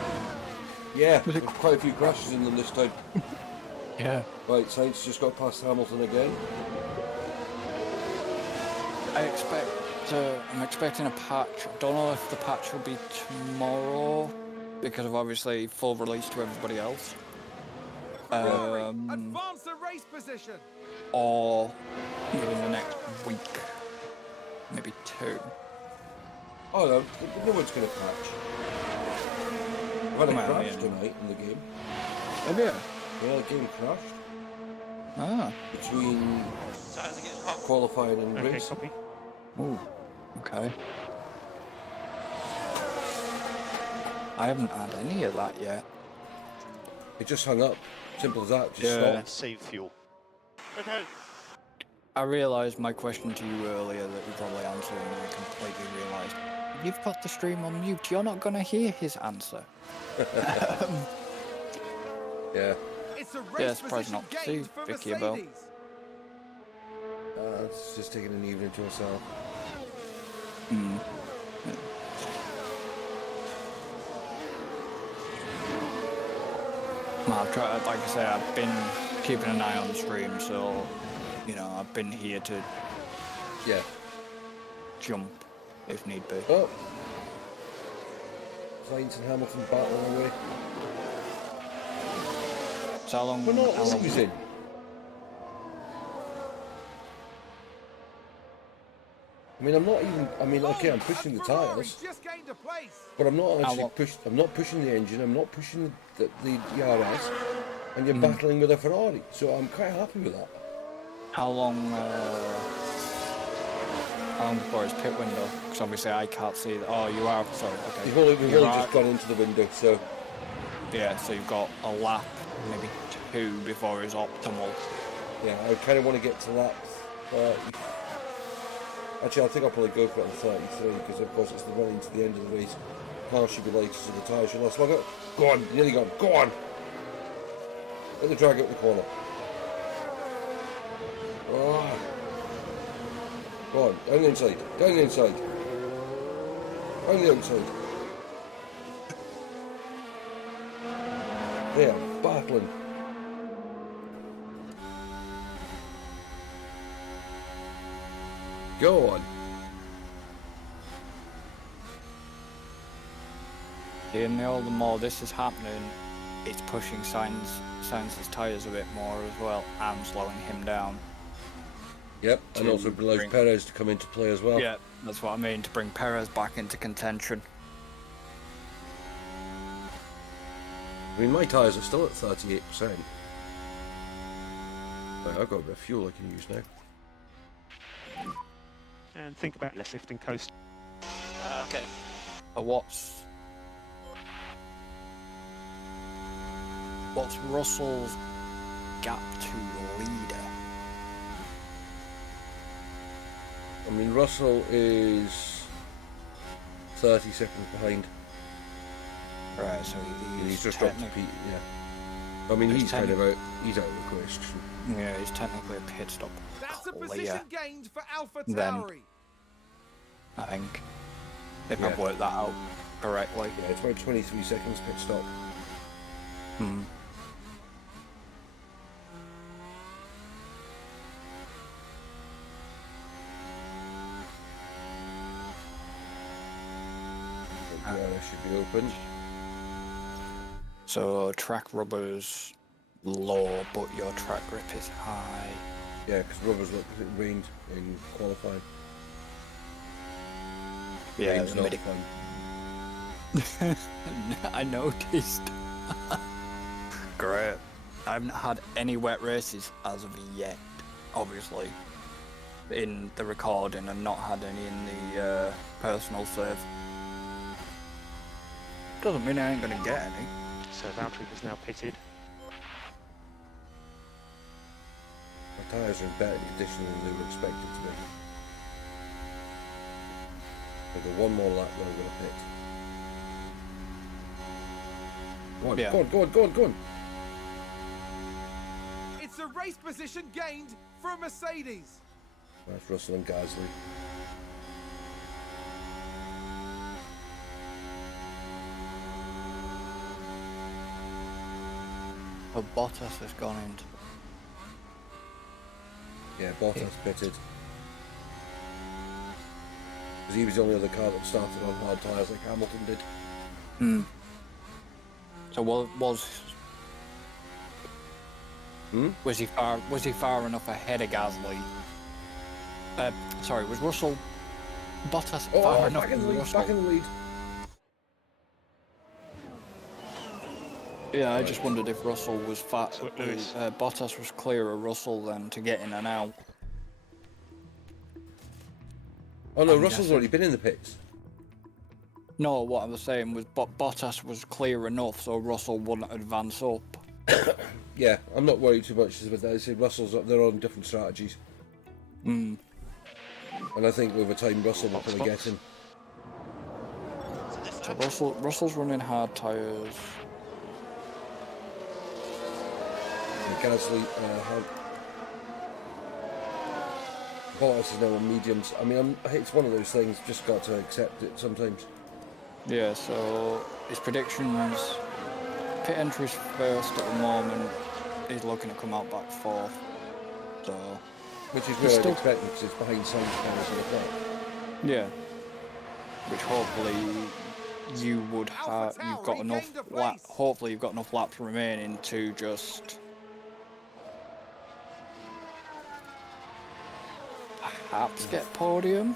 Yeah, there's quite a few crashes in them this time. Yeah. Right, Sainz just got past Hamilton again. I'm expecting a patch. I don't know if the patch will be tomorrow because of obviously full release to everybody else. Advance the race position. Or within the next week, maybe 2. Oh no one's going to patch. I've had a crash tonight in the game. Have you? Yeah, the game crashed. Ah. Between qualifying and Okay, race. copy. Ooh. Okay. I haven't had any of that yet. It just hung up. Simple as that. Just Yeah. stopped. Save fuel. Okay. I realised my question to you earlier that you probably answered, and I completely realised you've got the stream on mute. You're not going to hear his answer. Yeah. It's a race Yeah, surprised not to see gained for Vicky about. Mercedes. It's just taking an evening to herself. Well, I've tried, like I say, I've been keeping an eye on the stream, so, you know, I've been here to Yeah. jump if need be. Oh. Sainz and Hamilton battling away. So how long? We're not how long- losing. I mean, I'm not even. I mean, okay, I'm pushing the tyres, Just gained a place. but I'm not actually what? I'm not pushing the engine. I'm not pushing the RS, and you're battling with a Ferrari. So I'm quite happy with that. How long before his pit window? Because obviously I can't see that. Oh, you are. Sorry. Okay. We've only You're just right. gone into the window, so Yeah. So you've got a lap, maybe 2 before his optimal. yeah, I kind of want to get to that. Actually, I think I'll probably go for it on 33 because, of course, it's the running to the end of the race. car should be lighter so the tyres should last longer. Go on, nearly gone. Go on. Let the drag out the corner. Oh. Go on, down the inside. Down the inside. Down the outside. They are battling. Go on. And the more this is happening, it's pushing Sainz's tyres a bit more as well and slowing him down. Yep, and also allows Perez to come into play as well. Yeah, that's what I mean, to bring Perez back into contention. I mean, my tyres are still at 38%. Right, I've got a bit of fuel I can use now. And think about left lifting coast. Okay. What's Russell's gap to the leader? I mean, Russell is 30 seconds behind. Right, so He's just dropped to Pete, yeah. I mean, he's kind of out, he's out of the question. Yeah, he's technically a pit stop. That's a clear, position gained for Alpha Then. Tauri. I think. If Yeah. I've worked that out correctly. Yeah, it's about 23 seconds pit stop. Hmm. The DRS should be open. So track rubber's low, but your track grip is high. Yeah, because rubbers look, it rained in qualifying. Yeah, Rain's the not midi- fun. I noticed. Great. I haven't had any wet races as of yet, obviously, in the recording, and not had any in the personal save. Doesn't mean I ain't gonna get any. So Valtteri is now pitted. My tyres are in better condition than they were expected to be. I've got one more lap where I'm going to pit. Go on, Yeah. go on, go on, go on, go on. It's a race position gained for Mercedes. That's Russell and Gasly. But Bottas has gone into. Yeah, Bottas pitted. Because he was the only other car that started on hard tyres like Hamilton did. Hmm. So was he far enough ahead of Gasly? Sorry, was Russell Bottas far enough back in the from lead, Russell? back in the lead. Yeah, I just wondered if Russell was fat. So Lewis. Bottas was clearer of Russell then to get in and out. Oh no, I'm Russell's guessing. already been in the pits. No, what I was saying was Bottas was clear enough so Russell wouldn't advance up. Yeah, I'm not worried too much about that. I said Russell's they're on different strategies. Hmm. And I think over time Russell will probably get him. So Russell's running hard tyres. Gasly, Bottas is now on mediums. I mean, it's one of those things. Just got to accept it sometimes. Yeah, so his predictions, pit entry's first at the moment. He's looking to come out back fourth. So Which is He's where I'd still- expect because it's behind Sainz cars in the front. yeah, which hopefully you would have. You've got enough. Hopefully you've got enough laps remaining to just perhaps get podium.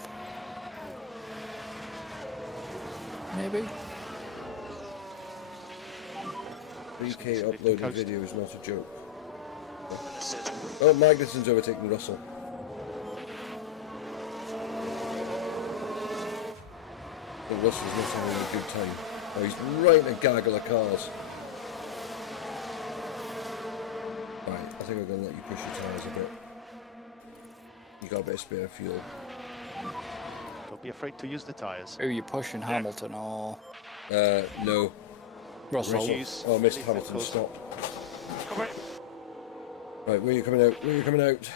Maybe. 3K uploading video is not a joke. Understood. Oh, Magnussen's overtaking Russell. But Russell's not having a good time. Oh, he's right in a gaggle of cars. Right, I think I'm going to let you push your tyres a bit. You got a bit of spare fuel. Don't be afraid to use the tyres. Who are you pushing, Hamilton or? No. Russell. Hughes. Oh, I missed Leave Hamilton the stop. Come on. Right, where are you coming out? Where are you coming out?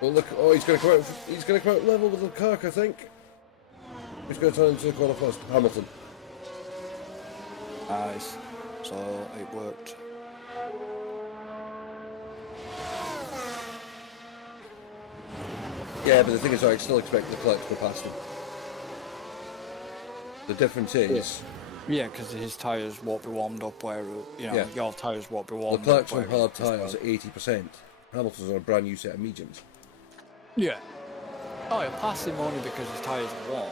Oh look! Oh, he's going to come out. He's going to come out level with Leclerc, I think. Who's going to turn into the corner first? Hamilton. Nice. So it worked. Yeah, but the thing is, I still expect Leclerc to go past him. The difference is, Yeah, because his tyres won't be warmed up where, Yeah. your tyres won't be warmed Leclerc's up. on hard tyres at 80%. Hamilton's on a brand new set of mediums. Yeah. Oh, he'll pass him only because his tyres are warm.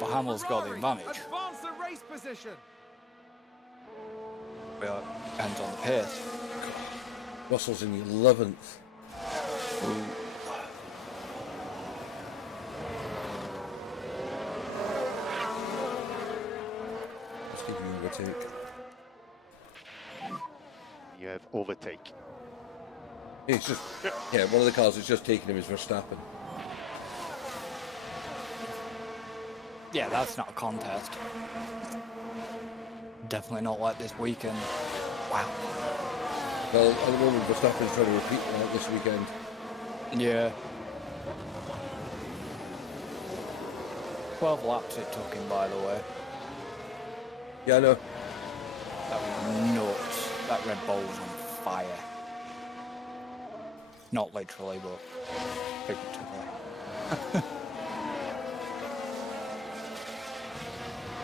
But Hamill's got the Ferrari advantage. advance the race position. Well, it depends on the pace. Russell's in the 11th. Let's give you overtake. You have overtake. It's just, yeah, one of the cars that's just taken him is Verstappen. Yeah, that's not a contest. Definitely not like this weekend. Wow. Well, at the moment, Verstappen's trying to repeat that this weekend. Yeah. 12 laps it took him, by the way. Yeah, I know. That was nuts. That Red Bull was on fire. Not literally, but figuratively.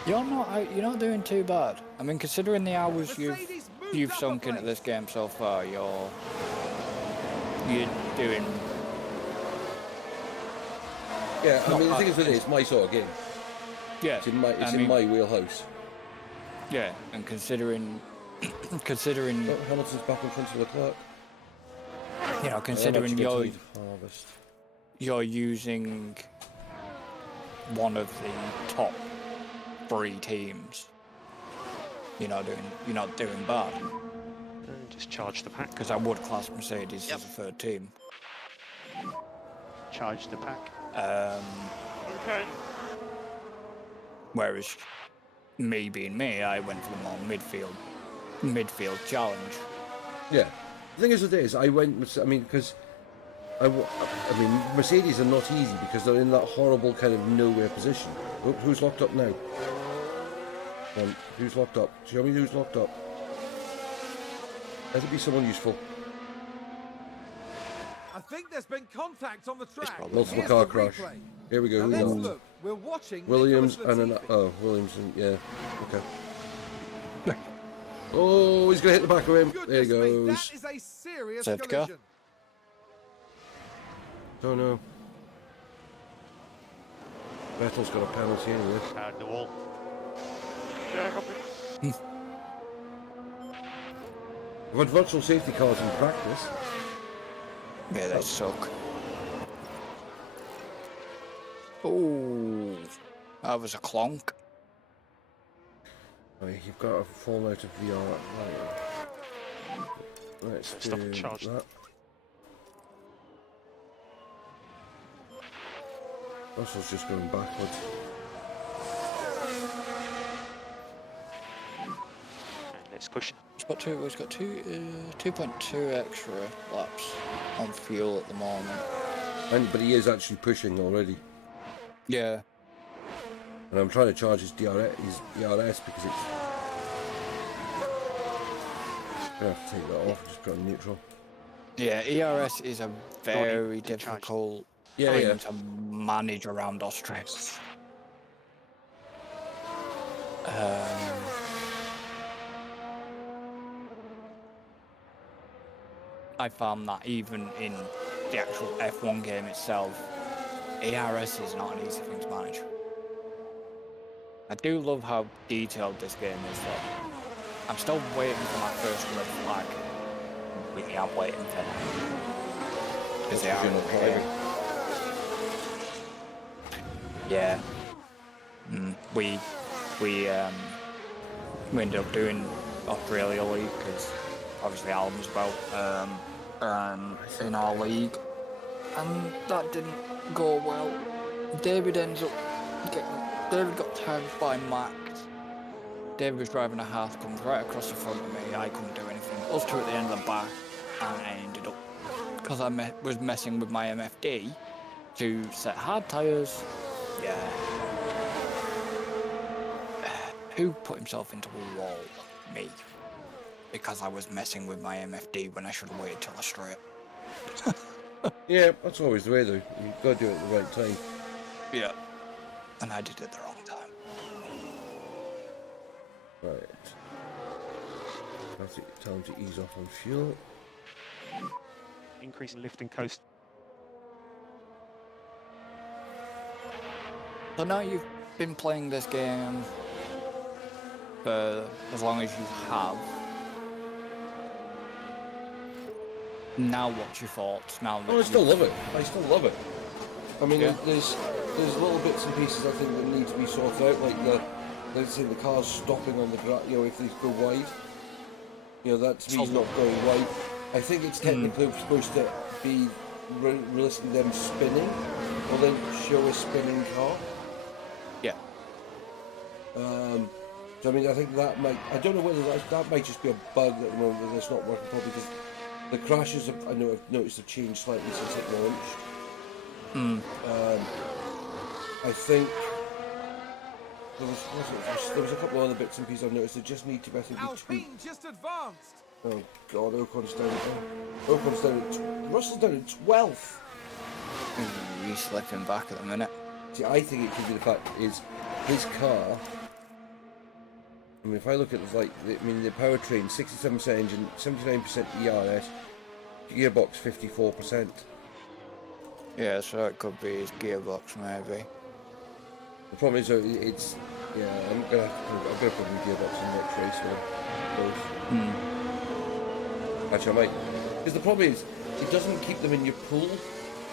You're not doing too bad. I mean, considering the hours Mercedes moved you've up sunk a into place. this game so far, you're doing. Yeah, I Not mean, the thing bad. is, it's my sort of game. Yeah, It's in my, I mean, my wheelhouse. Yeah, and considering Oh, Hamilton's back in front of Leclerc. considering Actually going to harvest. you're using one of the top 3 teams, you're not doing bad. And just charge the pack. Because I would class Mercedes as a 3rd team. Charge the pack. Okay. Whereas me being me, I went for the more midfield challenge. Yeah. The thing is, I went, because Mercedes are not easy because they're in that horrible kind of nowhere position. Oh, who's locked up now? Who's locked up? Show me who's locked up. Let it be someone useful. I think there's been contact on the track. Multiple Here's car the crash. replay. Here we go. Now Who let's knows? look. We're watching Williams Nicholas and Latifi. Williams and yeah. Okay. Oh, he's gonna hit the back of him. There he Goodness me, goes. that is a serious Safety car. collision. Oh no. Vettel's got a penalty anyway. Hard the wall. Yeah, copy. I've had virtual safety cars in practice. Yeah, they suck. Oh, that was a clonk. Oh, you've got to fall out of VR. Let's Stop do and charge. that. Russell's just going backwards. And let's push it. He's got 2.2 extra laps on fuel at the moment. But he is actually pushing already. Yeah. And I'm trying to charge his DRS because it's... I'm going to have to take that off and just put on neutral. Yeah, ERS is a very to charge. difficult Yeah, thing yeah. to manage around Austria. I found that even in the actual F1 game itself, ERS is not an easy thing to manage. I do love how detailed this game is though. I'm still waiting for my first red flag. Really, I'm waiting for that. Because they are in the game. Yeah. We ended up doing Australia League because obviously Alan was about in our league, and that didn't go well. David ends up getting David got tagged by Max. David was driving a Haas, comes right across the front of me. I couldn't do anything. Us two at the end of the back, and I ended up, because I was messing with my MFD to set hard tyres. Yeah. Who put himself into a wall? Me. Because I was messing with my MFD when I should have waited till I straight. Yeah, that's always the way though. You've got to do it at the right time. Yeah. And I did it the wrong time. Right. That's it. Time to ease off on fuel. Increase in lift and coast. So now you've been playing this game for as long as you have. Now what's your thoughts? Now that Oh, I still love it. I still love it. I mean, Yeah. there's little bits and pieces I think that need to be sorted out, like let's say the cars stopping on the track, you know, if they go wide. You know, that to me is not going wide. I think it's technically supposed to be realistically them spinning, or then show a spinning car. Yeah. So I mean, I think that might, I don't know whether that might just be a bug at the moment that's not working properly, because the crashes I've noticed have changed slightly since it launched. I think there was a couple of other bits and pieces I've noticed that just need to be tweaked. Alpine just advanced. Oh God, Ocon's down. Russell's down in 12th. He's slipping back at the minute. See, I think it could be the fact is his car. I mean, if I look at the powertrain, 67% engine, 79% ERS, gearbox 54%. Yeah, so it could be his gearbox maybe. The problem is, it's I'm gonna put in gearbox in next race one. Actually, I might, because the problem is it doesn't keep them in your pool.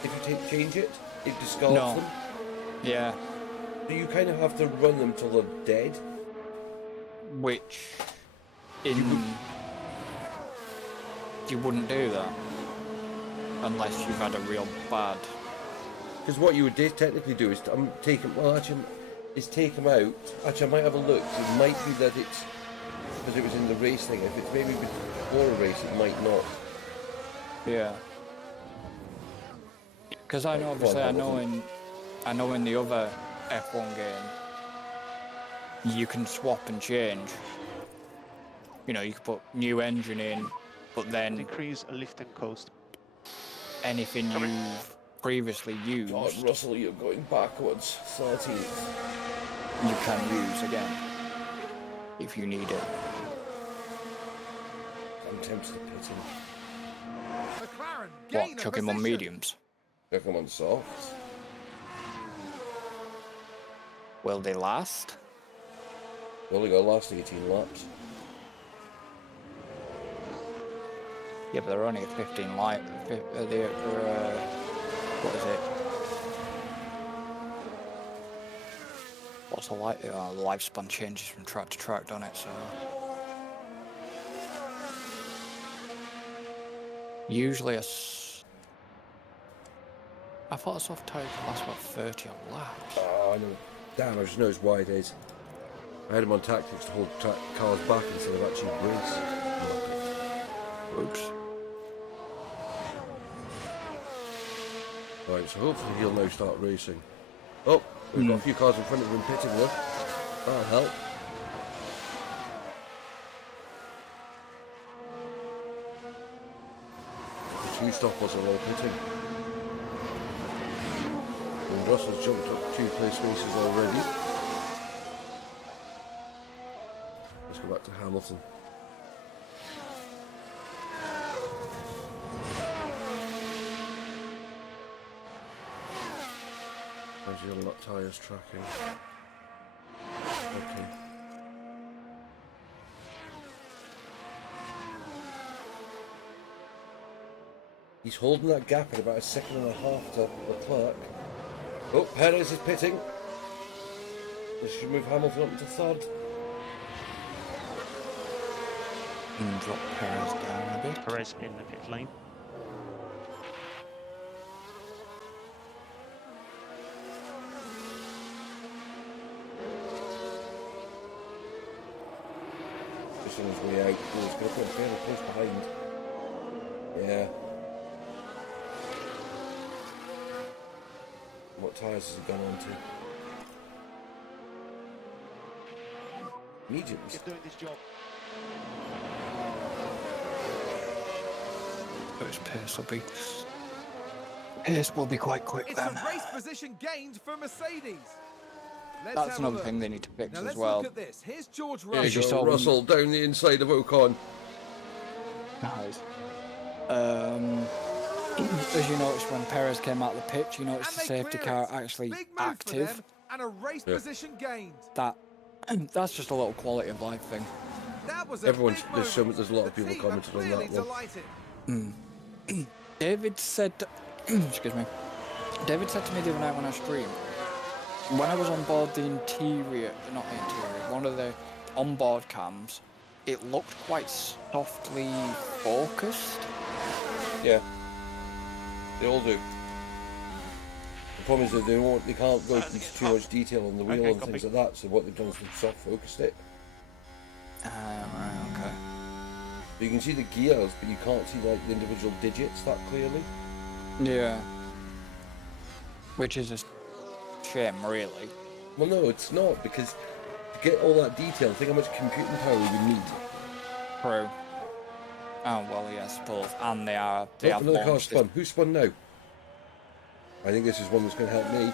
If you change it, it discards them. Yeah. So you kind of have to run them till they're dead. Which you wouldn't do that unless you've had a real bad. Because what you would technically do is take them. Well, actually, is take them out. Actually, I might have a look. It might be that it's because it was in the race thing. If it's maybe before a race, it might not. Yeah. Because I know, obviously, I know in the other F1 game, you can swap and change. You know, you can put new engine in, but then Increase lift and coast. anything you've previously used, God, Russell, you're going backwards. 13th. you can use again if you need it. I'm tempted to pit him. McLaren gain What, a chuck him on position. mediums? Chuck him on softs. Will they last? We only got the last 18 laps. Yeah, but they're only at 15 light. They're what is it? What's the light? The lifespan changes from track to track, don't it? So usually I thought a soft tyre could last about 30 laps. Oh, I know. Damn, I just noticed why it is. I had him on tactics to hold cars back instead of actually race. Oops. Right, so hopefully he'll now start racing. Oh, we've got a few cars in front of him pitting though. That'll help. The two stoppers are all pitting. And Russell's jumped up 2 place races already. Let's go back to Hamilton. How's your tyres tracking? Okay. He's holding that gap at about 1.5 seconds to Leclerc. Oh, Perez is pitting. This should move Hamilton up to 3rd. And drop Perez down a bit. Perez in the pit lane. on his way out. Oh, he's going to put him fairly close behind. Yeah. What tyres has he gone on to? Mediums. He's doing this job. But his pace will be quite quick It's then. a race position gained for Mercedes. Let's That's have a another look. thing they need to fix Now as let's well. look at this. Here's George There As you you Russell. saw go, when- Russell down the inside of Ocon. Nice. As you noticed when Perez came out of the pitch, you noticed the And they safety clear car it. actually Big move for active. them, and a race Yeah. position gained. That's just a little quality of life thing. That was a Everyone's- big there's moment. a lot of The people team are commented on clearly that one. delighted. David said, excuse me. David said to me the other night when I streamed, when I was on board the interior, not the interior, one of the onboard cams, it looked quite softly focused. Yeah. They all do. The problem is that they can't go into too much detail on the wheel Okay, and things like that, so what they've done is they've soft focused it. Right, okay. You can see the gears, but you can't see like the individual digits that clearly. Yeah. Which is a shame, really. Well, no, it's not, because to get all that detail, think how much computing power you need. True. Oh, well, yeah, I suppose. And they Oh, have another car's launched this- spun. Who's spun now? I think this is one that's going to help me.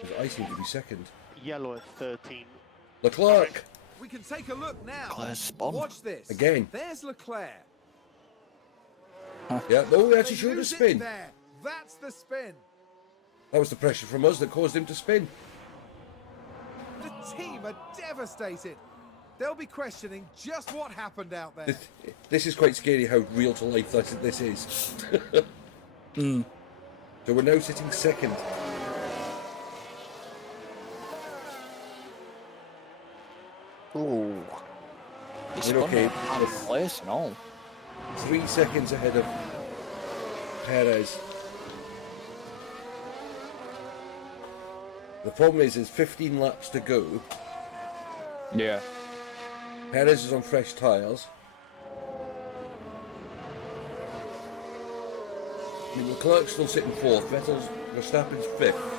'Cause I seem to be second. Yellow at 13. Leclerc! We can take a look now. Leclerc's spun. Watch this. Again. There's Leclerc. Yeah, no, we actually They showed a lose it spin. there. That's the spin. That was the pressure from us that caused him to spin. The team are devastated. They'll be questioning just what happened out there. This is quite scary how real to life this is. So we're now sitting second. Ooh. He's We're spun okay. out of place and all. 3 seconds ahead of Perez. The problem is there's 15 laps to go. Yeah. Perez is on fresh tyres. I mean, Leclerc's still sitting 4th. Verstappen's 5th.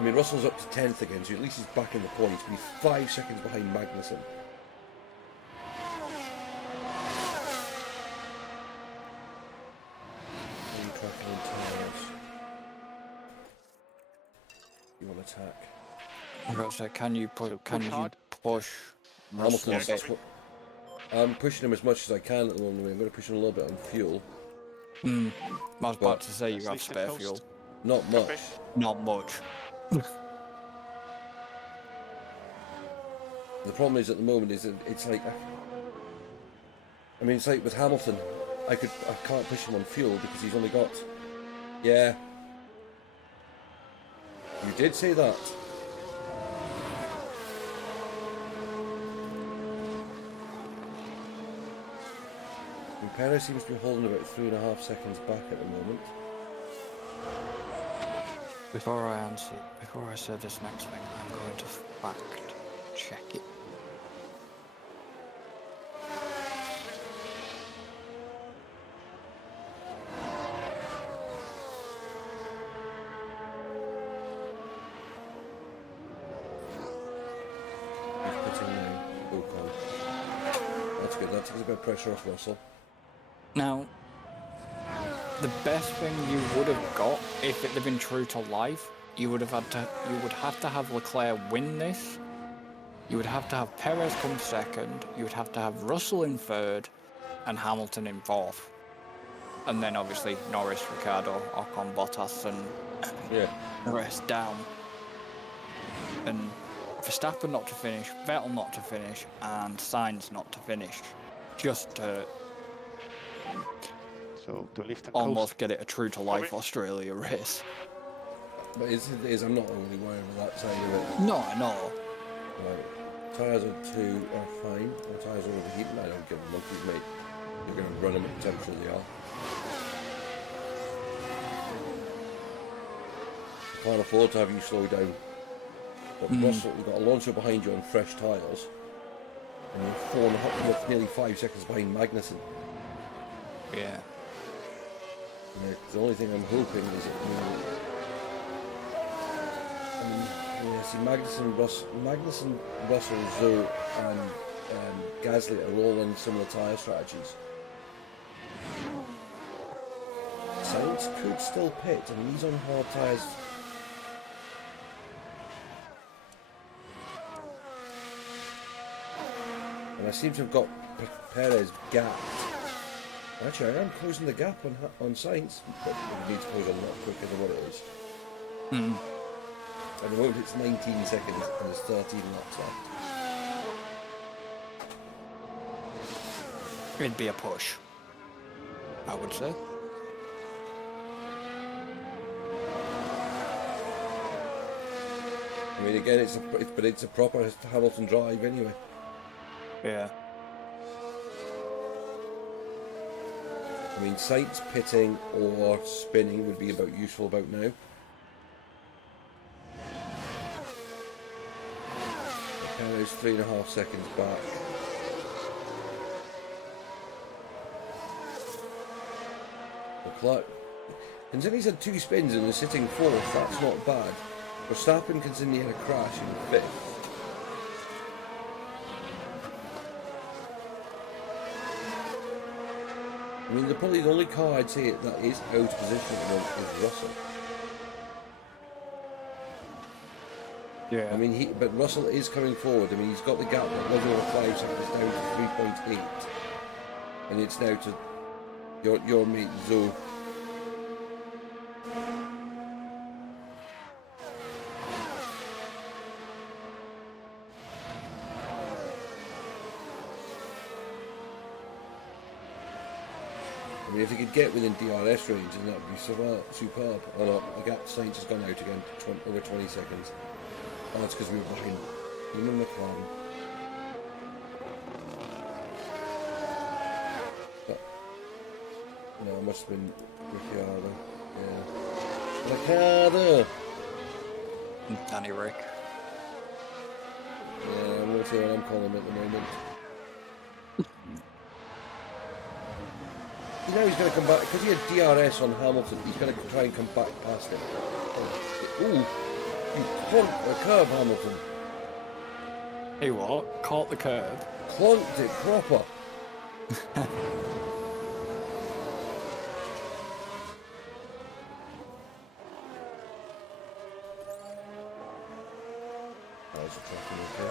I mean, Russell's up to 10th again, so at least he's back in the points, but he's 5 seconds behind Magnussen. You want to attack? I got to say, can you push hard. Russell a Hamilton's bit? I'm pushing him as much as I can at the moment. I'm going to push him a little bit on fuel. I was about to say you That's have least spare coast. fuel. Not much. Not much. The problem is at the moment is that it's like, I mean, it's like with Hamilton, I can't push him on fuel because he's only got, yeah. You did say that. And Perez seems to be holding about 3.5 seconds back at the moment. Before I say this next thing, I'm going to fact check it. He's putting Ocon. That's good. That takes a bit of pressure off Russell. Now, the best thing you would have got if it had been true to life, you would have to have Leclerc win this. You would have to have Perez come second. You would have to have Russell in third, and Hamilton in fourth. And then obviously Norris, Ricciardo, Ocon, Bottas, and Yeah. the rest down. And Verstappen not to finish, Vettel not to finish, and Sainz not to finish. Just to So to lift and almost get it a true to life Australia race. But it is, I'm not only worried about that side of it. No, I know. Right. Tyres are fine. The tyres are overheating. I don't give a monkeys, mate. You're going to run them at the temperature they are. Can't afford to have you slow down. But Russell, you've got Alonso behind you on fresh tyres, and you're nearly 5 seconds behind Magnussen. Yeah. The only thing I'm hoping is that, see, Magnussen, Russell, Zhou, and Gasly are all on similar tyre strategies. Sainz could still pit. I mean, he's on hard tyres. And I seem to have got Perez gapped. Actually, I am closing the gap on Sainz, but it needs to close a lot quicker than what it is. At the moment, it's 19 seconds and there's 13 laps left. It'd be a push, I would say. I mean, again, it's a proper Hamilton drive anyway. Yeah. I mean, Sainz pitting or spinning would be useful about now. Perez 3.5 seconds back. Leclerc, considering he's had 2 spins and is sitting 4th, that's not bad. Verstappen, considering he had a crash in 5th. I mean, probably the only car I'd say that is out of position at the moment is Russell. Yeah. I mean, but Russell is coming forward. I mean, he's got the gap that was over 5 seconds down to 3.8, and it's now to your mate Zhou. I mean, if he could get within DRS range, then that would be superb. Oh no, the gap Sainz has gone out again, over 20 seconds. Oh, that's because we were behind him in McLaren. But, no, it must have been Ricciardo. Yeah. Ricciardo! Danny Rick. Yeah, I'm going to say what I'm calling him at the moment. You know he's going to come back, because he had DRS on Hamilton, he's going to try and come back past him. Ooh, you clonked the curb, Hamilton. Hey, what? Caught the curb. Clonked it proper. That was a tracking okay.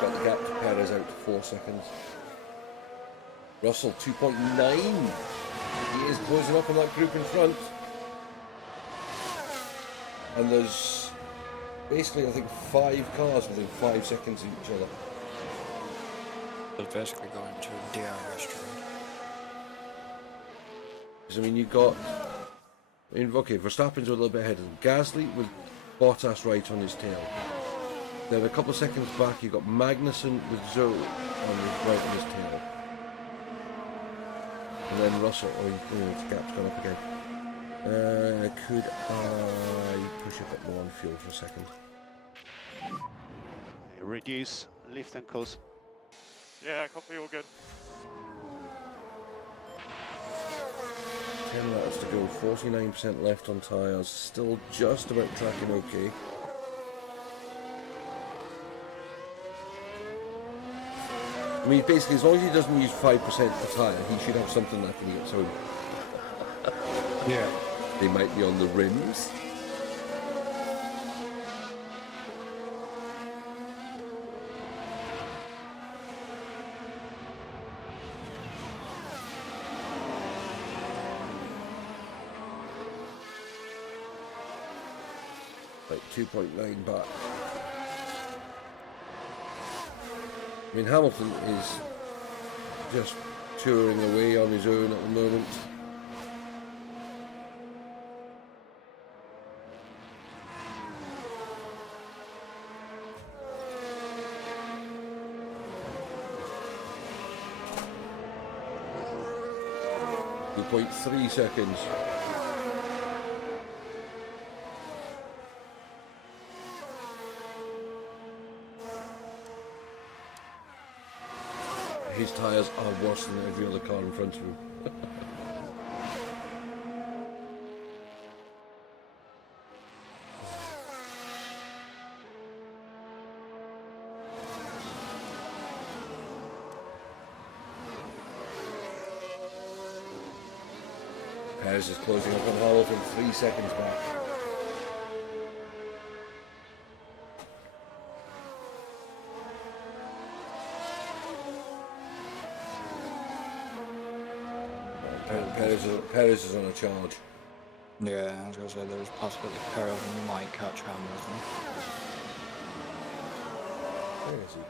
Got the gap to Perez out to 4 seconds. Russell 2.9. He is closing up on that group in front. And there's basically, I think, 5 cars within 5 seconds of each other. They're basically going to a DRS train. Because I mean, you've got. I mean, okay, Verstappen's a little bit ahead of them. Gasly with Bottas right on his tail. Then a couple of seconds back, you've got Magnussen with Zhou right on his tail. And then Russell, the gap's gone up again. Could I push a bit more on fuel for a second? Reduce, lift and close. Yeah, copy, all good. 10 laps to go, 49% left on tyres, still just about tracking okay. I mean, basically, as long as he doesn't use 5% of the tyre, he should have something left when he gets home. Yeah. They might be on the rims. Like 2.9 back. I mean, Hamilton is just touring away on his own at the moment. 2.3 seconds. His tyres are worse than every other car in front of him. Perez is closing up on Hamilton, 3 seconds back. Perez is on a charge. Yeah, I was going to say there's a possibility Perez might catch Hamilton. Where is he?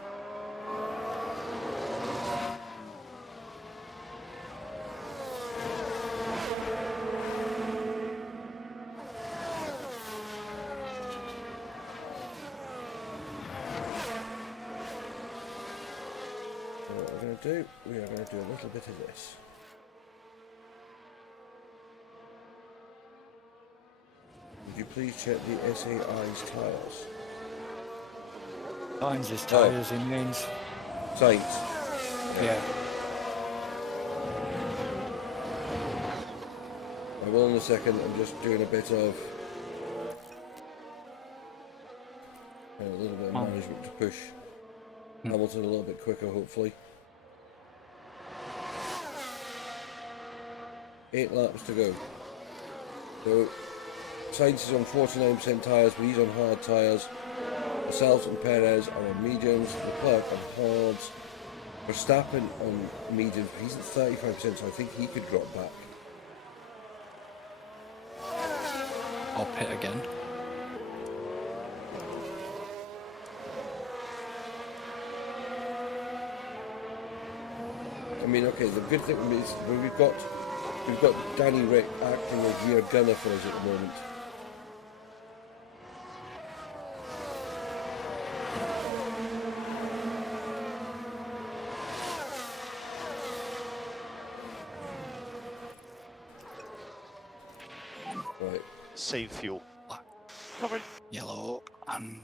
What we're going to do, we are going to do a little bit of this. Would you please check the SAI's tyres? Finds his tyres, he means. Saints. Yeah. I will in a second. I'm just doing a bit of a little bit of management to push Hamilton a little bit quicker, hopefully. 8 laps to go. So Sainz is on 49% tyres, but he's on hard tyres. Myself and Perez are on mediums, Leclerc on hards. Verstappen on mediums, but he's at 35%, so I think he could drop back. I'll pit again. I mean, okay, the good thing is we've got Danny Rick acting as rear gunner for us at the moment. Right. Save fuel. Coming. Yellow and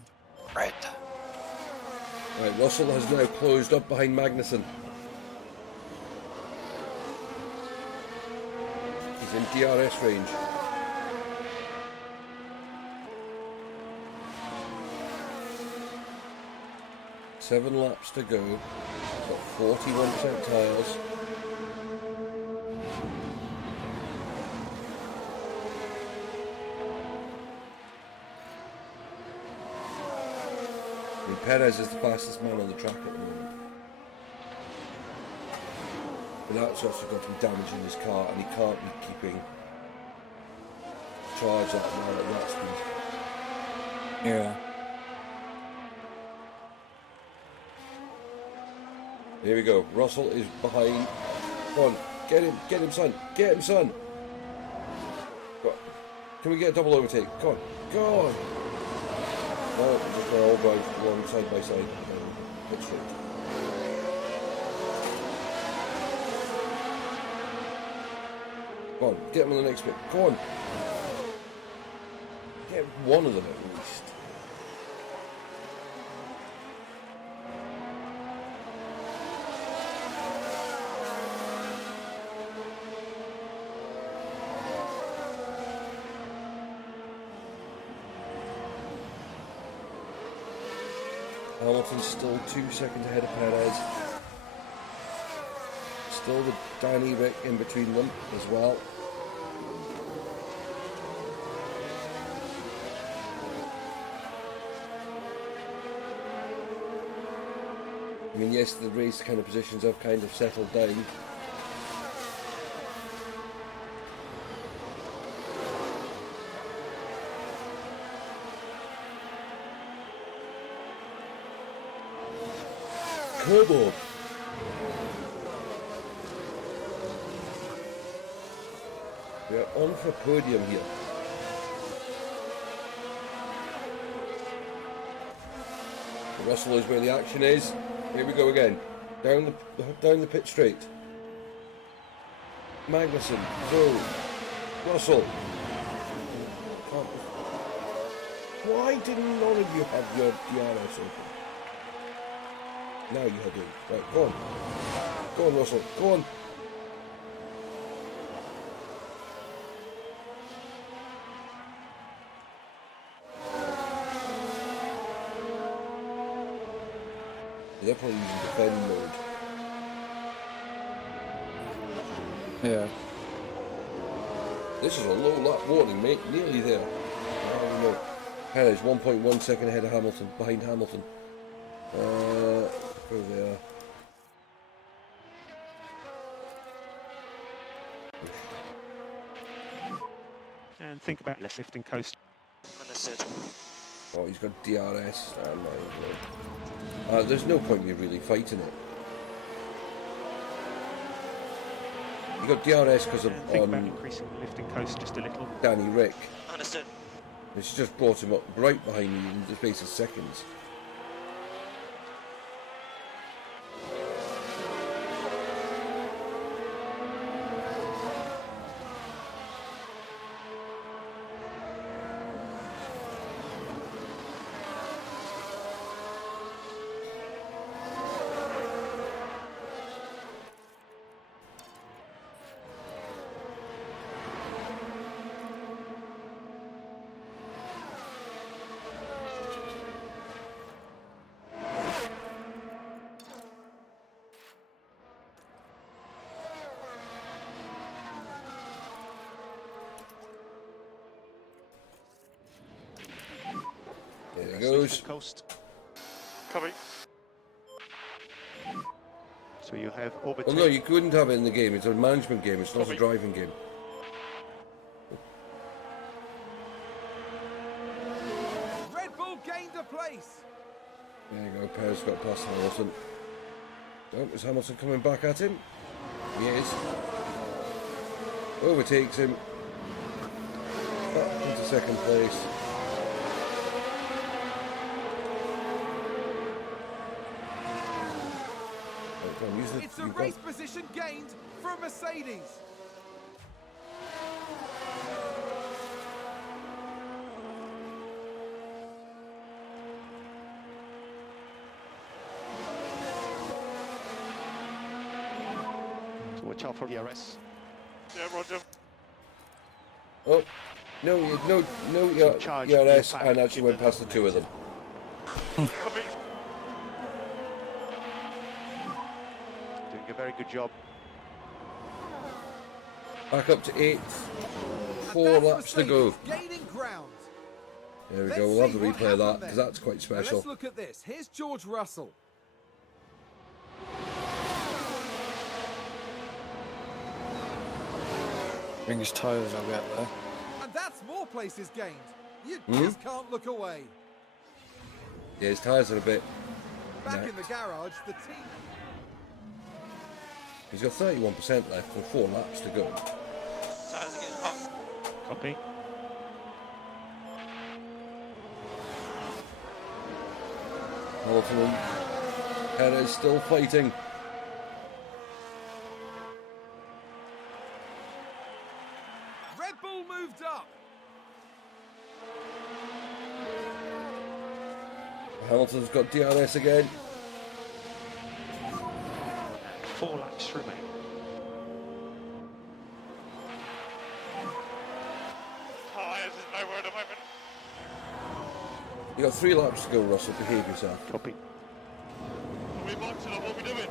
red. Right, Russell has now closed up behind Magnussen. He's in DRS range. Seven laps to go. He's got 41% tyres. I mean, Perez is the fastest man on the track at the moment. But that's also got some damage in his car, and he can't be keeping charge that well at that speed. Yeah. Here we go. Russell is behind. Go on, get him, son, get him, son. Go on. Can we get a double overtake? Go on, go on. No, we're just going to all drive along side by side and pit straight. Go on, get him on the next bit. Go on. Get one of them at least. Hamilton's still 2 seconds ahead of Perez. Still the Danny Rick in between them as well. I mean, yes, the race kind of positions have kind of settled down. Come on. We are on for podium here. Russell is where the action is. Here we go again. Down the pit straight. Magnussen, Zoe, Russell. Why didn't none of you have your DRS open? Now you do. Right, go on. Go on, Russell. Go on. They're probably using defend mode. Yeah. This is a low lap warning, mate. Nearly there. Oh no. Perez 1.1 second ahead of Hamilton, behind Hamilton. Go there. And think about less lifting coast. Understood. Oh, he's got DRS. There's no point in you really fighting it. You got DRS because of And think about increasing the lifting coast just a little. Danny Rick. Understood. It's just brought him up right behind you in the space of seconds. There he goes. Coast. Copy. So you have overtake. Oh no, you couldn't have it in the game. It's a management game. It's not a driving game. Red Bull gained a place. There you go. Perez got past Hamilton. Oh, is Hamilton coming back at him? He is. Overtakes him. Back into second place. It's a race position gained from Mercedes. So watch out for DRS. Yeah, Roger. Oh, no, your RS and actually went past the two of them. Copy. Doing a very good job. Back up to 8th. 4 And that's laps to go. Mercedes gaining ground. There we Let's go, we'll have see the what replay of that, happened because then. that's quite Now special. let's look at this. Here's George Russell. Bring his tyres, I'll get there. And that's more places gained. You Hmm? just can't look away. Yeah, his tyres are a bit... Back in the Next. garage, the team... He's got 31% left and 4 laps to go. Tires again. Oh, Copy. Hamilton and Perez still fighting. Red Bull moved up. Hamilton's got DRS again. 4 laps remain. Tires is nowhere at the moment. You got 3 laps to go, Russell. Behave yourself. Copy. Are we boxing or what are we doing?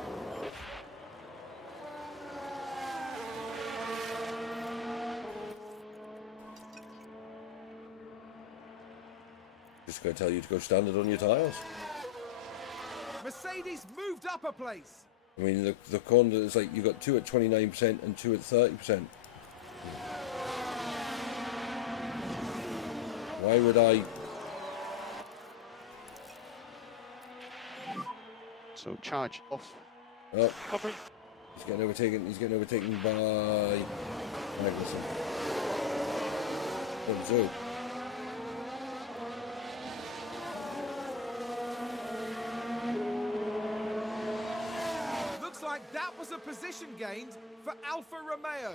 Just going to tell you to go standard on your tyres. Mercedes moved up a place. I mean, the corner is like you got 2 at 29% and 2 at 30%. Why would I? So charge off. Oh, Copy. he's getting overtaken. He's getting overtaken by Magnussen. Oh, Zoe. Looks like that was a position gained for Alfa Romeo.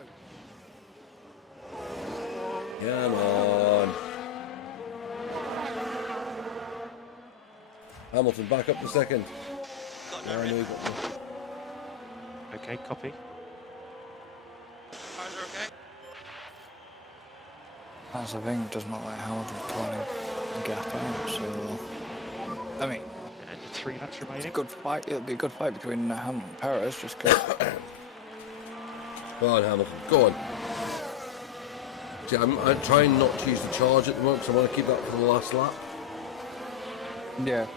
Come on. Hamilton back up to second. Got Yeah, no I know he rim. got there. Okay, copy. Tires are okay. That's the thing, it doesn't look like Hamilton's planning a gap out, so... I mean, And 3 laps it's a remaining. good fight, it'll be a good fight between Hamilton and Perez, just because... Go on, Hamilton. Go on. See, I'm trying not to use the charge at the moment because I want to keep that for the last lap. yeah.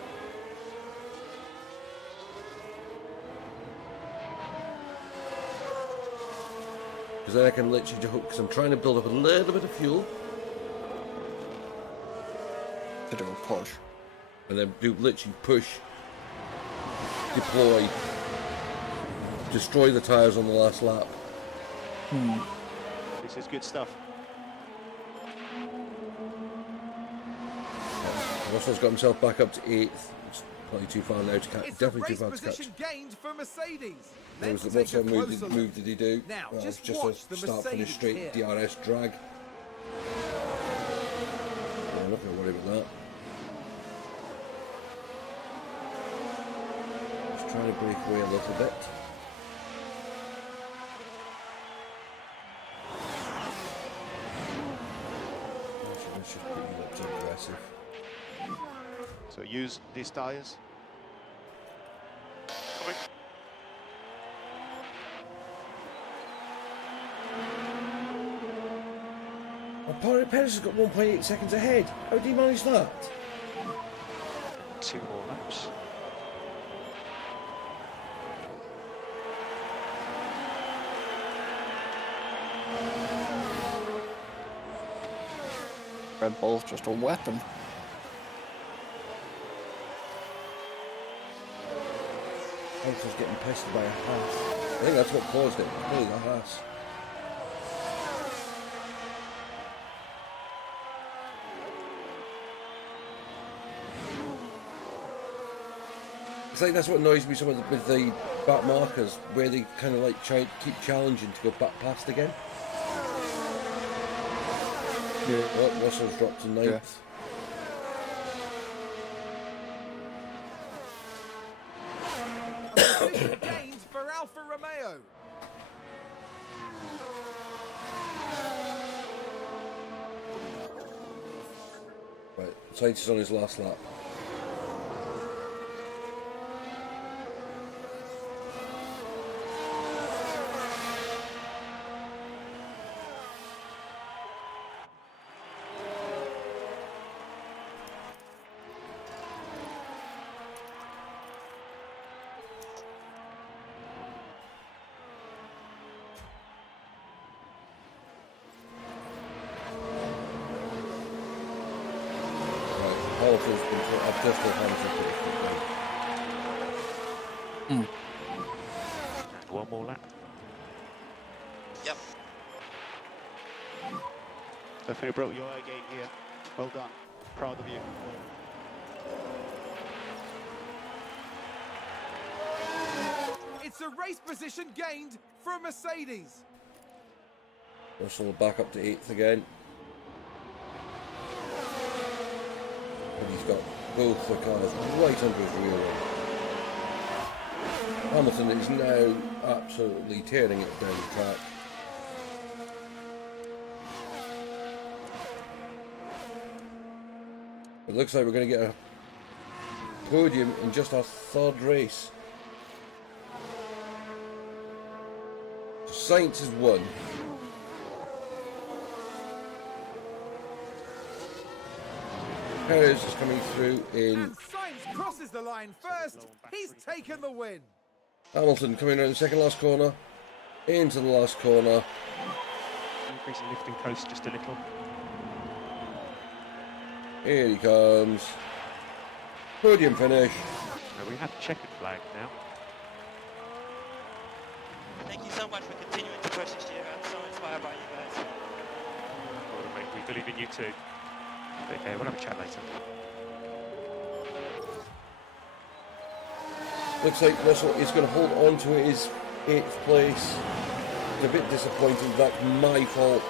Because then I can literally just hook, because I'm trying to build up a little bit of fuel To do a push. and then do literally push, deploy, destroy the tyres on the last lap. This is good stuff. Russell's got himself back up to 8th. It's probably too far now to catch. It's Definitely a too race far to catch. position gained for Mercedes. What Let's sort take a of closer look. move did he do? Now, Well, just just watch a the start finish Mercedes straight here. DRS drag. I'm not going to worry about that. Just trying to break away a little bit. Actually, let's just put you up to aggressive. So use these tires. Copy. Oh, Perez has got 1.8 seconds ahead. How did he manage that? 2 more laps. Red Bull's just a weapon. Hamilton's getting pestered by a Haas. I think that's what caused it. Really, the Haas. It's like that's what annoys me some of with the back markers, where they kind of like try keep challenging to go back past again. Yeah. Oh, Russell's dropped to 9th. Yeah. A position gained for Alfa Romeo. Right, Sainz is on his last lap. Hamilton's been I've just let Hamilton put his foot down. And 1 more lap. Yep. Definitely broke your A game here. Well done. Proud of you. It's a race position gained for Mercedes. Russell back up to 8th again. And he's got both the cars right under his rear wing. Hamilton is now absolutely tearing it down the track. It looks like we're going to get a podium in just our 3rd race. Sainz has won. Perez is coming through in. And Sainz crosses the line first. He's taken the win. Hamilton coming around the second last corner. Into the last corner. Increasing lifting coast just a little. Here he comes. Podium finish. So we have a checkered flag now. Thank you so much for continuing to push this year. I'm so inspired by you guys. Well, mate, we believe in you too. Okay, we'll have a chat later. Looks like Russell is going to hold on to his 8th place. It's a bit disappointing. That's my fault.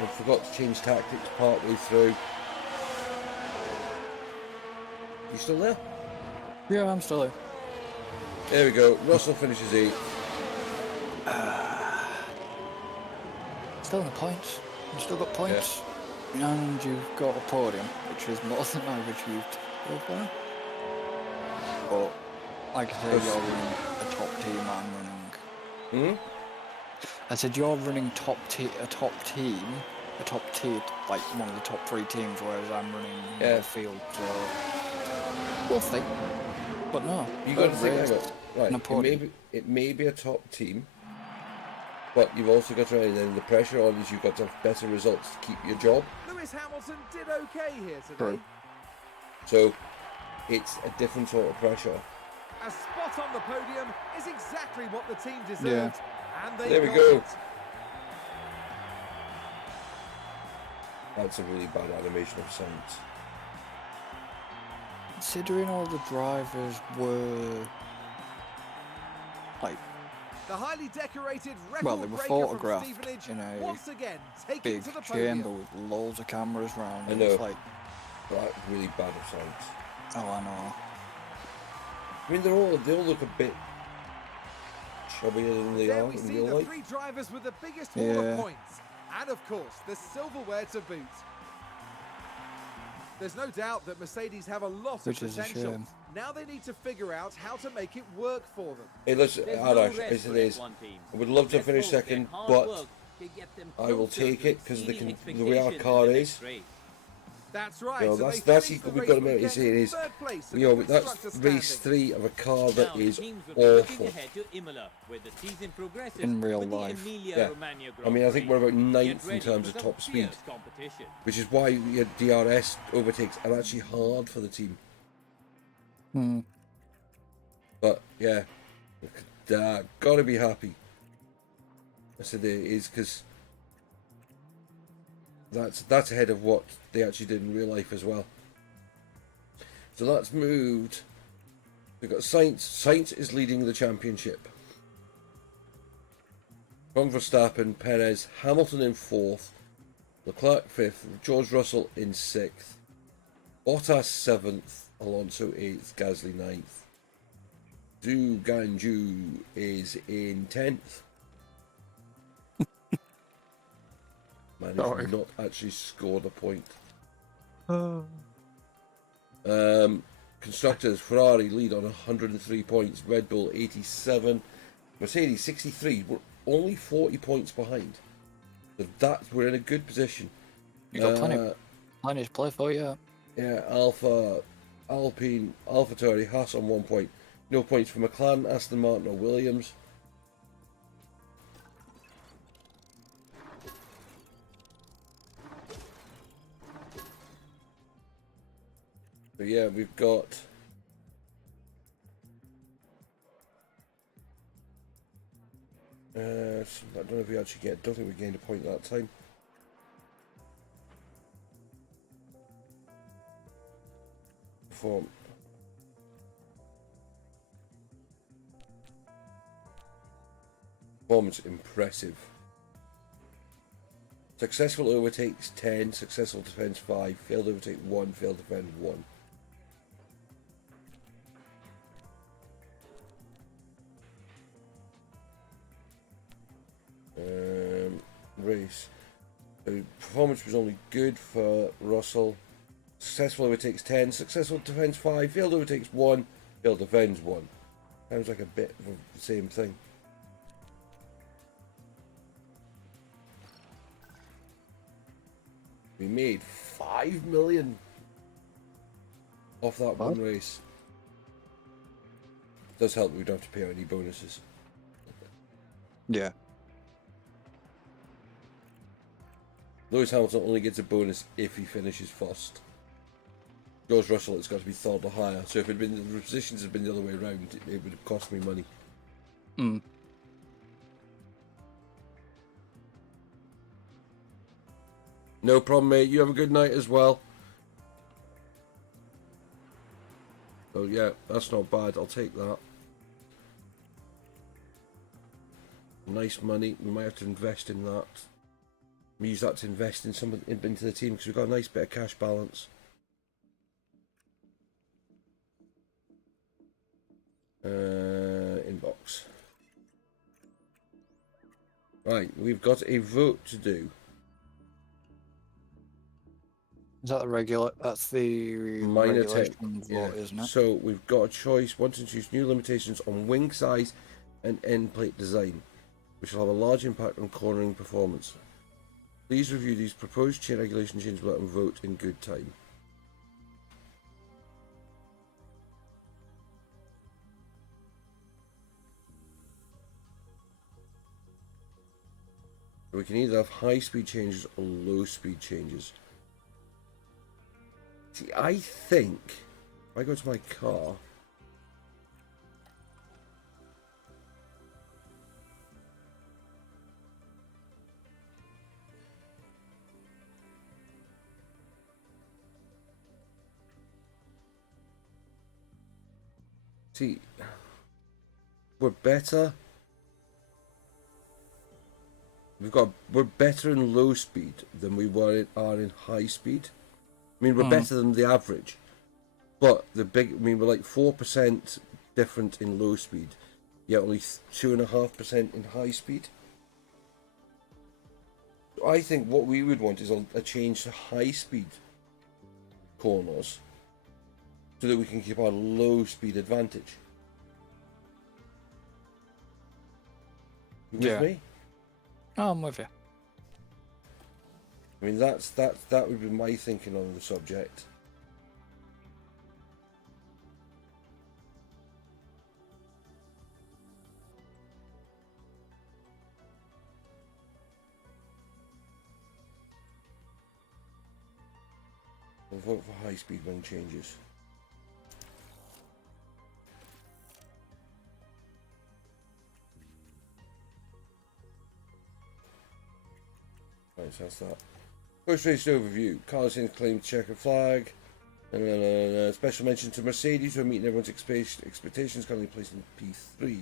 I forgot to change tactics partway through. You still there? Yeah, I'm still here. There we go. Russell finishes 8th. Still in the points. You've still got points. And you've got a podium, which is more than I've achieved so far. But, like I said, you're running a top team, I'm running... I said you're running a top tier, like one of the top 3 teams, whereas I'm running the field, so... We'll see. But no. You got to think about it. Right, it may be a top team, but you've also got to remember then the pressure on is you've got to have better results to keep your job. Lewis Hamilton did okay here today. True. So it's a different sort of pressure. A spot on the podium is exactly what the team deserved. And they There we got go. it. That's a really bad animation of Sainz. Considering all the drivers were... like... The highly decorated Well, they were record-breaker from photographed Stevenage in a once again taken big to the podium. chamber with loads of cameras around. I and know. It's like, That's really bad of Sainz. oh, I know. I mean, they all look a bit chubbier than they There are we in see real the life. 3 drivers with the biggest haul Yeah. of points. And of course, the silverware to boot. There's no doubt that Mercedes have a lot Which of is a potential. shame. Now they need to figure out how to make it work for them. Hey, listen, There's no Arash, rest as for it is, F1 teams. I would love to Let's finish hope their second, hard but work can get them I will closer take to it because exceeding the way our expectations car in the is. next race. That's right. You know, so that's they what finished we've the got to race remember. weekend It in is, 3rd place in you know, the that's constructor race standings. 3 of a car that Now, is teams will be looking awful. ahead to Imola, where the season progresses In real with the life. Emilia-Romagna I mean, I think we're about Grand Prix. 9th Get in ready terms for of some top speed, fierce competition. which is why your DRS overtakes are actually hard for the team. But yeah, gotta be happy. I said it is because that's ahead of what they actually did in real life as well. So that's moved. We've got Sainz. Sainz is leading the championship. From Verstappen, Perez, Hamilton in 4th, Leclerc 5th, George Russell in 6th, Bottas 7th, Alonso 8th, Gasly 9th. Zhu Ganju is in 10th. Man, he's not actually scored a point. Constructors, Ferrari lead on 103 points, Red Bull 87, Mercedes 63. We're only 40 points behind. So we're in a good position. You got plenty to play for, yeah. Yeah, Alpine, AlphaTauri, Haas on 1 point. No points for McLaren, Aston Martin or Williams. But yeah, we've got I don't know if we actually don't think we gained a point that time. Performance impressive. Successful overtakes 10, successful defense 5, failed overtake 1, failed defend 1. Race. So performance was only good for Russell. Successful overtakes 10, successful defense 5, failed overtakes 1, failed defends 1. Sounds like a bit of the same thing. We made 5 million off that one race. Does help we don't have to pay out any bonuses. Yeah. Lewis Hamilton only gets a bonus if he finishes first. George Russell, it's got to be third or higher. So if the positions had been the other way around, it would have cost me money. No problem, mate. You have a good night as well. Oh yeah, that's not bad. I'll take that. nice money. We might have to invest in that. We use that to invest in some into the team because we've got a nice bit of cash balance. Inbox. Right, we've got a vote to do. Is that the regular? That's the Minor regulation vote, isn't it? So we've got a choice. Want to introduce new limitations on wing size and end plate design, which will have a large impact on cornering performance. Please review these proposed chain regulation changes and vote in good time. We can either have high speed changes or low speed changes. See, I think if I go to my car, see, we're better. We're better in low speed than we are in high speed. I mean, we're better than the average, but we're like 4% different in low speed, yet only 2.5% in high speed. I think what we would want is a change to high speed corners, so that we can keep our low speed advantage. You with me? Oh, I'm with you. I mean, that would be my thinking on the subject. We'll vote for high speed wing changes. Right, so that's that. Post race overview. Carlos Sainz claimed checkered flag. Special mention to Mercedes, who are meeting everyone's expectations, currently placed in P3.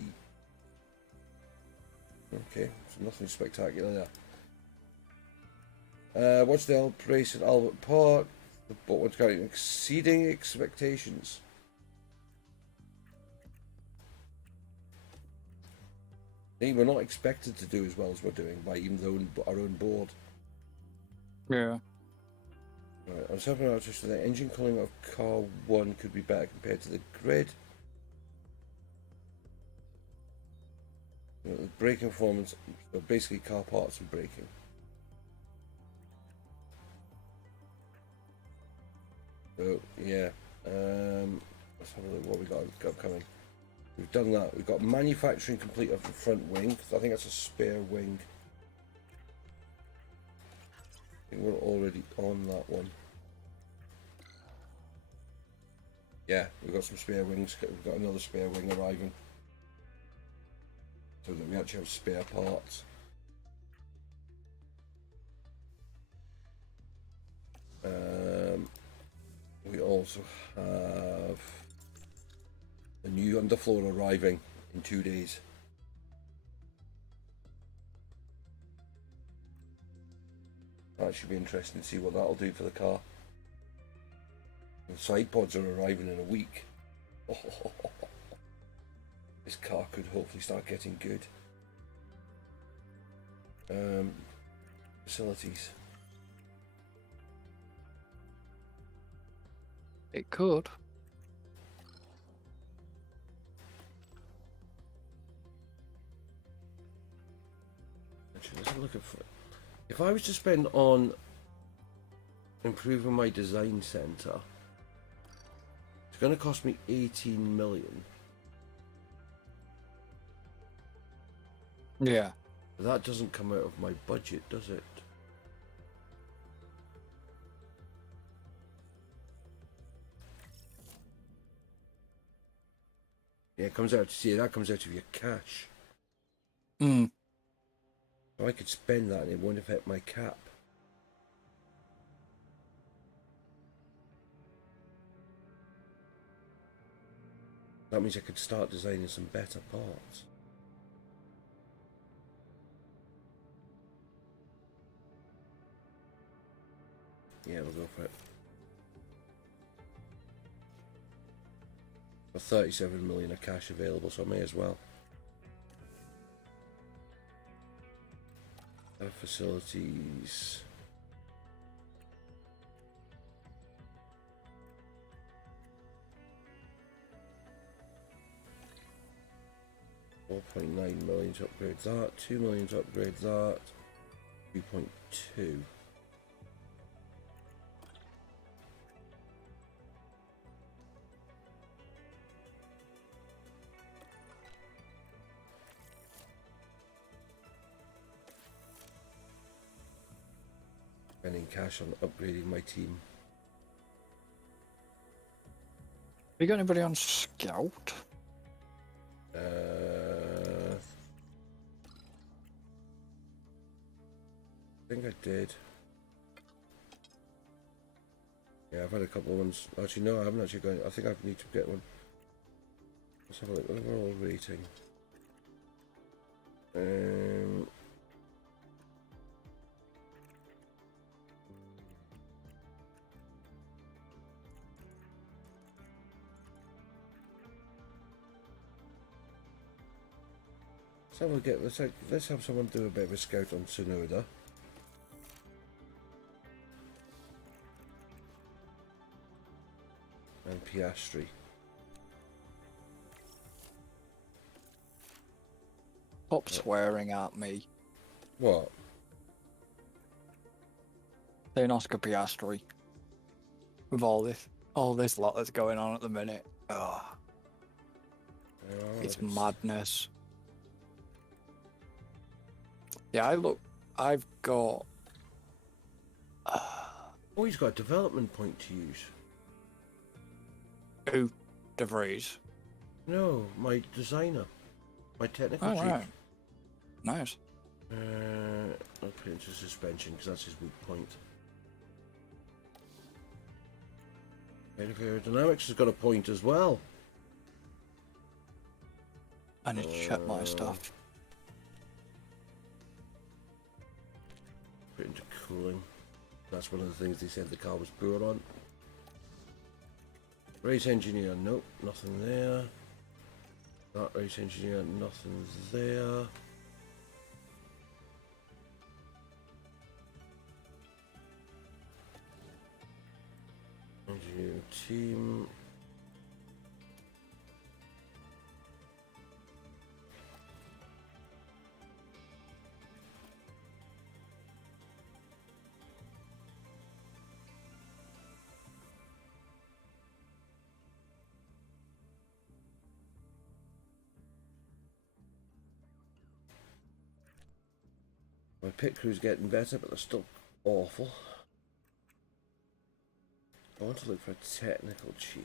Okay, so nothing spectacular there. Watch the race at Albert Park. The boat was currently exceeding expectations. We're not expected to do as well as we're doing by even our own board. Yeah. Right, I was hoping about just the engine cooling of car 1 could be better compared to the grid. The braking performance, so basically car parts and braking. So yeah, let's have a look what we got upcoming. We've done that. We've got manufacturing complete of the front wing. So I think that's a spare wing. I think we're already on that one. Yeah, we've got some spare wings. We've got another spare wing arriving, so that we actually have spare parts. We also have a new underfloor arriving in 2 days. That should be interesting to see what that'll do for the car. The side pods are arriving in a week. This car could hopefully start getting good. Facilities. It could. Actually, let's look at. If I was to spend on improving my design centre, it's going to cost me 18 million. Yeah. But that doesn't come out of my budget, does it? Yeah, it comes out to see that comes out of your cash. Hmm. So I could spend that and it won't affect my cap. That means I could start designing some better parts. Yeah, we'll go for it. Got 37 million of cash available, so I may as well. Facilities. $4.9 million to upgrade that, 2 million to upgrade that, 2.2. Spending cash on upgrading my team. You got anybody on Scout? I think I did. Yeah, I've had a couple of ones. Actually, no, I haven't actually got. I think I need to get one. Let's have a look. Overall rating. Let's have someone do a bit of a scout on Tsunoda. And Piastri. Stop swearing at me. What? Saying Oscar Piastri. With all this lot that's going on at the minute. Ugh. It's madness. Yeah, I've got... Oh, he's got a development point to use. Who? De Vries? No, my designer. My technical chief. Right. Nice. I'll put it into suspension because that's his weak point. Aerodynamics has got a point as well. I need to check my stuff. Put it into cooling. That's one of the things they said the car was poor on. Race engineer, nope, nothing there. That race engineer, nothing's there. Engineering team. My pit crew's getting better, but they're still awful. I want to look for a technical chief.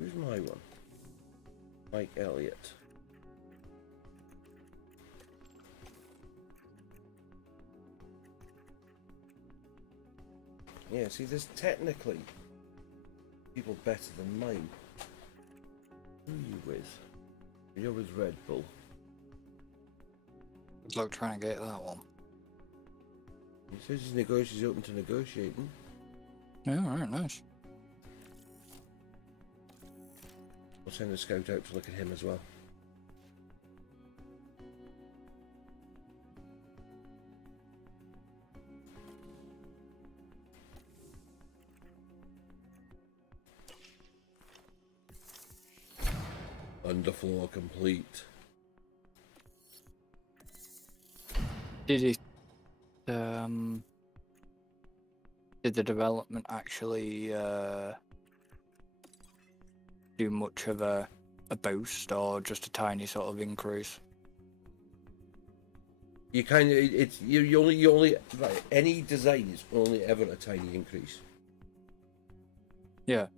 Who's my one? Mike Elliott. Yeah, see, there's technically people better than mine. Who are you with? You're with Red Bull. Good luck trying to get that one. He says he's open to negotiating. Yeah, alright, nice. We'll send a scout out to look at him as well. Underfloor complete. Did it did the development actually do much of a boost or just a tiny sort of increase? You kind of you only right, any design is only ever a tiny increase. Yeah.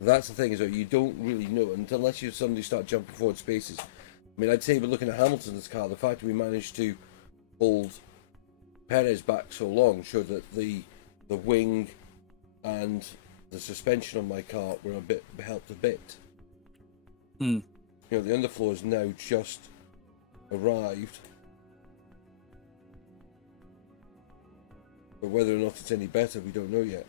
That's the thing, is that you don't really know unless you suddenly start jumping forward spaces. I mean, I'd say we're looking at Hamilton's car. The fact that we managed to hold Perez back so long showed that the wing and the suspension on my car were helped a bit. Hmm. You know, the underfloor has now just arrived. But whether or not it's any better, we don't know yet.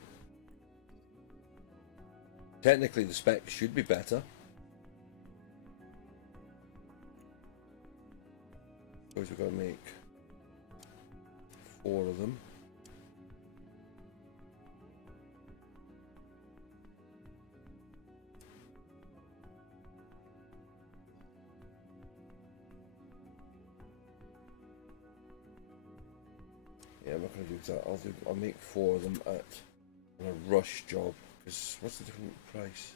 Technically, the spec should be better. Suppose we've got to make 4 of them. Yeah, I'm not going to do that. I'll make 4 of them on a rush job. Because what's the different price?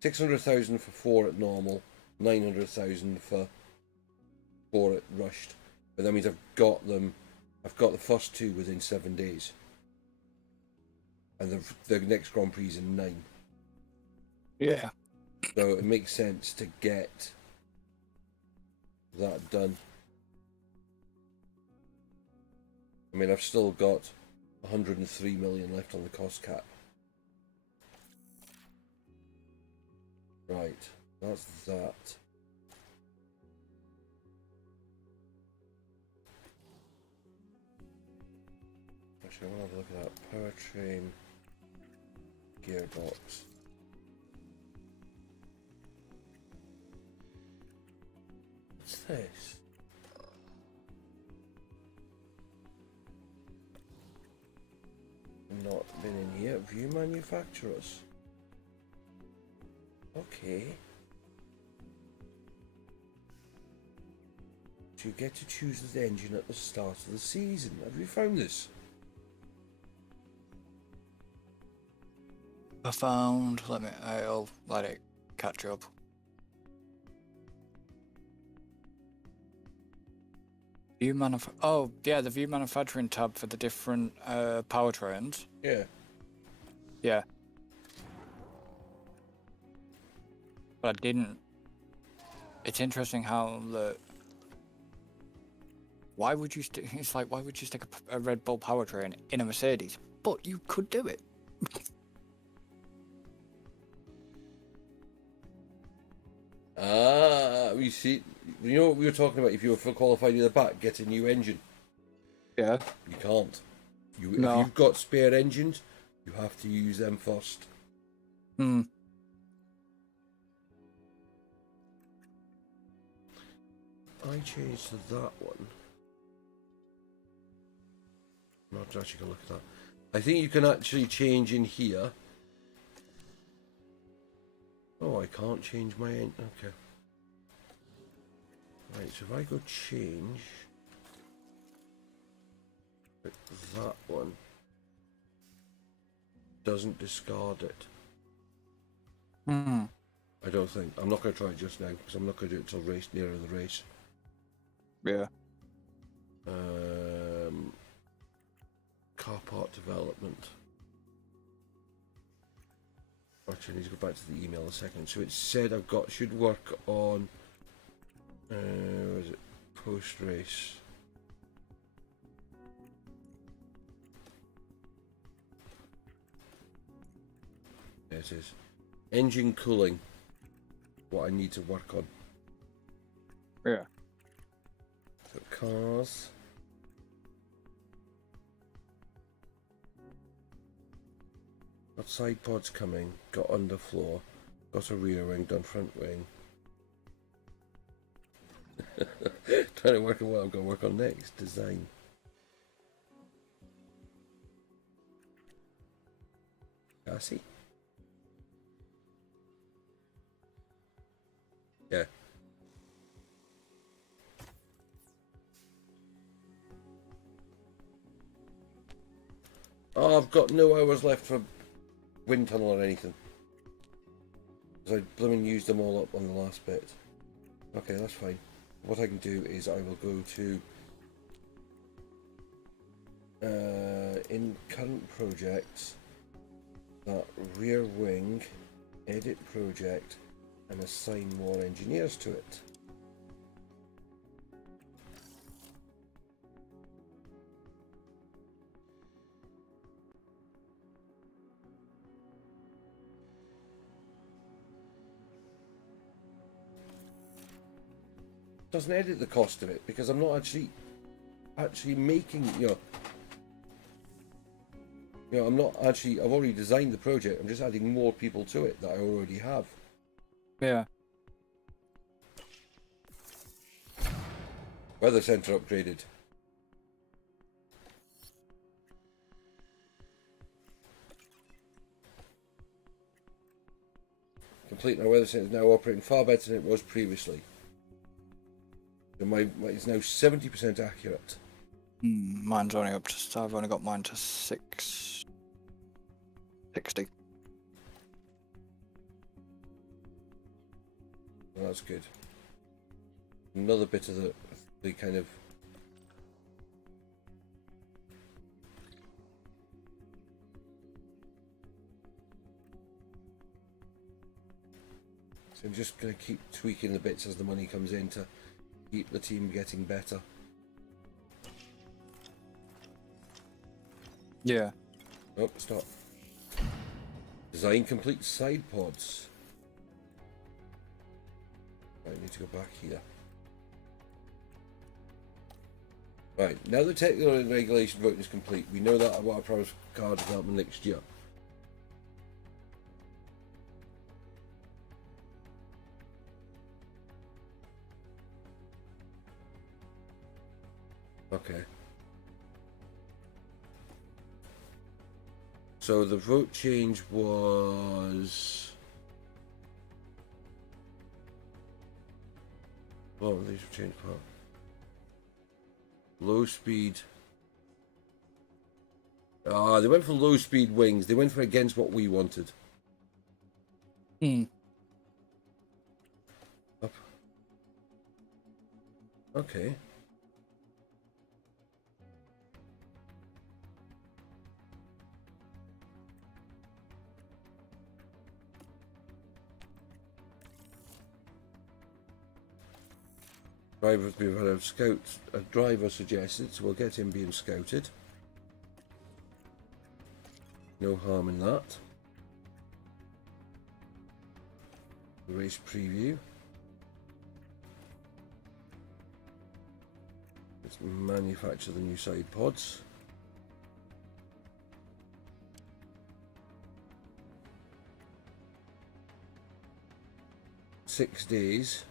600,000 for 4 at normal, 900,000 for 4 at rushed. But that means I've got the first 2 within 7 days. And the next Grand Prix is in 9. Yeah. So it makes sense to get that done. I mean, I've still got 103 million left on the cost cap. Right, that's that. Actually, I want to have a look at that powertrain gearbox. What's this? Not been in here. View manufacturers. Okay. So you get to choose the engine at the start of the season. Have you found this? I found. I'll let it catch up. Oh, yeah, the view manufacturing tab for the different powertrains. Yeah. Yeah. But I didn't. It's interesting how the. Why would you stick? It's like, why would you stick a Red Bull powertrain in a Mercedes? But you could do it. You see, you know what we were talking about? If you were full qualified in the back, get a new engine. Yeah. You can't. No. If you've got spare engines, you have to use them first. Hmm. I changed to that one. I'm not actually going to look at that. I think you can actually change in here. Oh, I can't change my engine. Okay. Right, so if I go change that one, doesn't discard it. Hmm. I don't think. I'm not going to try it just now because I'm not going to do it till nearer the race. Yeah. Car part development. Actually, I need to go back to the email a second. So it said should work on. Was it post race? There it is. Engine cooling. What I need to work on. Yeah. So cars. Got side pods coming. Got underfloor. Got a rear wing. Done front wing. Trying to work on what I'm going to work on next. Design. Chassis. Yeah. Oh, I've got no hours left for wind tunnel or anything. Because I blooming used them all up on the last bit. Okay, that's fine. What I can do is I will go to in current projects, that rear wing, edit project, and assign more engineers to it. doesn't edit the cost of it because I'm not actually making, I'm not actually, I've already designed the project, I'm just adding more people to it that I already have. Yeah. Weather Centre upgraded. Complete. Our weather centre is now operating far better than it was previously. So it's now 70% accurate. Mine's only up to, I've only got mine to 660. Well, that's good. Another bit of the kind of so I'm just going to keep tweaking the bits as the money comes in to keep the team getting better. Yeah. Oh, stop. Design complete side pods. I need to go back here. Right, now the technical and regulation vote is complete. We know that what our promised car development next year. Okay. So the vote change was... Oh, these were changed part. Low speed. Ah, they went for low speed wings. They went for against what we wanted. Up. Okay. We've had a driver suggested, so we'll get him being scouted. No harm in that. The race preview. Let's manufacture the new side pods. Six days.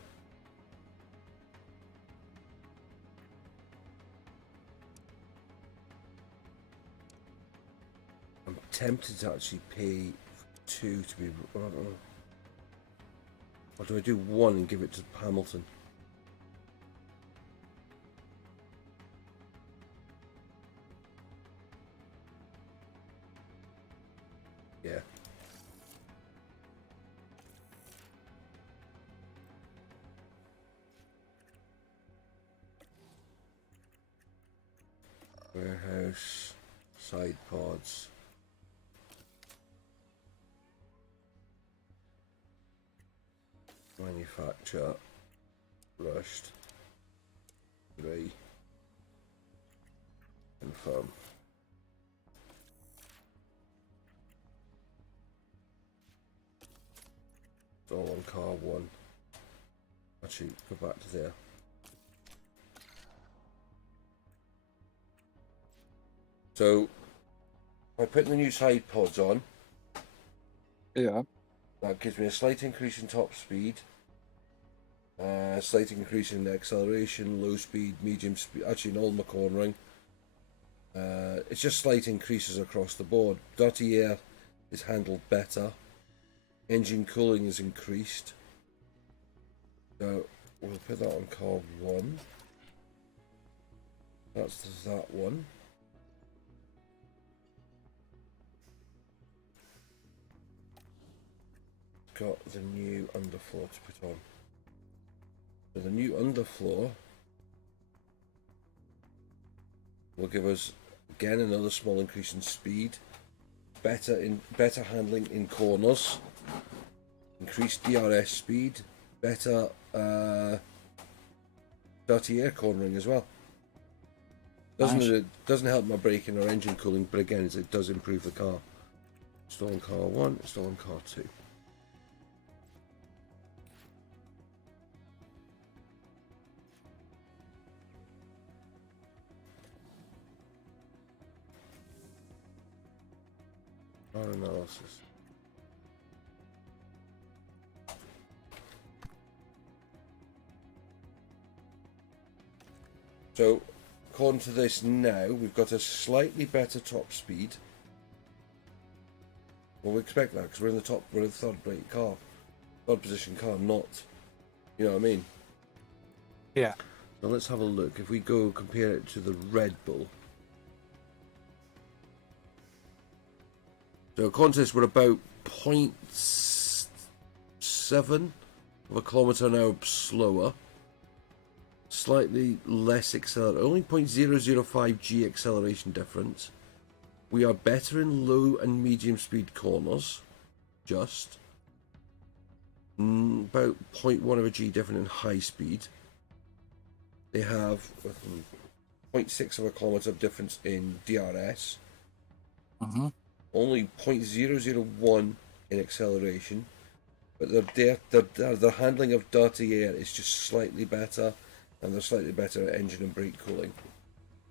I'm tempted to actually pay two to be. I don't know. Or do I do one and give it to Hamilton? Yeah. Warehouse, side pods. Manufacture, rushed, 3, confirm. It's all on car 1. Actually, go back to there. So, by putting the new side pods on, Yeah. that gives me a slight increase in top speed, slight increase in acceleration, low speed, medium speed, actually in all my cornering. It's just slight increases across the board. Dirty air is handled better. Engine cooling is increased. So we'll put that on car 1. That's that one. Got the new underfloor to put on. So the new underfloor will give us again another small increase in speed, better handling in corners, increased DRS speed, better dirty air cornering as well. Doesn't help my braking or engine cooling, but again it does improve the car. Install on car 1, install on car 2. Our analysis. So, according to this now, we've got a slightly better top speed. Well, we expect that because we're in the top, we're in the third position car, not, you know what I mean? Yeah. Now let's have a look. If we go compare it to the Red Bull. So, according to this, we're about 0.7 of a kilometre an hour slower. Slightly less acceleration, only 0.005 G acceleration difference. We are better in low and medium speed corners, just. About 0.1 of a G different in high speed. They have 0.6 of a kilometre of difference in DRS. Only 0.001 in acceleration. But their handling of dirty air is just slightly better. And they're slightly better at engine and brake cooling.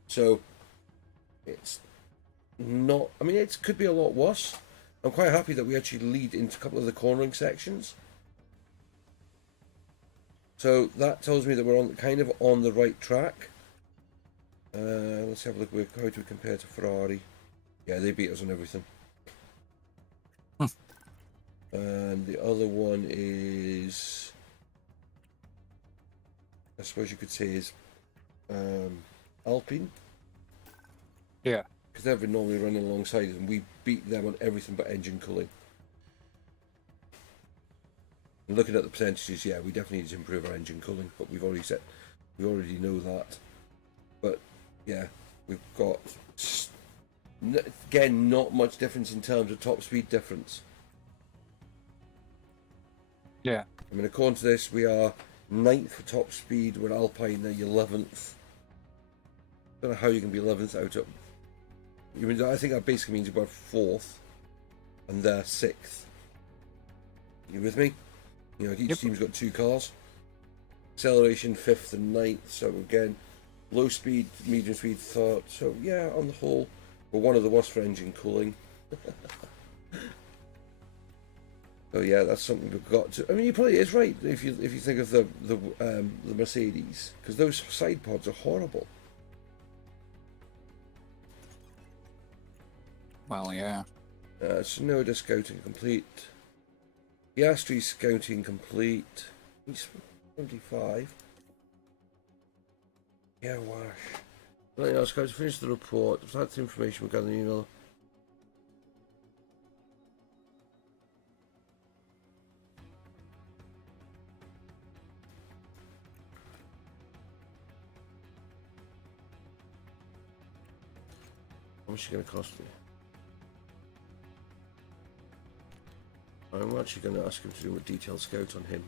So, it's not... I mean, it could be a lot worse. I'm quite happy that we actually lead into a couple of the cornering sections. So, that tells me that we're kind of on the right track. Let's have a look. How do we compare to Ferrari? Yeah, they beat us on everything. And the other one is... I suppose you could say is Alpine. Yeah. Because they've been normally running alongside us and we beat them on everything but engine cooling. And looking at the percentages, yeah, we definitely need to improve our engine cooling, but we already know that. But yeah, we've got, again, not much difference in terms of top speed difference. Yeah. I mean, according to this, we are 9th for top speed, we're Alpine, they're 11th. Don't know how you can be 11th out of... I think that basically means we're 4th, and they're 6th. You with me? You know, each team's got 2 cars. Acceleration 5th and 9th, so again, low speed, medium speed 3rd. So yeah, on the whole, we're one of the worst for engine cooling. So yeah, that's something we've got to. I mean, you probably is right if you think of the Mercedes, because those side pods are horrible. Well, yeah. Sonoda scouting complete. Piastri scouting complete. He's 25. Yeah, wash. Right now, scouts finish the report. That's the information we got in the email. How much is it going to cost me? I'm actually going to ask him to do a detailed scout on him.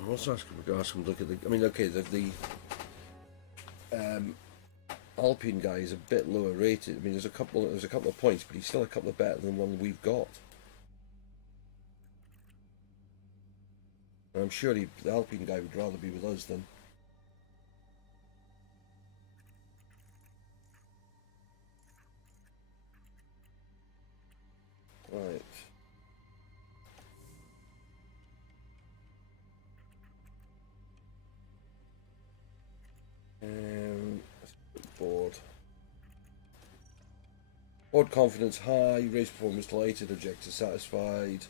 I'm also asking him to look at the... I mean, okay, the Alpine guy is a bit lower rated. I mean, there's a couple of points, but he's still a couple of better than the one we've got. And I'm sure the Alpine guy would rather be with us than... Right. Board. Board confidence high, race performance delighted, objective satisfied,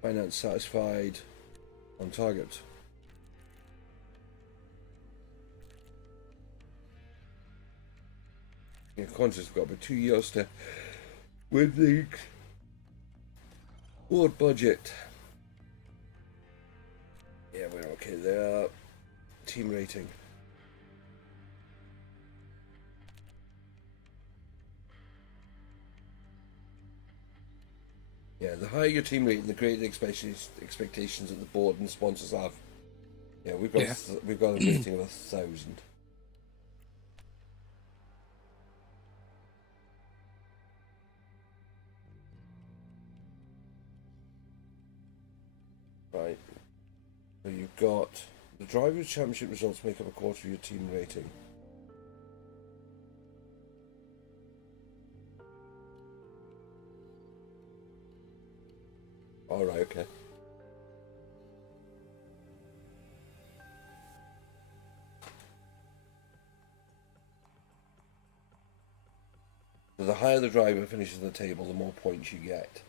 finance satisfied, on target. Yeah, conscious we've got about 2 years to with the board budget. Yeah, we're okay there. Team rating. Yeah, the higher your team rating, the greater expectations that the board and sponsors have. Yeah, we've got a rating of 1,000. Right. So you've got the Drivers' Championship results make up a quarter of your team rating. Alright, okay. So the higher the driver finishes the table, the more points you get.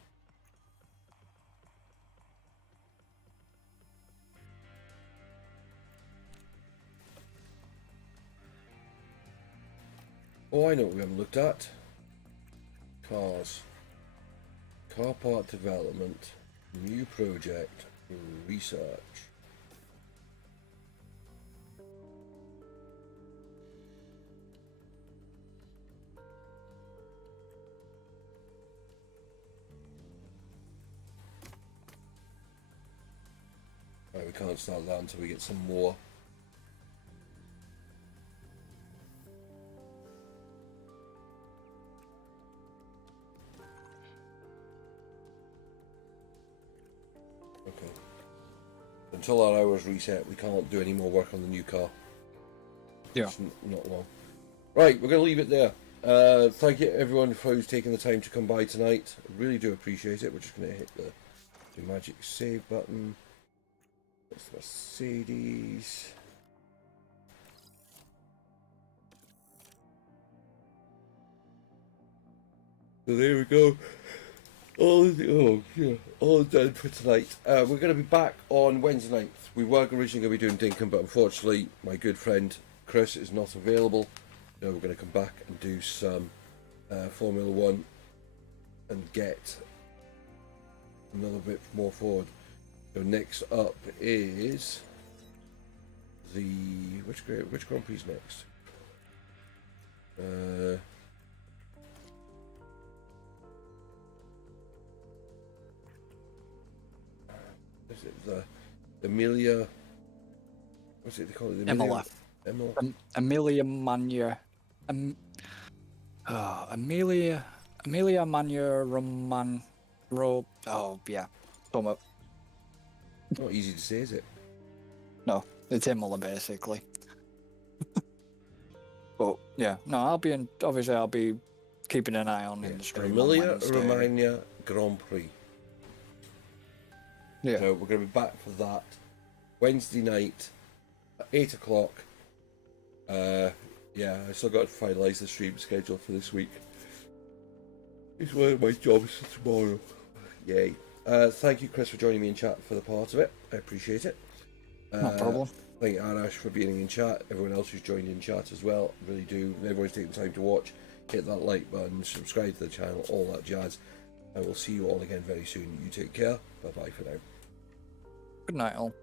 Oh, I know what we haven't looked at. Cars. Car part development. New project. Research. Right, we can't start that until we get some more. Okay. Until our hours reset, we can't do any more work on the new car. Yeah. It's not long. Right, we're going to leave it there. Thank you everyone for who's taking the time to come by tonight. I really do appreciate it. We're just going to hit the magic save button. That's Mercedes. So there we go. All done for tonight. We're going to be back on Wednesday night. We were originally going to be doing Dinkum, but unfortunately my good friend Chris is not available. So we're going to come back and do some Formula 1 and get another bit more forward. So next up is the which Grand Prix is next? Is it the Emilia? What's it they call it? Imola. Emilia Magna. Emilia Magna Roman. Oh yeah. Somewhat. Not easy to say, is it? No, it's Imola basically. But yeah, no, I'll be keeping an eye on in the stream. Emilia Romagna Grand Prix. Yeah. So we're going to be back for that Wednesday night at 8 o'clock. Yeah, I still got to finalise the stream schedule for this week. It's one of my jobs for tomorrow. Yay. Thank you, Chris, for joining me in chat for the part of it. I appreciate it. No problem. Thank you, Arash, for being in chat. Everyone else who's joined in chat as well. Really do. Everyone's taking time to watch. Hit that like button, subscribe to the channel, all that jazz. I will see you all again very soon. You take care. Bye-bye for now. Good night, all.